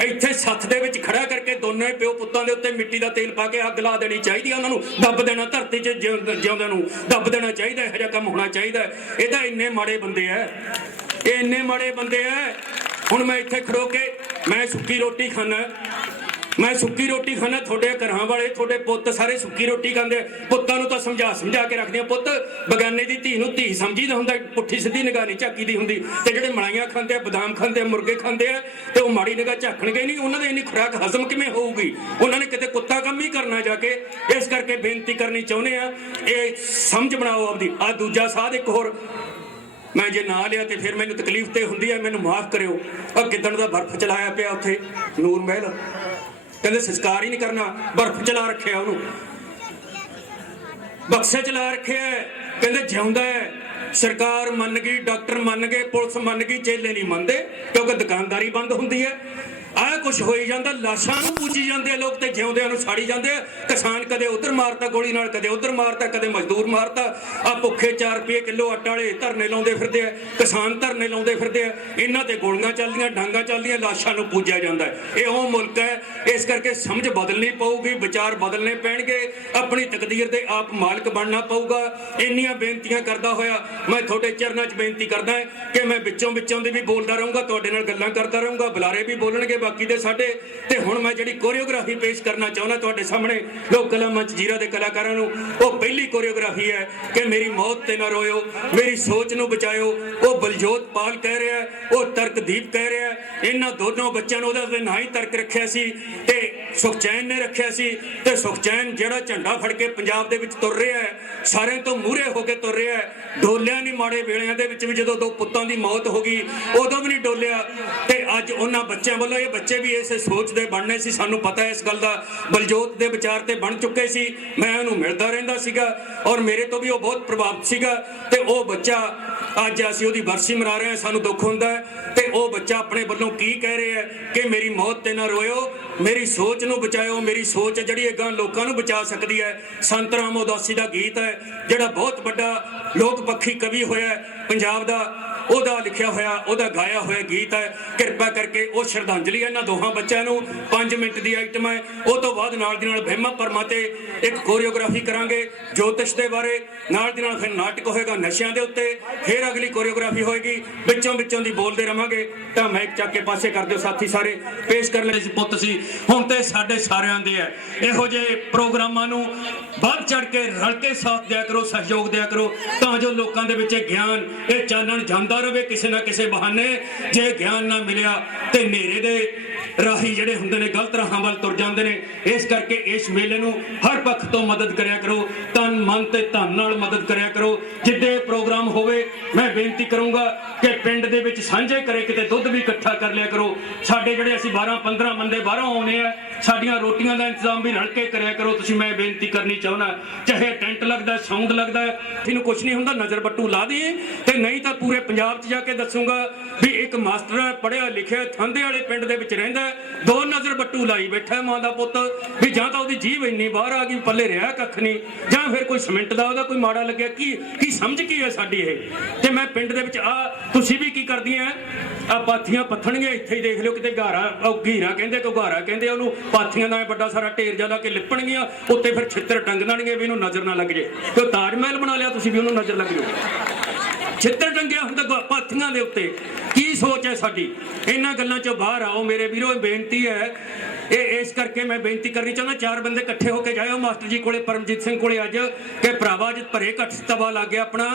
ਇੱਥੇ ਸੱਥ ਦੇ ਵਿੱਚ ਖੜਾ ਕਰਕੇ ਦੋਨੇ ਪਿਓ ਪੁੱਤਾਂ ਦੇ ਉੱਤੇ ਮਿੱਟੀ ਦਾ ਤੇਲ ਪਾ ਕੇ ਅੱਗ ਲਾ ਦੇਣੀ ਚਾਹੀਦੀ ਹੈ, ਉਹਨਾਂ ਨੂੰ ਦੱਬ ਦੇਣਾ, ਧਰਤੀ 'ਚ ਜਿਉਂਦਿਆਂ ਨੂੰ ਦੱਬ ਦੇਣਾ ਚਾਹੀਦਾ। ਇਹੋ ਜਿਹਾ ਕੰਮ ਹੋਣਾ ਚਾਹੀਦਾ। ਇਹ ਤਾਂ ਇੰਨੇ ਮਾੜੇ ਬੰਦੇ ਐ, ਇਹ ਇੰਨੇ ਮਾੜੇ ਬੰਦੇ ਐ। ਹੁਣ ਮੈਂ ਇੱਥੇ ਖੜੋ ਕੇ ਮੈਂ ਸੁੱਕੀ ਰੋਟੀ ਖਾਣਾ, ਮੈਂ ਸੁੱਕੀ ਰੋਟੀ ਖਾਣਾ, ਤੁਹਾਡੇ ਘਰਾਂ ਵਾਲੇ ਤੁਹਾਡੇ ਪੁੱਤ ਸਾਰੇ ਸੁੱਕੀ ਰੋਟੀ ਖਾਂਦੇ। ਪੁੱਤਾਂ ਨੂੰ ਤਾਂ ਸਮਝਾ ਕੇ ਰੱਖਦੇ ਆ, ਪੁੱਤ ਬਗਾਨੇ ਦੀ ਧੀ ਨੂੰ ਧੀ ਸਮਝੀਦਾ ਹੁੰਦਾ, ਪੁੱਠੀ ਸਿੱਧੀ ਨਿਗਾਹ ਨਹੀਂ ਝਾਕੀਦੀ ਹੁੰਦੀ। ਤੇ ਜਿਹੜੇ ਮਲਾਈਆਂ ਖਾਂਦੇ ਆ, ਬਦਾਮ ਖਾਂਦੇ ਆ, ਮੁਰਗੇ ਖਾਂਦੇ ਆ, ਤੇ ਉਹ ਮਾੜੀ ਨਿਗਾਹ ਝਾਕਣਗੇ ਨਹੀਂ। ਉਹਨਾਂ ਦੇ ਇੰਨੀ ਖੁਰਾਕ ਹਜ਼ਮ ਕਿਵੇਂ ਹੋਊਗੀ? ਉਹਨਾਂ ਨੇ ਕਿਤੇ ਕੁੱਤਾ ਕੰਮ ਹੀ ਕਰਨਾ ਜਾ ਕੇ। ਇਸ ਕਰਕੇ ਬੇਨਤੀ ਕਰਨੀ ਚਾਹੁੰਦੇ ਆ, ਇਹ ਸਮਝ ਬਣਾਓ ਆਪਦੀ। ਆ ਦੂਜਾ ਸਾਧ ਇੱਕ ਹੋਰ ਮੈਂ ਜੇ ਨਾ ਲਿਆ ਤੇ ਫਿਰ ਮੈਨੂੰ ਤਕਲੀਫ ਤੇ ਹੁੰਦੀ ਹੈ, ਮੈਨੂੰ ਮਾਫ ਕਰਿਓ। ਆ ਕਿੱਦਣ ਦਾ ਬਰਫ਼ ਚਲਾਇਆ ਪਿਆ ਉੱਥੇ ਨੂਰ ਮਹਿਲ, ਕਹਿੰਦੇ ਸੰਸਕਾਰ ਹੀ ਨਹੀਂ ਕਰਨਾ, ਬਰਫ਼ ਚਲਾ ਰੱਖਿਆ, ਉਹਨੂੰ ਬਕਸੇ ਚਲਾ ਰੱਖਿਆ, ਕਹਿੰਦੇ ਜਿਉਂਦਾ ਹੈ। ਸਰਕਾਰ ਮੰਨ ਗਈ, ਡਾਕਟਰ ਮੰਨ ਗਏ, ਪੁਲਿਸ ਮੰਨ ਗਈ, ਚੇਲੇ ਨਹੀਂ ਮੰਨਦੇ ਕਿਉਂਕਿ ਦੁਕਾਨਦਾਰੀ ਬੰਦ ਹੁੰਦੀ ਹੈ। ਆਹ ਕੁਛ ਹੋਈ ਜਾਂਦਾ। ਲਾਸ਼ਾਂ ਨੂੰ ਪੂਜੀ ਜਾਂਦੇ ਆ ਲੋਕ ਤੇ ਜਿਉਂਦਿਆਂ ਨੂੰ ਸਾੜੀ ਜਾਂਦੇ ਆ। ਕਿਸਾਨ ਕਦੇ ਉਧਰ ਮਾਰਤਾ ਗੋਲੀ ਨਾਲ, ਕਦੇ ਉਧਰ ਮਾਰਤਾ, ਕਦੇ ਮਜ਼ਦੂਰ ਮਾਰਤਾ। ਆ ਭੁੱਖੇ 4 ਰੁਪਏ ਕਿਲੋ ਆਟਾ ਵਾਲੇ ਧਰਨੇ ਲਾਉਂਦੇ ਫਿਰਦੇ ਆ, ਕਿਸਾਨ ਧਰਨੇ ਲਾਉਂਦੇ ਫਿਰਦੇ ਆ। ਇਹਨਾਂ ਤੇ ਗੋਲੀਆਂ ਚੱਲਦੀਆਂ, ਡਾਂਗਾਂ ਚੱਲਦੀਆਂ, ਲਾਸ਼ਾਂ ਨੂੰ ਪੂਜਿਆ ਜਾਂਦਾ। ਇਹ ਉਹ ਮੁਲਕ ਹੈ। ਇਸ ਕਰਕੇ ਸਮਝ ਬਦਲਣੀ ਪਊਗੀ, ਵਿਚਾਰ ਬਦਲਣੇ ਪੈਣਗੇ, ਆਪਣੀ ਤਕਦੀਰ ਦੇ ਆਪ ਮਾਲਕ ਬਣਨਾ ਪਊਗਾ। ਇੰਨੀਆਂ ਬੇਨਤੀਆਂ ਕਰਦਾ ਹੋਇਆ ਮੈਂ ਤੁਹਾਡੇ ਚਰਨਾਂ 'ਚ ਬੇਨਤੀ ਕਰਦਾ ਕਿ ਮੈਂ ਵਿੱਚੋਂ ਦੀ ਵੀ ਬੋਲਦਾ ਰਹੂੰਗਾ, ਤੁਹਾਡੇ ਨਾਲ ਗੱਲਾਂ ਕਰਦਾ ਰਹੂੰਗਾ, ਬੁਲਾਰੇ ਵੀ ਬੋਲਣਗੇ ਬਾਕੀ ਦੇ ਸਾਡੇ। ਤੇ ਹੁਣ ਮੈਂ ਜਿਹੜੀ ਕੋਰੀਓਗ੍ਰਾਫੀ ਪੇਸ਼ ਕਰਨਾ ਚਾਹੁੰਦਾ ਤੁਹਾਡੇ ਸਾਹਮਣੇ ਲੋਕ ਕਲਾ ਮੰਚ ਜੀਰਾ ਦੇ ਕਲਾਕਾਰਾਂ ਨੂੰ, ਉਹ ਪਹਿਲੀ ਕੋਰੀਓਗ੍ਰਾਫੀ ਹੈ ਕਿ ਮੇਰੀ ਮੌਤ ਤੇ ਨਾ ਰੋਇਓ, ਮੇਰੀ ਸੋਚ ਨੂੰ ਬਚਾਇਓ। ਉਹ ਬਲਜੋਤ ਪਾਲ ਕਹਿ ਰਿਹਾ, ਉਹ ਤਰਕਦੀਪ ਕਹਿ ਰਿਹਾ। ਇਹਨਾਂ ਦੋਨੋਂ ਬੱਚਿਆਂ ਨੂੰ ਉਹਦਾ ਨਾਂ ਹੀ ਤਰਕ ਰੱਖਿਆ ਸੀ ਤੇ ਸੁਖਚੈਨ ਨੇ ਰੱਖਿਆ ਸੀ। ਤੇ ਸੁਖਚੈਨ ਜਿਹੜਾ ਝੰਡਾ ਫੜ ਕੇ ਪੰਜਾਬ ਦੇ ਵਿੱਚ ਤੁਰ ਰਿਹਾ ਹੈ, ਸਾਰਿਆਂ ਤੋਂ ਮੂਹਰੇ ਹੋ ਕੇ ਤੁਰ ਰਿਹਾ ਹੈ। ਡੋਲਿਆ ਨਹੀਂ ਮਾੜੇ ਵੇਲਿਆਂ ਦੇ ਵਿੱਚ ਵੀ, ਜਦੋਂ 2 ਪੁੱਤਾਂ ਦੀ ਮੌਤ ਹੋ ਗਈ ਉਦੋਂ ਵੀ ਨਹੀਂ ਡੋਲਿਆ। ਤੇ ਅੱਜ ਉਹਨਾਂ ਬੱਚਿਆਂ ਵੱਲੋਂ, ਇਹ ਬੱਚੇ ਵੀ ਇਸੇ ਸੋਚ ਦੇ ਬਣਨੇ ਸੀ, ਸਾਨੂੰ ਪਤਾ ਹੈ ਇਸ ਗੱਲ ਦਾ। ਬਲਜੋਤ ਦੇ ਵਿਚਾਰ ਤੇ ਬਣ ਚੁੱਕੇ ਸੀ, ਮੈਂ ਉਹਨੂੰ ਮਿਲਦਾ ਰਹਿੰਦਾ ਸੀਗਾ ਔਰ ਮੇਰੇ ਤੋਂ ਵੀ ਉਹ ਬਹੁਤ ਪ੍ਰਭਾਵਿਤ ਸੀਗਾ। ਤੇ ਉਹ ਬੱਚਾ ਅੱਜ ਅਸੀਂ ਉਹਦੀ ਬਰਸੀ ਮਨਾ ਰਹੇ ਹਾਂ, ਸਾਨੂੰ ਦੁੱਖ ਹੁੰਦਾ ਹੈ। ਤੇ ਉਹ ਬੱਚਾ ਆਪਣੇ ਵੱਲੋਂ ਕੀ ਕਹਿ ਰਿਹਾ ਹੈ ਕਿ ਮੇਰੀ ਮੌਤ ਤੇ ਨਾ ਰੋਇਓ, ਮੇਰੀ ਸੋਚ ਨੂੰ ਬਚਾਇਓ। ਮੇਰੀ ਸੋਚ ਜਿਹੜੀ ਅਗਾਂਹ ਲੋਕਾਂ ਨੂੰ ਬਚਾ ਸਕਦੀ ਹੈ। ਸੰਤ ਰਾਮ ਉਦਾਸੀ ਦਾ ਗੀਤ ਹੈ ਜਿਹੜਾ ਬਹੁਤ ਵੱਡਾ ਲੋਕ ਪੱਖੀ ਕਵੀ ਹੋਇਆ ਪੰਜਾਬ ਦਾ, ਉਹਦਾ ਲਿਖਿਆ ਹੋਇਆ, ਉਹਦਾ ਗਾਇਆ ਹੋਇਆ ਗੀਤ ਹੈ। ਕਿਰਪਾ ਕਰਕੇ ਉਹ ਸ਼ਰਧਾਂਜਲੀ ਇਹਨਾਂ ਦੋਹਾਂ ਬੱਚਿਆਂ ਨੂੰ 5 ਮਿੰਟ ਦੀ ਆਈਟਮ ਹੈ। ਉਹ ਤੋਂ ਬਾਅਦ ਨਾਲ ਦੀ ਨਾਲ ਵਹਿਮਾਂ ਭਰਮਾਂ ਤੇ ਇੱਕ ਕੋਰੀਓਗ੍ਰਾਫੀ ਕਰਾਂਗੇ ਜੋਤਿਸ਼ ਦੇ ਬਾਰੇ, ਨਾਲ ਦੀ ਨਾਲ ਫਿਰ ਨਾਟਕ ਹੋਏਗਾ ਨਸ਼ਿਆਂ ਦੇ ਉੱਤੇ, ਫਿਰ ਅਗਲੀ ਕੋਰੀਓਗ੍ਰਾਫੀ ਹੋਏਗੀ। ਵਿੱਚੋਂ ਦੀ ਬੋਲਦੇ ਰਵਾਂਗੇ। ਤਾਂ ਮਾਈਕ ਚੱਕ ਕੇ ਪਾਸੇ ਕਰ ਦਿਓ ਸਾਥੀ ਸਾਰੇ। ਪੇਸ਼ ਕਰ ਲੈ ਪੁੱਤ ਸੀ, ਹੁਣ ਤੇ ਸਾਡੇ ਸਾਰਿਆਂ ਦੇ ਹੈ। ਇਹੋ ਜਿਹੇ ਪ੍ਰੋਗਰਾਮਾਂ ਨੂੰ ਵੱਧ ਚੜ ਕੇ ਰਲ ਕੇ ਸਾਥ ਦਿਆ ਕਰੋ, ਸਹਿਯੋਗ ਦਿਆ ਕਰੋ, ਤਾਂ ਜੋ ਲੋਕਾਂ ਦੇ ਵਿੱਚ ਗਿਆਨ ਇਹ ਚਾਨਣ ਜਾਂਦਾ ਰਵੇ ਕਿਸੇ ਨਾ ਕਿਸੇ ਬਹਾਨੇ। ਜੇ ਗਿਆਨ ਨਾ ਮਿਲਿਆ ਤੇ ਹਨੇਰੇ ਦੇ ਰਾਹੀ ਜਿਹੜੇ ਹੁੰਦੇ ਨੇ ਗਲਤ ਰਾਹਾਂ ਵੱਲ ਤੁਰ ਜਾਂਦੇ ਨੇ। ਇਸ ਕਰਕੇ ਇਸ ਮੇਲੇ ਨੂੰ ਹਰ ਪੱਖ ਤੋਂ ਮਦਦ ਕਰਿਆ ਕਰੋ, ਤਨ ਮਨ ਤੇ ਧਨ ਨਾਲ ਮਦਦ ਕਰਿਆ ਕਰੋ। ਜਿੱਦੇ ਪ੍ਰੋਗਰਾਮ ਹੋਵੇ ਮੈਂ ਬੇਨਤੀ ਕਰੂੰਗਾ ਕਿ ਪਿੰਡ ਦੇ ਵਿੱਚ ਸਾਂਝੇ ਕਰੇ, ਕਿਤੇ ਦੁੱਧ ਵੀ ਇਕੱਠਾ ਕਰ ਲਿਆ ਕਰੋ। ਸਾਡੇ ਜਿਹੜੇ ਅਸੀਂ 12-15 ਬੰਦੇ ਬਾਹਰੋਂ ਆਉਨੇ ਆ, ਸਾਡੀਆਂ ਰੋਟੀਆਂ ਦਾ ਇੰਤਜ਼ਾਮ ਵੀ ਰਲ ਕੇ ਕਰਿਆ ਕਰੋ ਤੁਸੀਂ। ਮੈਂ ਬੇਨਤੀ ਕਰਨੀ ਚਾਹੁੰਦਾ, ਚਾਹੇ ਟੈਂਟ ਲੱਗਦਾ, ਸਾਊਂਡ ਲੱਗਦਾ, ਇਹਨੂੰ ਕੁਝ ਨਹੀਂ ਹੁੰਦਾ, ਨਜ਼ਰ ਬੱਟੂ ਲਾ ਦਈਏ। ਤੇ ਨਹੀਂ ਤਾਂ ਪੂਰੇ ਪੰਜਾਬ 'ਚ ਜਾ ਕੇ ਦੱਸੂਗਾ ਵੀ ਇੱਕ ਮਾਸਟਰ ਹੈ, ਪੜ੍ਹਿਆ ਲਿਖਿਆ, ਥਾਂਦੇ ਵਾਲੇ ਪਿੰਡ ਦੇ ਵਿੱਚ ਰਹਿੰਦਾ, 2 ਨਜ਼ਰ ਬੱਟੂ ਲਾਈ ਬੈਠਾ ਮਾਂ ਦਾ ਪੁੱਤ। ਵੀ ਜਾਂ ਤਾਂ ਉਹਦੀ ਜੀਭ ਇੰਨੀ ਬਾਹਰ ਆ ਗਈ, ਪੱਲੇ ਰਿਹਾ ਕੱਖ ਨਹੀਂ, ਜਾਂ ਫਿਰ ਕੋਈ ਸੀਮੈਂਟ ਦਾ ਉਹਦਾ ਕੋਈ ਮਾੜਾ ਲੱਗਿਆ। ਕੀ ਸਮਝ ਕੀ ਹੈ ਸਾਡੀ ਇਹ? ਤੇ ਮੈਂ ਪਿੰਡ ਦੇ ਵਿੱਚ ਤੁਸੀਂ ਵੀ ਕੀ ਕਰਦੀਆਂ ਆ ਪਾਥੀਆਂ ਪੱਥਣਗੀਆਂ, ਇੱਥੇ ਹੀ ਦੇਖ ਲਿਓ ਕਿਤੇ ਘਾਰਾ, ਉਹ ਘੀਰਾ ਕਹਿੰਦੇ ਕੋ ਘਾਰਾ ਕਹਿੰਦੇ ਉਹਨੂੰ, ਪਾਥੀਆਂ ਦਾ ਵੱਡਾ ਸਾਰਾ ਢੇਰ ਜਿਹਾ ਲਾ ਕੇ ਲਿਪਣਗੀਆਂ, ਉੱਤੇ ਫਿਰ ਛਿੱਤਰ ਟੰਗ ਦੇਣਗੇ ਵੀ ਇਹਨੂੰ ਨਜ਼ਰ ਨਾ ਲੱਗ ਜੇ। ਤੇ ਤਾਜ ਮਹਿਲ ਬਣਾ ਲਿਆ ਤੁਸੀਂ ਵੀ ਉਹਨੂੰ ਨਜ਼ਰ ਲੱਗ ਜਾਓ। ਛਿੱਤਰ ਟੰਗਿਆ ਹੁੰਦਾ ਪਾਥੀਆਂ ਦੇ ਉੱਤੇ। ਕੀ ਸੋਚ ਹੈ ਸਾਡੀ? ਇਹਨਾਂ ਗੱਲਾਂ ਚੋਂ ਬਾਹਰ ਆਓ ਮੇਰੇ ਵੀਰੋ, ਬੇਨਤੀ ਹੈ। ਇਸ ਕਰਕੇ ਮੈਂ ਬੇਨਤੀ ਕਰਨੀ ਚਾਹੁੰਦਾ, 4 ਬੰਦੇ ਇਕੱਠੇ ਹੋ ਕੇ ਜਾਇਓ ਮਾਸਟਰ ਜੀ ਕੋਲੇ, ਪਰਮਜੀਤ ਸਿੰਘ ਕੋਲੇ ਅੱਜ, ਕਿ ਭਰਾਵਾ ਅੱਜ ਭਰੇ ਘੱਟ ਤਵਾ ਲੱਗ ਗਿਆ ਆਪਣਾ।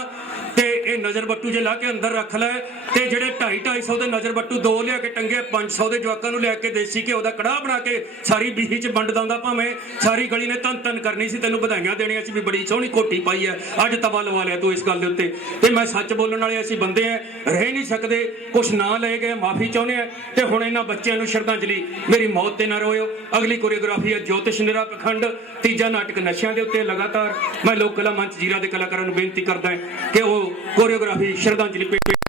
ਤੇ ਇਹ ਨਜ਼ਰ ਬੱਟੂ ਜੇ ਲਾ ਕੇ ਅੰਦਰ ਰੱਖ ਲੈ ਤੇ ਜਿਹੜੇ 250 ਦੇ ਨਜ਼ਰ ਬੱਟੂ 2 ਲਿਆ ਕੇ ਟੰਗੇ 500 ਦੇ ਜਵਾਕਾਂ ਨੂੰ ਲਿਆ ਕੇ ਦੇਸੀ ਘਿਓ ਦਾ ਕੜਾਹ ਬਣਾ ਕੇ ਸਾਰੀ ਬੀਹੀ 'ਚ ਵੰਡ ਦਿੰਦਾ, ਭਾਵੇਂ ਸਾਰੀ ਗਲੀ ਨੇ ਧੰਨ ਧੰਨ ਕਰਨੀ ਸੀ, ਤੈਨੂੰ ਵਧਾਈਆਂ ਦੇਣੀਆਂ ਸੀ ਵੀ ਬੜੀ ਸੋਹਣੀ ਕੋਟੀ ਪਾਈ ਹੈ, ਅੱਜ ਤਵਾ ਲਵਾ ਲਿਆ ਤੂੰ ਇਸ ਗੱਲ ਦੇ ਉੱਤੇ। ਤੇ ਮੈਂ ਸੱਚ ਬੋਲਣ ਵਾਲੇ ਅਸੀਂ ਬੰਦੇ ਆ, ਰਹਿ ਨਹੀਂ ਸਕਦੇ, ਕੁਛ ਨਾ ਲਏ ਗਏ ਮਾਫੀ ਚਾਹੁੰਦੇ ਆ। ਤੇ ਹੁਣ ਇਹਨਾਂ ਬੱਚਿਆਂ ਨੂੰ ਸ਼ਰਧਾਂਜਲੀ, ਮੇਰੀ ਮੌਤ ਤੇ ਨਾ ਰੋਇਓ। ਅਗਲੀ ਕੋਰੀਓਗ੍ਰਾਫੀ ਹੈ ਜੋਤਿਸ਼ ਨਿਰਾ ਪਖੰਡ, ਤੀਜਾ ਨਾਟਕ ਨਸ਼ਿਆਂ ਦੇ ਉੱਤੇ। ਲਗਾਤਾਰ ਮੈਂ ਲੋਕ ਕਲਾ ਮੰਚ ਜੀਰਾ ਦੇ ਕਲਾਕਾਰਾਂ ਨੂੰ ਬੇਨਤੀ ਕਰਦਾ ਕਿ ਉਹ ਕੋਰੀਓਗ੍ਰਾਫੀ ਸ਼ਰਧਾਂਜਲੀ